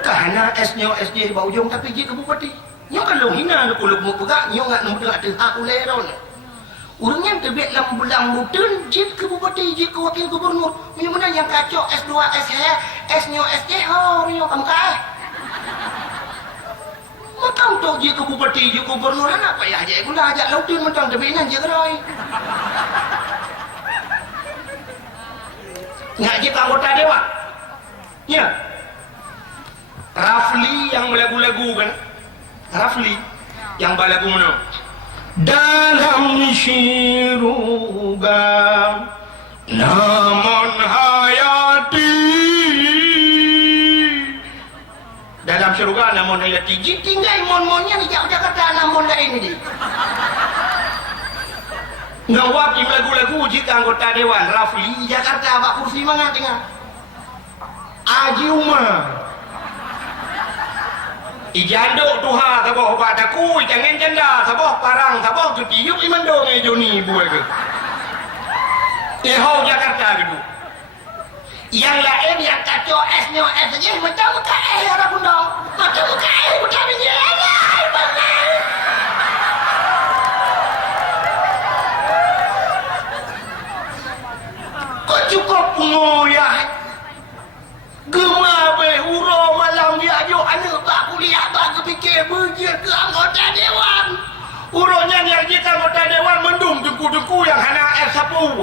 Kerana S-nya SD di bawah ujung tapi dia ke bupati. Nyo kan lo hina lo kuluk mu pegak nyo ngak nombor tengah tengah ulai ron. Urangnya tebet lam belang mutun dia ke bupati dia ke wakil gubernur. Punya mana yang kacau S2 SH S-nya SD ho nyo kamu kah? Macam tu dia ke bupati dia ke gubernur anak payah aja gula ajak lautun mentang tebenan je keroi. Ngaji ke anggota dewan. Ya, Rafli yang lagu-lagu kan, Rafli yang balagu mana? Dalam syurga namun hayati, dalam syurga namun hayati. Jadi tinggal mon-monnya di Jakarta namun dah ini di. Ngawak yang lagu-lagu jika anggota dewan Rafli Jakarta abak kursi mana tengah. Aji Umar Ijanduk tuha saboh obat aku jangan janda saboh parang saboh tu tiup iman dong Joni buat ke Ehau Jakarta gitu yang lain yang kacau S-nya S saja macam muka orang pun dong macam muka bukan menjelai banget kok cukup ngoyah Gema be huro malam dia ajo anak bak kuliah bak kepikir berjir ke anggota dewan. Uronya yang kita anggota dewan mendung dengku-dengku yang hana F10.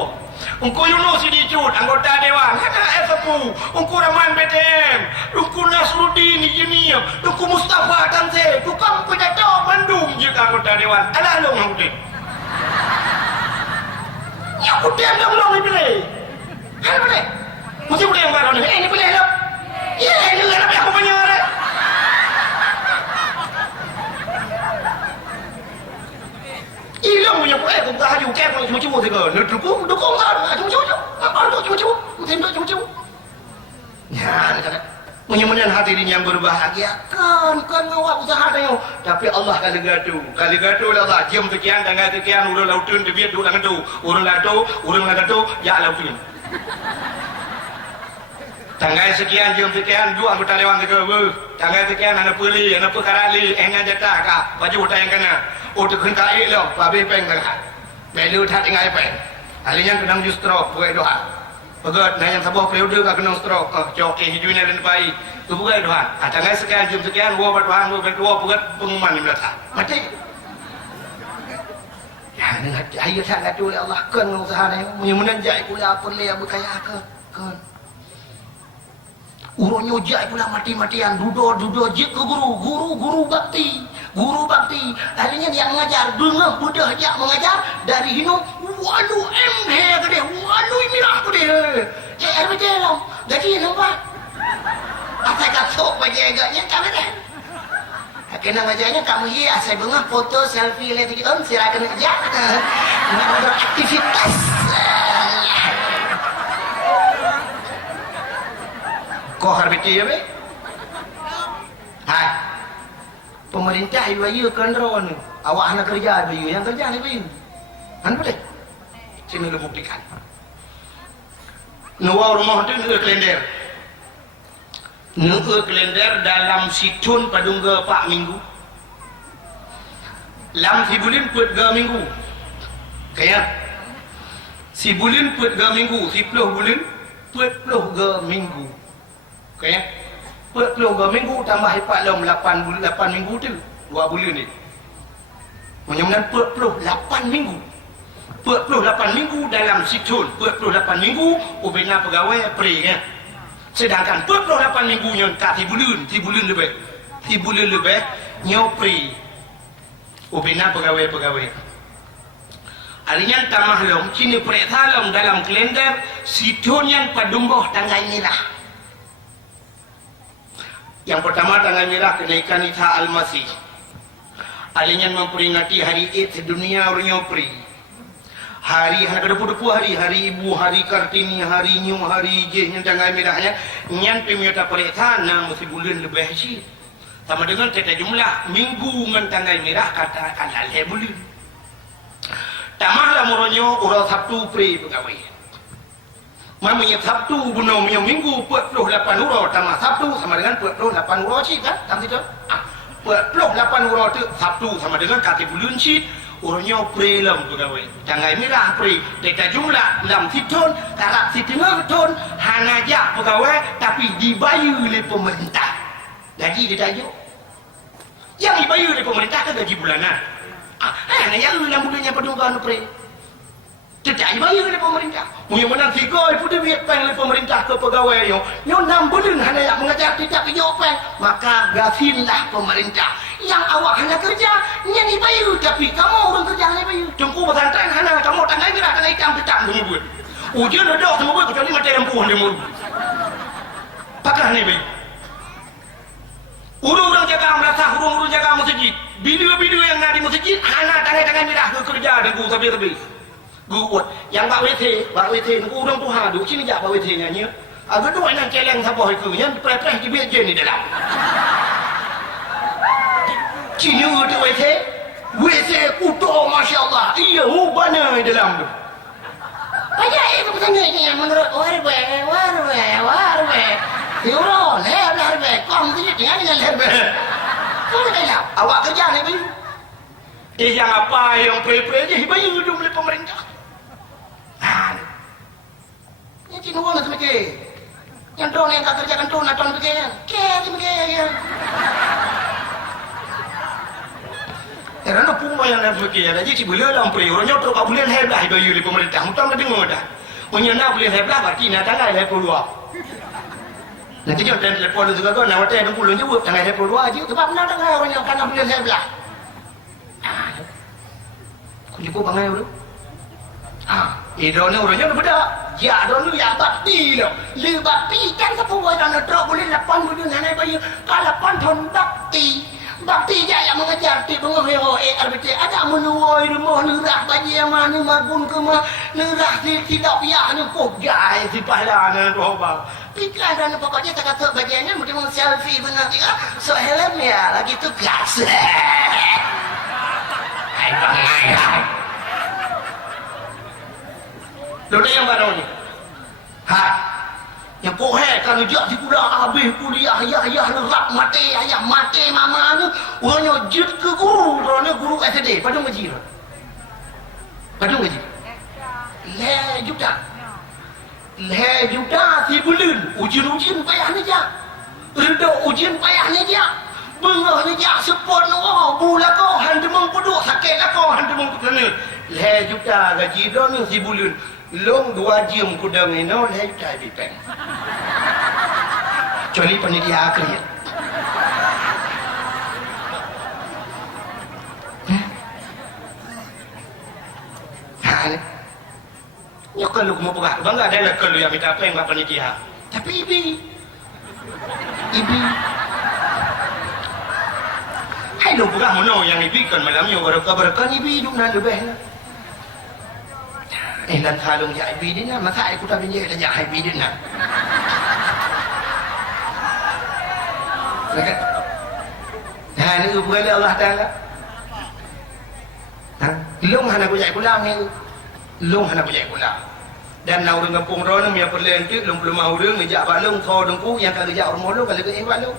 Engkau Yunus dicut anggota dewan hana F10. Engkau Rahman BTM, engkau Nasruddin Engineer, engkau Mustafa Tanse, tukang penjatuh mendung jika anggota dewan. Alah long ngutip. Ya kutip long ni pilih. Hal boleh. Mesti boleh yang baru ni. Ini boleh tak? Ya, ini lah aku punya orang. Ilang punya aku tak haju kek cuma-cuma saja. Nak dukung tak? Cuma-cuma. Apa cuma-cuma? Tembak cuma-cuma. Ya, kata. Mudah-mudahan hadirin yang berbahagia kan ngawak usaha tengok. Tapi Allah kali gatu Allah jam sekian tanggal sekian urang lautun tebet duk lang tu. Urang latu ya lautun. Tanggal sekian jam sekian dua anggota dewan ke tanggal sekian anak peli anak perkarali engan jatah ka baju tayang kana oh tu kena air lo babe peng kana belu that ingai peng alinya kena stroke buat doa pegat nah yang sabah periode ka kena stroke cok hijaunya dan pai tu buat doa tanggal sekian jam sekian gua berdoa gua berdoa pegat pengumuman ni belaka mati Ya, dengan ayo tak gaduh oleh Allah kan usaha ni. Punya menanjak pula perle berkaya ke. Kan. Urunyo jai pula mati-matian duduk je ke guru bakti. Guru bakti. Tadinya yang mengajar dengar budak jak mengajar dari hinu walu MH ke dia. Walu mirah ke dia. Cik betul lah. Gaji nampak. Asal kasut baju agaknya tak betul. Kena ngajarnya kamu hias saya bengah foto selfie lagi on silakan kerja. Ada aktivitas. Kau harbiti ya be? Hai. Pemerintah ibu kontrol. Awak anak kerja ibu yang kerja ni ibu. Kan boleh? Sini lu buktikan. Nuwa rumah tu nuwa kalender. Nuwa kalender dalam situn padungga 4 minggu. Lam si bulin put 3 minggu. Kaya si bulin put 3 minggu, si puluh bulin put 3 minggu. Kaya put 3 minggu tambah hepat lam 8 minggu tu 2 bulan ni. Mudah-mudahan put 8 minggu. 48 minggu dalam situn, 48 minggu ubina pegawai pri kan. Sedangkan 48 minggunya kat 3 bulan lebih nyopri ubina pegawai. Arinya tamah long cini perintah long dalam kalender situn yang padumboh tanggal merah. Yang pertama tanggal merah kenaikan Isa Al-Masih. Arinya memperingati hari Eid sedunia nyopri. Hari ada depu-depu hari ibu, hari Kartini, hari Nyu, hari J yang tanggal merahnya nyan pemiota perintah na mesti bulan lebih sih. Sama dengan teta jumlah minggu ngan tanggal merah katakan alhe bulan. Tamahlah muronyo urang Sabtu pri pegawai. Mamanya Sabtu buno minggu 48 urang tambah Sabtu sama dengan 48 urang sih kan? Tam situ. 48 urang tu Sabtu sama dengan kata bulan sih. Orangnya pri lam pegawai. Tanggal merah pri. Teta jumlah lam situn, karak situn ton, hanajak pegawai tapi dibayar oleh pemerintah. Gaji dia tajuk. Yang dibayar oleh pemerintah ke gaji bulanan. Yang lam bulannya pedungkan pri. Tidak dibayar oleh pemerintah. Punya menang tiga itu duit pen oleh pemerintah ke pegawai yo. Yo 6 bulan hanajak mengajar tidak kerja pen. Maka gafinlah pemerintah. Yang awak hanya kerja, yang dibayar tapi kamu orang kerja hanya bayar. Tunggu pesantren hanya kamu tanggal merah tanggal hitam petang semua buat. Ujian ada semua buat kecuali mati rempuh dia mulu. Pakai hanya bayar. Orang jaga merasa orang jaga masjid. Video-video yang ada di masjid hanya tanggal merah ke kerja dan gua tapi. Gua yang Pak WT nunggu orang Tuhan tu sini jak Pak WT nyanyi. Agak tu yang keleng sabah itu yang prepres di biar ni dalam. Cina tu WC kuto Masya Allah. Iya hubana dalam tu. Banyak itu pertanyaan yang menurut warbe. Euro leher kong tu dengan leher. Kau dalam awak kerja ni bayu. Yang apa yang pre-pre je bayu tu oleh pemerintah. Yang Cina orang tu macam yang drone yang tak kerjakan drone atau macam ke. Kerana pun yang nak fikir ada je boleh dalam pri orangnya terus tak boleh hebat bayu di pemerintah mutang nak dengar dah punya nak boleh hebat berarti nak tanggal 22 nanti dia telefon juga kan nak hotel 60 je buat tanggal 22 je sebab nak tanggal orangnya kan nak boleh hebat kuliku bangai tu idone orangnya dah beda ya don ya bakti lo le bakti kan sepuluh dan terus boleh 8 bulan hanai bayu kalau 8 tahun bakti jaya mengejar ti bengah yo RBT ada menuai rumah nerah bagi yang mana magun ke mah nerah tidak pihak ni kok gay si pahala tu bang pikiran dan pokoknya tak kata bagiannya mungkin selfie benar tiga so helm ya lagi tu gas hai bangai lo yang baru ni yang kohek kan dia di pula habis kuliah ayah lerak mati mama ni orangnya jut ke guru orangnya guru SD pada ngaji le juta si bulan ujian payah ni je reda ujian payah ni je bengah ni je sepon bulan kau han demang peduk sakit lah kau han demang peduk le juta gaji don si bulun long 2 jam kudang ino le juta di pen kecuali panitia akhir ya kalau mau pegang bangga ada kalau yang minta apa yang nggak panitia tapi ibi hai dong pegang mana yang ibi kan malamnya berkah ibi hidup nan lebih lan thalung ya ibi dia masa aku tak pinjai dah ibi dia Lekat. Nah, ini boleh Allah Taala. Long hana ko jai kula ni. Long hana ko jai kula. Dan nau dengan pung ron mi apa len tu long belum mau deng ngejak ba long tho deng ku yang kagak jak rumah lo kalau ke ba lo.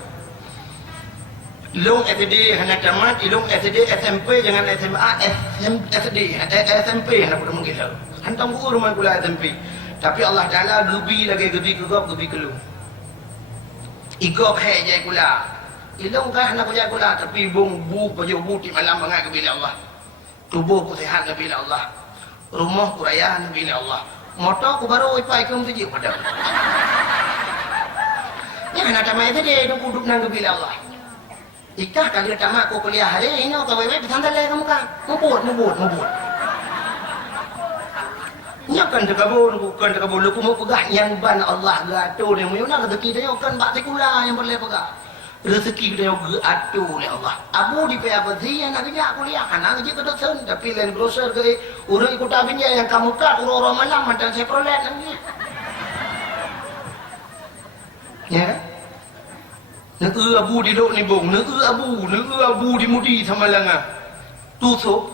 Long SD hana tamat, long SD SMP jangan SMA SD SMP hana pun mungkin lo. Hantang ku rumah kula SMP. Tapi Allah Taala gebi lagi gebi kegop gebi kelung. Igop hai jai kula. Ilong kah nak jai kula tapi bung bu baju bu di malam bangai ke bila Allah. Tubuh ku sihat ke bila Allah. Rumah ku raya ke bila Allah. Motor ku baru ipai ke mesti pada. Ni nak tamai tadi dong duduk nang ke bila Allah. Ikah kali tamat ku kuliah hari ini atau wewe pesantren kamu kan. Mubut. Nyakan tekabur lu mau pegah yang ban Allah gato ni mu nak rezeki dia kan bak sekula yang boleh pegah rezeki dia gato oleh Allah abu di paya bezi yang nak kerja kuliah anak kerja ke dosen tapi lain browser ke urang ikut abinya yang kamu kat orang malam macam saya prolet lagi ya negeri abu di dok ni bong negeri abu di mudi sama langa tusuk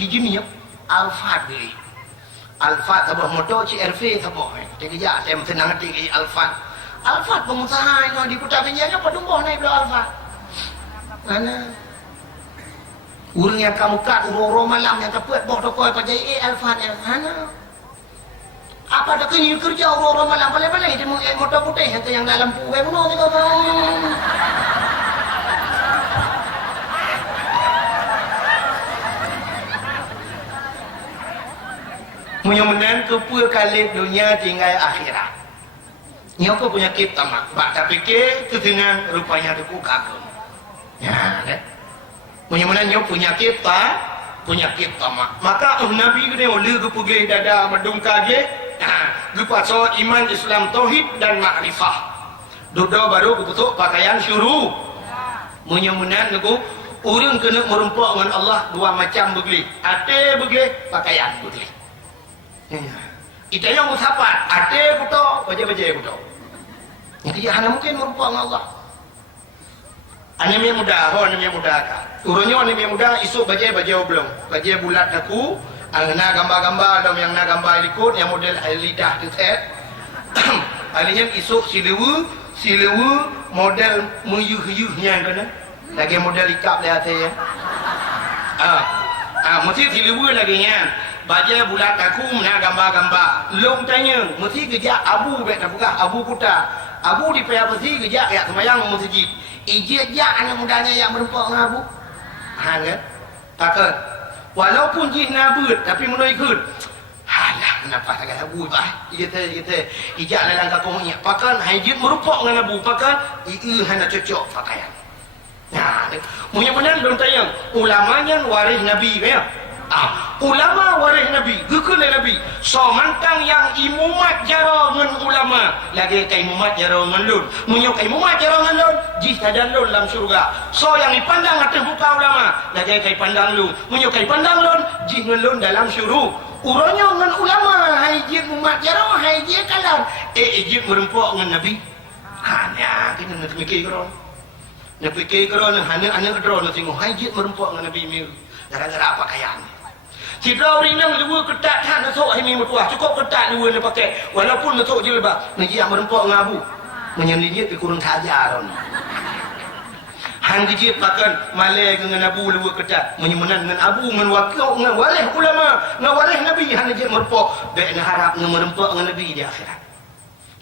di jini alfat ni Alfat sabah motor CRV sabah. Dia kerja saya senang hati ke Alfat pengusaha ini di Kota Binjai apa tumbuh naik belah Alfat. Mana? Urang yang kamu kat urang malam yang kepet bok tokoi pajai Alfat mana? Apa dak kini kerja urang malam paling-paling itu motor putih yang lampu we bunuh ni kau. Menyemenan kepul kali dunia tinggal akhirat. Ni apa punya kita mak? Bak tak fikir ketenang rupanya tu kagum. Ya, kan? Menyemenan nyo punya kita mak. Maka Nabi ni oleh kepugih dada madungka dia. Lupa so iman Islam tauhid dan makrifah. Dodo baru keputuk pakaian syuruh. Menyemenan aku orang kena merempak dengan Allah dua macam begli. Ate begli, pakaian begli. Kita yang musapat, ada kuto, baca-baca kuto. Yang dia hanya mungkin merupakan Allah. Anemia muda, anemia muda kah? Turunnya anemia muda, isu baca belum. Baca bulat aku, na gambar-gambar, yang na gambar ikut, yang model lidah tu set. Alinya isu silewu, model muyuh-yuhnya kena. Lagi model ikap lihat saya. Mesti silewu lagi nya. Baca bulat aku nak gambar-gambar. Long tanya, mesti kerja abu bet tak buka abu kuta. Abu di payah mesti kerja kayak sembahyang masjid. Ijek je anak mudanya yang merempak dengan abu. Kan? Takkan. Walaupun jin nabut tapi menoi ikut. Halah kenapa tak abu bah? Kita ijak dalam kakongnya. Pakan hajit merempak dengan abu. Pakan hanya cocok pakaian. Nah, punya benar dong tanya. Ulamanya waris Nabi ya. Ulama waris Nabi, gekul Nabi. So mantang yang imumat jara dengan ulama, lagi kai imumat jara dengan lun. Munyo kai imumat jara dengan lun, jih tadan lun dalam surga. So yang dipandang atas muka ulama, lagi kai pandang lun. Munyo kai pandang lun, jih dengan lun dalam syurga. Urangnya dengan ulama, hai jih imumat jara, hai jih kalam. Jih merempok dengan Nabi. Hanya kita nak mikir kron. Nak fikir kron hanya anak kron nak tengok hai jih merempok dengan Nabi mir. Gara-gara pakaian. Kita orang yang dua ketat kan nasuk hai minggu tua cukup ketat dua dia pakai walaupun nasuk jilbab ni yang merempok dengan abu menyendiri dia kurang saja ron hang dia pakai malai dengan abu dua ketat menyemenan dengan abu dengan wakil dengan waris ulama dengan waris Nabi hang dia merempok baik dengan harap dengan merempok dengan Nabi di akhirat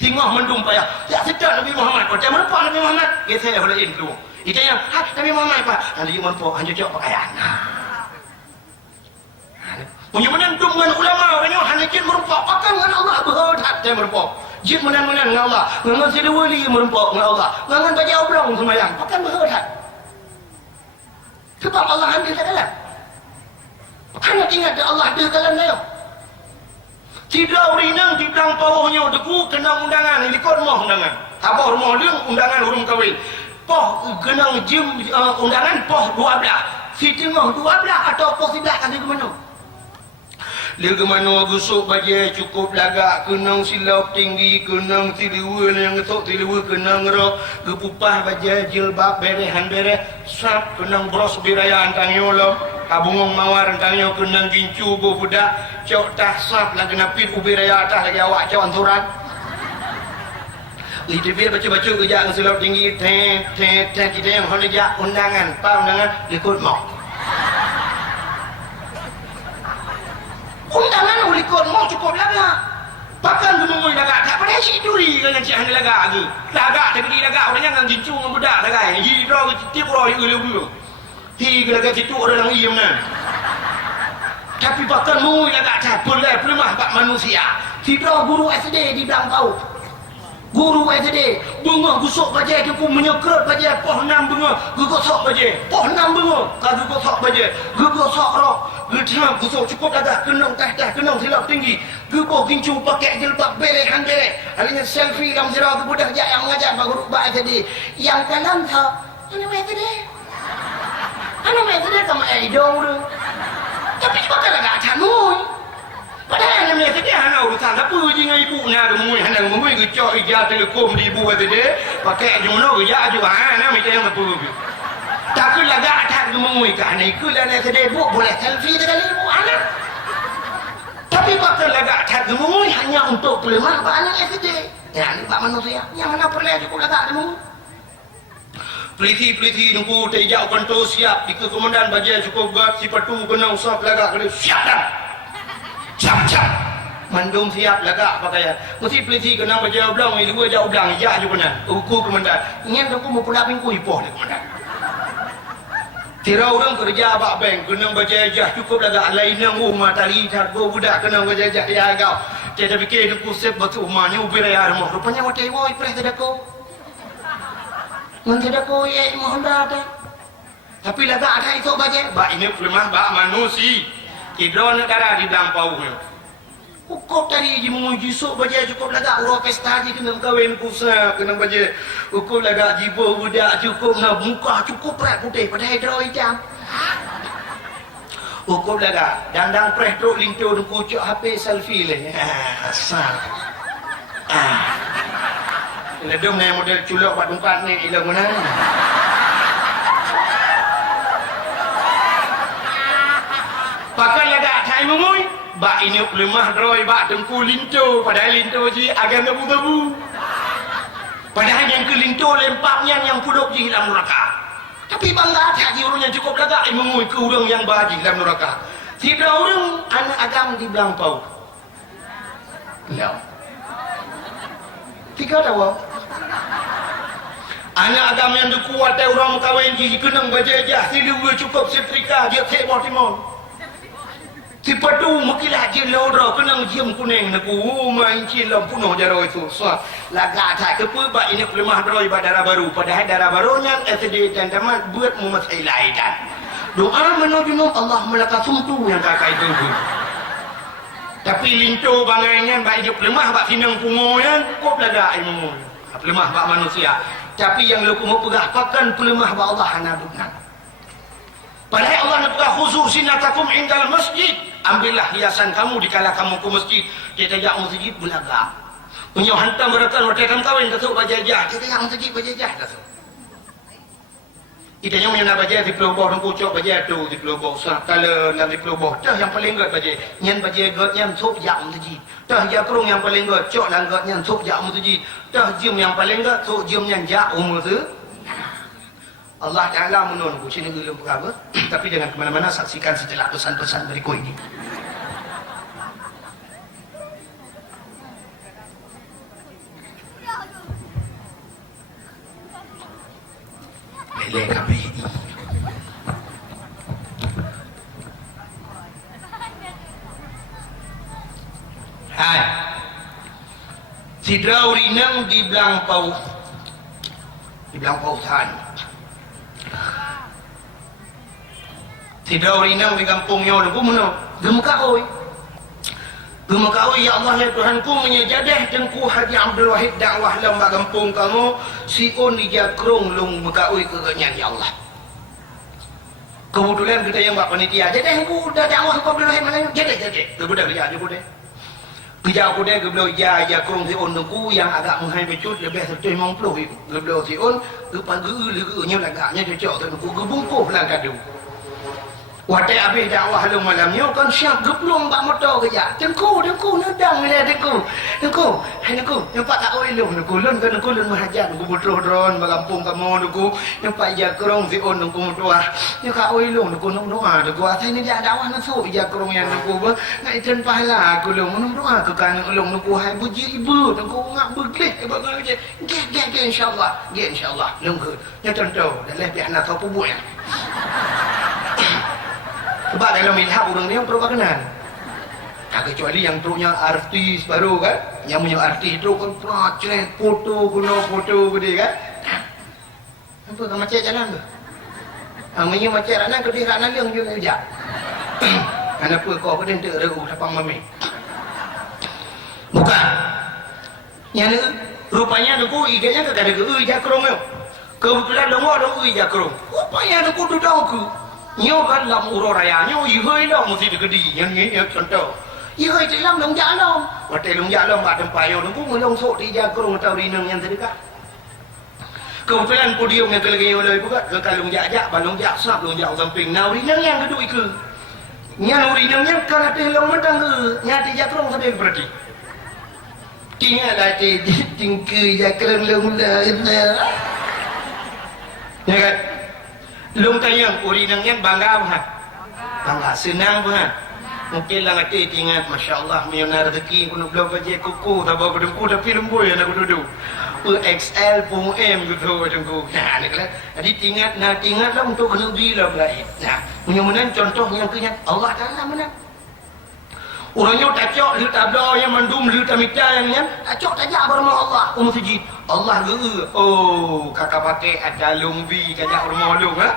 tengok mendung payah ya sedap Nabi Muhammad macam merempok Nabi Muhammad dia saya boleh intro itu yang Nabi Muhammad pak hang dia merempok hang cocok pakaian punya menentu dengan ulama orang hanya jin merupak pakai dengan Allah berhad dia merupak jin menan-menan dengan Allah dengan sila wali merupak dengan Allah dengan baca oblong semayang pakai berhad sebab Allah ambil kat dalam hanya ingat Allah ada dalam dia tidak urinang di belakang pawahnya deku kena undangan ikut rumah undangan tabah rumah dia undangan urung kahwin poh kena jim undangan poh 12 si tengah 12 atau poh 11 kali ke mana dia ke mana gusuk baju cukup lagak kenang silap tinggi kenang tiliwa yang ngetok tiliwa kenang ngerok kepupah baju jilbab berehan bereh sap kenang bros biraya antangnya lo kabungong mawar antangnya kenang gincu go budak cok tah sap lagi napit ubiraya atas lagi awak cok anturan Litibir baca-baca kerja dengan silap tinggi kita yang honejak undangan undangan ikut mau undangan ikut mau cukup lagak pakan gunung lagak tak pada si duri dengan cik hanya lagak lagak tak beri lagak orangnya dengan gincu dengan budak lagak hidro tiap orang yang gila-gila tiga lagak situ orang yang iya mana tapi pakan mu lagak tak boleh pelemah bak manusia hidro guru SD di belakang kau guru SD bunga gusuk bajai tu pun menyekrut bajai poh 6 bunga gugosok bajai poh 6 bunga ka gugosok bajai gugosok rok gedang gusuk cukup agak kenang tah kenang silap tinggi gepoh gincu pakai jilbab berehan bereh halinya selfie dalam sirah ke budak yang mengajar pak guru pak SD yang kanan tha ana SD sama idol tu tapi pakai agak canui padahal yang biasa dia hanya urusan apa je dengan ibu nak gemui hendak gemui kecok ijah telekom di ibu kata dia pakai jono kerja juga nak macam yang apa tak lagak tak gemui kan ikut dan dia buat boleh selfie dengan ibu anak tapi pakai lagak tak gemui hanya untuk pelemah pak anak SD ya ni pak manusia yang mana perlu cukup lagak gemui peliti-peliti nunggu tejak konto siap ikut komandan bajai cukup gak si patu kena usap lagak kali siap dah cap mandum siap lagak pakaian mesti peliti kena baju oblang ni dua jauh oblang ya je benar ukur komandan ingin aku mau pulang minggu ipoh ni komandan tira orang kerja abak bank kena baju jah cukup lagak lain yang rumah tali targo budak kena baju jah dia agak dia fikir aku sep batu rumahnya ubiraya rumah rupanya watai woi pres tadako nanti tadako ye mohon dah tapi lagak ada itu baju bak ini pelemah bak manusia kidron negara di belakang pauhnya ukur tadi je menguji sok baca cukup lagak urang pesta je kena kahwin kusa kena baca ukur lagak jibo budak cukup nak muka cukup perak putih pada hidro hitam ukur lagak dandang preh truk lintur kucuk HP selfie leh asal ledom ni model culok 44 ni ilang mana pakai lagak cai mengui bak ini lemah droi bak tengku linto padahal linto je agak gabu-gabu padahal yang ke linto lempaknya yang puluk je hilang neraka tapi bangga tak orang yang cukup lagak mengui ke orang yang bahaji hilang neraka tidak orang anak agam di belakang pau no tiga tahu anak agam yang dikuat orang kahwin je kenang bajajah silu cukup setrika dia tebor timon si padu makilah je lodra kenang jiam kuning naku main cilam punuh jaro itu so lagak tak kepa bak ini pelemah droi bak darah baru padahal darah barunya SD dan tamat buat mumat ilai dan doa menuju Allah melaka sumtu yang kakak itu tapi lintu bangainya bak hidup pelemah bak sinang pungoyan kop lagak ilmu pelemah bak manusia tapi yang lu mau pegah pakan pelemah bak Allah hanadunan padahal Allah nak pegah khusus sinatakum indal masjid ambillah hiasan kamu dikala kamu ke masjid dia tajak masjid belaga punya hantam berakan mereka kawin kasut bajajah dia tajak masjid bajajah kasut itanya punya nak bajaj di pelobok dan kucuk bajaj tu di pelobok sah kalau dalam di pelobok dah yang paling gat bajaj nyan bajaj gat nyan sok jak masjid dah jakrung yang paling gat cok langgat nyan sok jak masjid dah jim yang paling gat sok jim nyan jak umur tu Allah Ta'ala menunggu sini belum berapa tapi jangan ke mana-mana saksikan setelah pesan-pesan berikut ini lele KPI Hai. Sidra urinang di belang pau. Di belang pausan. Sidra urinang di kampungnya lu mana? Gemka oi. Gemka oi ya Allah ya Tuhanku menyejadah tengku Haji Abdul Wahid dakwah lembah kampung kamu si on di jakrung lung meka oi kegenyan ya Allah. Kebetulan kita yang buat panitia. Jadi aku dah dakwah kau Abdul Wahid mana? Jadi. Kebudak dia aja kuda. Kerja aku dia gebelo ja krong si on ku yang agak menghai becut lebih 150 itu. Gebelo si on depan geu lagaknya cocok tu ku gebungkuh lah kadu. Watai habis dakwah lu malamnya kan siap geblong bak motor kerja. Tengku nadang dia tengku. Nampak tak oi lu lun mahajan ku butuh dron bagampung kamu ku nampak ja krong si on ku mutuah. Nya ka oi lu ku doa ku asai ni dia dakwah nasu ja krong yang ku nak iten pahala ku lu doa ke kan lu ku hai buji ibu ku ngak begleh bagaimana je. Ge insyaallah. Lu ke. Nya contoh dah lebih anak kau pubuh ya. Sebab dalam ilham orang ni yang perlu kenal. Nah, kecuali yang teruknya artis baru kan. Yang punya artis teruk kan projek foto gede kan. Apa kan macam jalan tu? Punya macam ranan ke dia ranan leung juga je. Kenapa kau kena tak regu tapang mami? Bukan. Yang ni rupanya aku iganya ke kada ke jakrong tu. Kebetulan dong jakrong. Rupanya aku tu tahu ke. Nyo kan lam uro raya nyo ihoi lo mesti digedi yang ni contoh ihoi ti lam long jalom hotel long jalom ba tempayo nunggu ngulong sok di jakrong atau rinang yang terdekat kebetulan podium yang kelagi oleh buka ke kalung jajak balong jak sap long jak samping nah rinang yang kedua ke nya rinang yang kan ada long medang ke nya di jakrong sampai berarti tinggal ada tingke jakrong long dah ya kan Lung tayang urinangnya bangga apa? Bangga, senang apa? Mungkin lah ngati tinggal, Masya Allah, milioner rezeki, kuno belum kerja kuku, tak bawa berdengku, tapi lembut yang aku duduk. XL, pun M gitu, berdengku. Nah, ni kan, jadi tinggal lah untuk kena bila belai. Nah, menyemenan contoh yang kenyat, Allah Ta'ala mana? Orangnya tak cok, dia tak ada yang mandum, dia tak minta yang nyan, tak cok tak jawab rumah Allah, masjid. Allah gera. Oh, kakak pakai ada lumbi kajak rumah lu ha?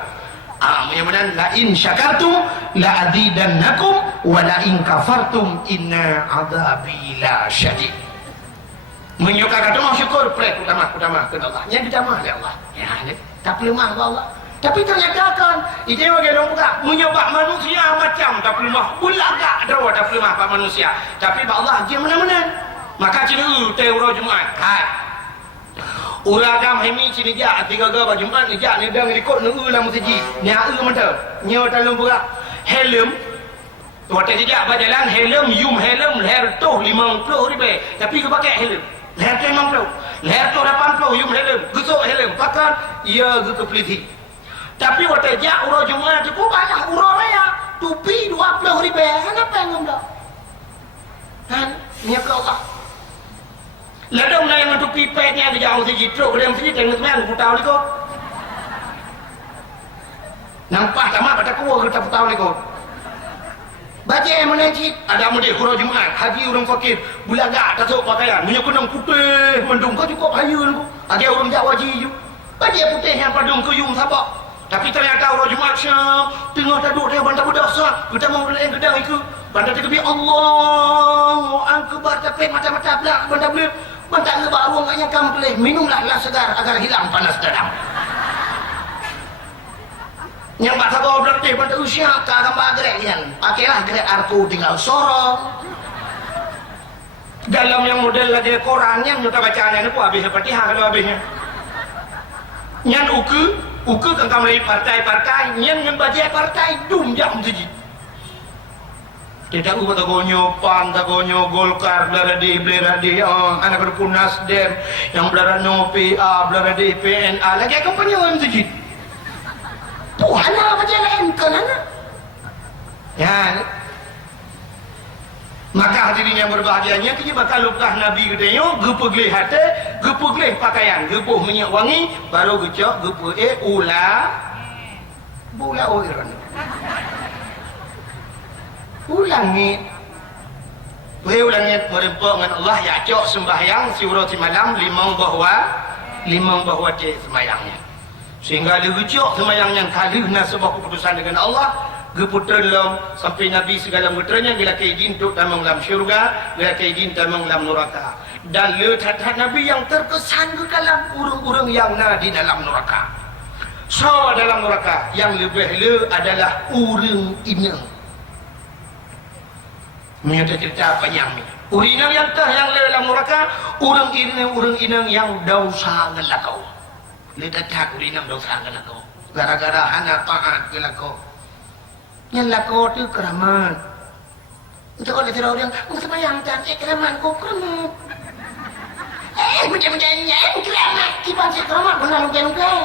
Mudah-mudahan la in syakartum la azidannakum wa la in kafartum inna adzabi la syadid. Menyukai kata mau syukur plek utama ke Allah. Yang ditambah oleh Allah. Ya, tak lemah ke Allah. Tapi ternyata kan itu yang bagi orang buka menyebab manusia macam tak lemah. Bulaga dawa tak lemah pak manusia. Tapi pak Allah dia mana-mana. Maka cina teuro Jumaat. Hai. Uragam hemi sini ja tiga baju Jumaat ni ja ni dang ikut nu lah masjid. Ni mata. Nyo dalam buka helm. Waktu dia berjalan helm helm leher tu 50 ribu. Tapi ke pakai helm. Leher tu 50. Leher tu 80 helm. Gusuk helm pakai ia ke peliti. Tapi waktu dia urang Jumaat tu banyak urang raya. Tupi 20 ribu. Kenapa yang dah? Han, ni ke Allah. Ladang lain untuk pipetnya di jauh segi truk dia mesti tengok semua putau ni kau. Nampak sama pada kuah kita putau ni kau. Baca yang menajib ada model kurang Jumaat haji orang fakir bulaga tak sok pakaian punya kunang putih mendung kau cukup hayun kau. Ada orang Jawa haji tu. Baca putih yang padung kuyung sabak. Tapi ternyata orang Jumaat syam tengah duduk dia bantar budak sah. Kita mau beli gedang itu. Bantar terkebir Allahu Akbar tapi macam-macam belak bantar beli. Bantar ngebak ruang agaknya kamu boleh minumlah lah segar agar hilang panas dadam. Yang bakal kau berarti bantar usia kakak grek yang pakailah grek arku tinggal sorong. Dalam yang model lagi Quran yang kita bacaan itu habis seperti kalau habisnya. Yang uku kan kamu dari partai-partai yang membaca partai dum jam tujuh. Tidak ubah tagonyo PAN, tagonyo Golkar, belaradi, anak berpun Nasdem, yang belarano PA, belaradi PNA, lagi kampanye orang tujuh. Tuhan lah macam lain kan anak. Ya. Maka hadirin yang berbahagianya kita bakal lukah Nabi katanya gepegleh hati, gepegleh pakaian, gepuh minyak wangi, baru gecok, gepuh bula oiran. Ulangi Ulangnya merempuk dengan Allah ya cok sembahyang surah malam limang bahwa cek sembahyangnya. Sehingga dia rujuk sembahyangnya kali nak sebuah keputusan dengan Allah. Geputra dalam sampai Nabi segala putranya bila kaidin untuk tamang dalam syurga, bila kaidin tamang dalam neraka. Dan letak Nabi yang terkesan ke dalam urang-urang yang ada di dalam neraka. So dalam neraka yang lebih adalah urang inang. Menyata cerita panjang ni. Urinang yang tah yang dalam neraka, urang inang yang dosa ngelakau. Letak urinang dosa ngelakau. Gara-gara hana taat ngelakau. Yang lakau tu keramat. Untuk kalau tidak orang, sembahyang dan keramat kau keramat. Macam-macamnya keramat. Kipan si keramat benar mungkin kau.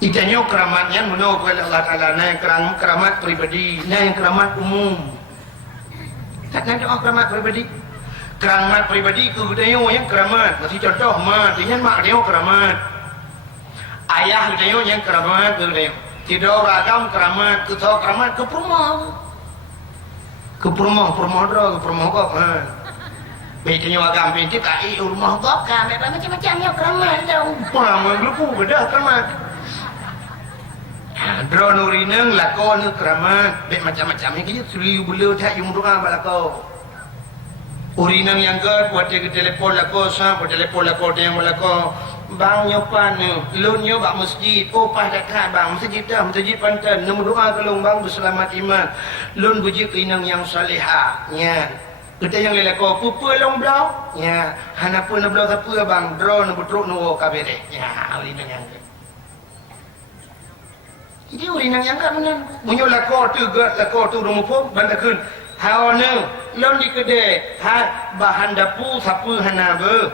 Itanya keramatnya menurut Allah Taala naik keramat pribadi, naik keramat umum. Tak ada keramat pribadi. Keramat pribadi kedaya yang keramat. Masih contoh mak dia mak dia keramat. Ayah dia yang keramat dia. Tidak ragam keramat, kita keramat ke rumah kau kan. Betulnya agam binti tak rumah kau kan. Macam-macamnya keramat dah. Pama lupu bedah keramat. Drone urinang lakon keramat, bet macam-macamnya kaya suri bulu tak yung doa balako. Urinang yang ke buat dia telefon lako, sah buat telefon lako dia yang balako. Bang nyopan ni, lun nyo bak masjid, opah dekat bang, masjid pantan, nombor doa kalau bang berselamat iman. Lun buji keinang yang salihah, ya. Kita yang lelako, pupu long blau, ya. Hana pun blau siapa bang, drone betruk no kabere, ya. Urinang yang ke. Jadi urinang yang ke mana? Munyo lako tu rumah pun bantakun. Hawana, lun di kedai, bahan dapur siapa hana ber.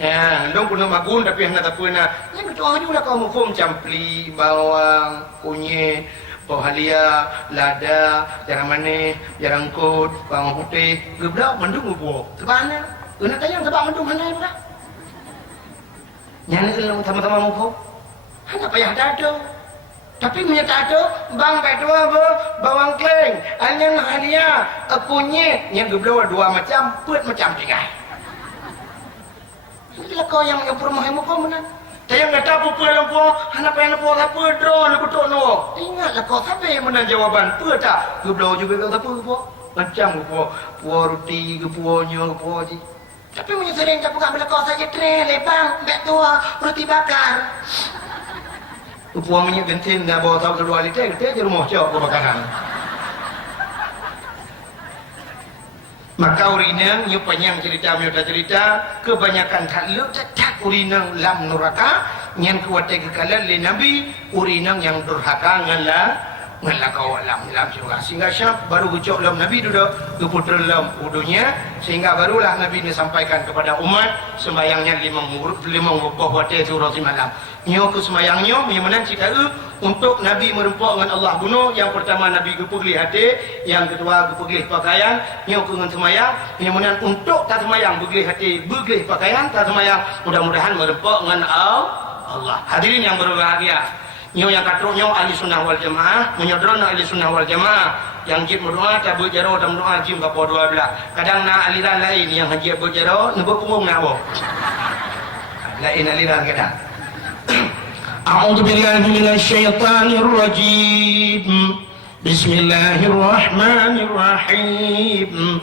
Ya, long kuno magun tapi hendak apa nak. Yang kedua ni ulah kamu fom campli, bawang, kunyit, bawang halia, lada, jarang manis, jarang kod, bawang putih, gebrak mendung buah. Sebab mana? Kena tayang sebab mendung mana pula? Yang ni kalau sama-sama mufo. Hanya payah dado. Tapi punya dado, bang kedua bawang kleng, anyan halia, kunyit, yang gebrak dua macam, put macam tiga. Inilah kau yang permah yang kau mana? Tayang dah tahu apa yang kau, hendak yang kau apa drone betul no. Ingatlah kau sampai mana jawaban, apa tak? Geblau juga kau apa kau? Macam kau, roti ke puanya ke puaji. Tapi punya sering tak bukan bila kau saja trail bang, tak tua roti bakar. Puang minyak genting dah bawa tahu kedua liter, kita je rumah cok kebakaran. Maka urinang nyu panjang cerita kebanyakan kalau tak urinang lam neraka nyan kuat kekalan le nabi urinang yang durhaka ngala kau lam syurga sehingga syab baru ucap lam nabi duduk keputra lam udunya sehingga barulah nabi ni sampaikan kepada umat sembayangnya limang waktu surah malam nyu ke sembayangnya memang cerita untuk Nabi merempuk dengan Allah bunuh. Yang pertama Nabi gepegli hati, yang kedua gepegli pakaian, nyu dengan semayang. Kemudian untuk tak semayang begli hati, begli pakaian, tak semayang mudah-mudahan merempuk dengan Allah. Hadirin yang berbahagia, nyu yang katruknya ahli sunnah wal jamaah, menyodron ahli sunnah wal jamaah. Yang jib berdoa tak berjaro dan berdoa jim kapal dua belah. Kadang nak aliran lain yang hajib berjaro, nebuk umum nak apa? Lain aliran kadang. أعوذ بالله من الشيطان الرجيم بسم الله الرحمن الرحيم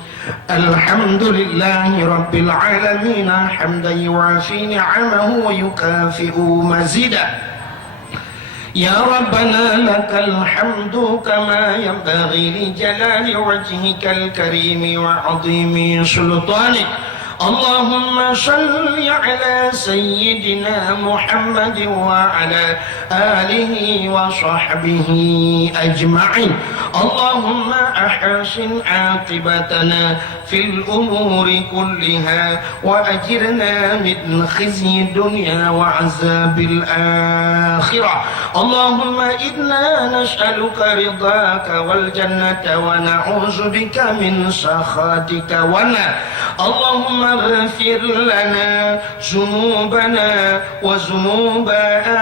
الحمد لله رب العالمين حمدا يوافي نعمه ويكافئ مزيدا يا ربنا لك الحمد كما ينبغي لجلال وجهك الكريم وعظيم سلطانك اللهم صل على سيدنا محمد وعلى آله وصحبه أجمعين اللهم أحسن عاقبتنا في الأمور كلها وأجرنا من خزي الدنيا وعذاب الآخرة اللهم إنا نسألك رضاك والجنة ونعوذ بك من سخطك والنار اللهم اغفر لنا ذنوبنا وذنوب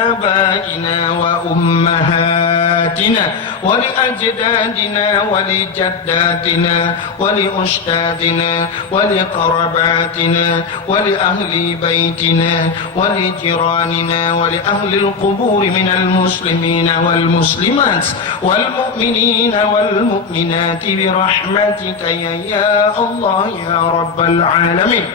آبائنا وأمهاتنا ولأمهاتنا ولأجدادنا ولجداتنا ولأستاذنا ولقرباتنا ولأهل بيتنا ولجيراننا ولأهل القبور من المسلمين والمسلمات والمؤمنين والمؤمنات برحمتك يا الله يا رب العالمين.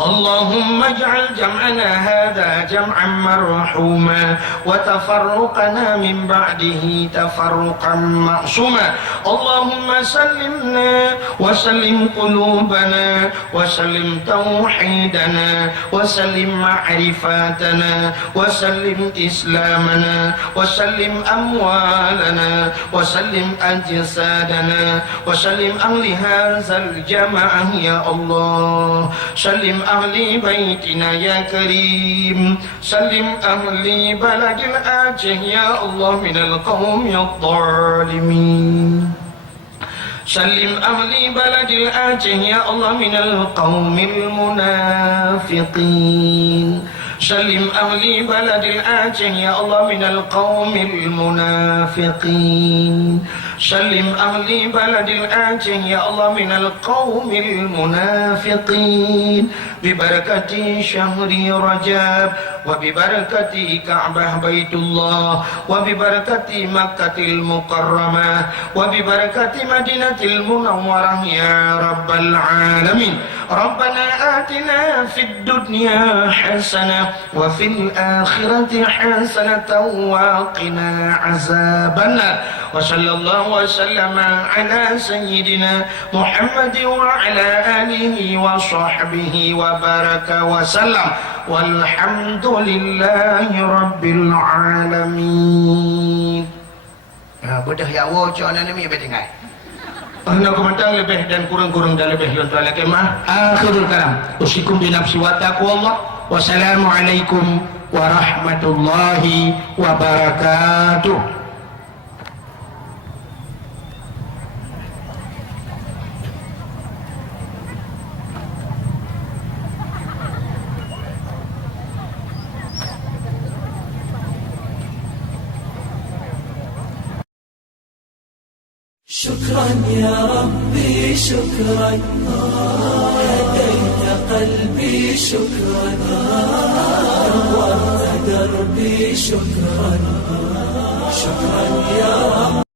اللهم اجعل جمعنا هذا جمعا مرحوما وتفرقنا من بعده تفرقا معصوما. اللهم سلمنا وسلم قلوبنا وسلم توحيدنا وسلم معرفاتنا وسلم إسلامنا وسلم أموالنا وسلم أجسادنا وسلم أهل هذا الجماعة يا الله. سلم أهل بيتنا يا كريم. سلم أهل بلد الآجه يا الله من القوم الظالمين. سلم أهل بلد الآجه يا الله من القوم المنافقين. سلم أهل بلد الآجه يا الله من القوم المنافقين. سلم أهل بلد الآجه يا الله من القوم المنافقين ببركة شهر رجب وببركة كعبة بيت الله وببركة مكة المكرمة وببركة مدينة المنورة يا رب العالمين. ربنا آتنا في الدنيا حسنة وفي الآخرة حسنة وقنا عذاب النار. وصلى الله وسلم على سيدنا محمد وعلى آله وصحبه وبارك وسلم والحمد لله رب العالمين. Bedah ya wajah nana mi bedengai. Anda komentar lebih dan kurang-kurang dan lebih lontar lagi mah. Akhirul kalam. Usikum binafsi wa taqwallah. Wassalamualaikum warahmatullahi wabarakatuh. شكرا يا ربي شكرا هديت قلبي شكرا نورت دربي شكرا شكرا يا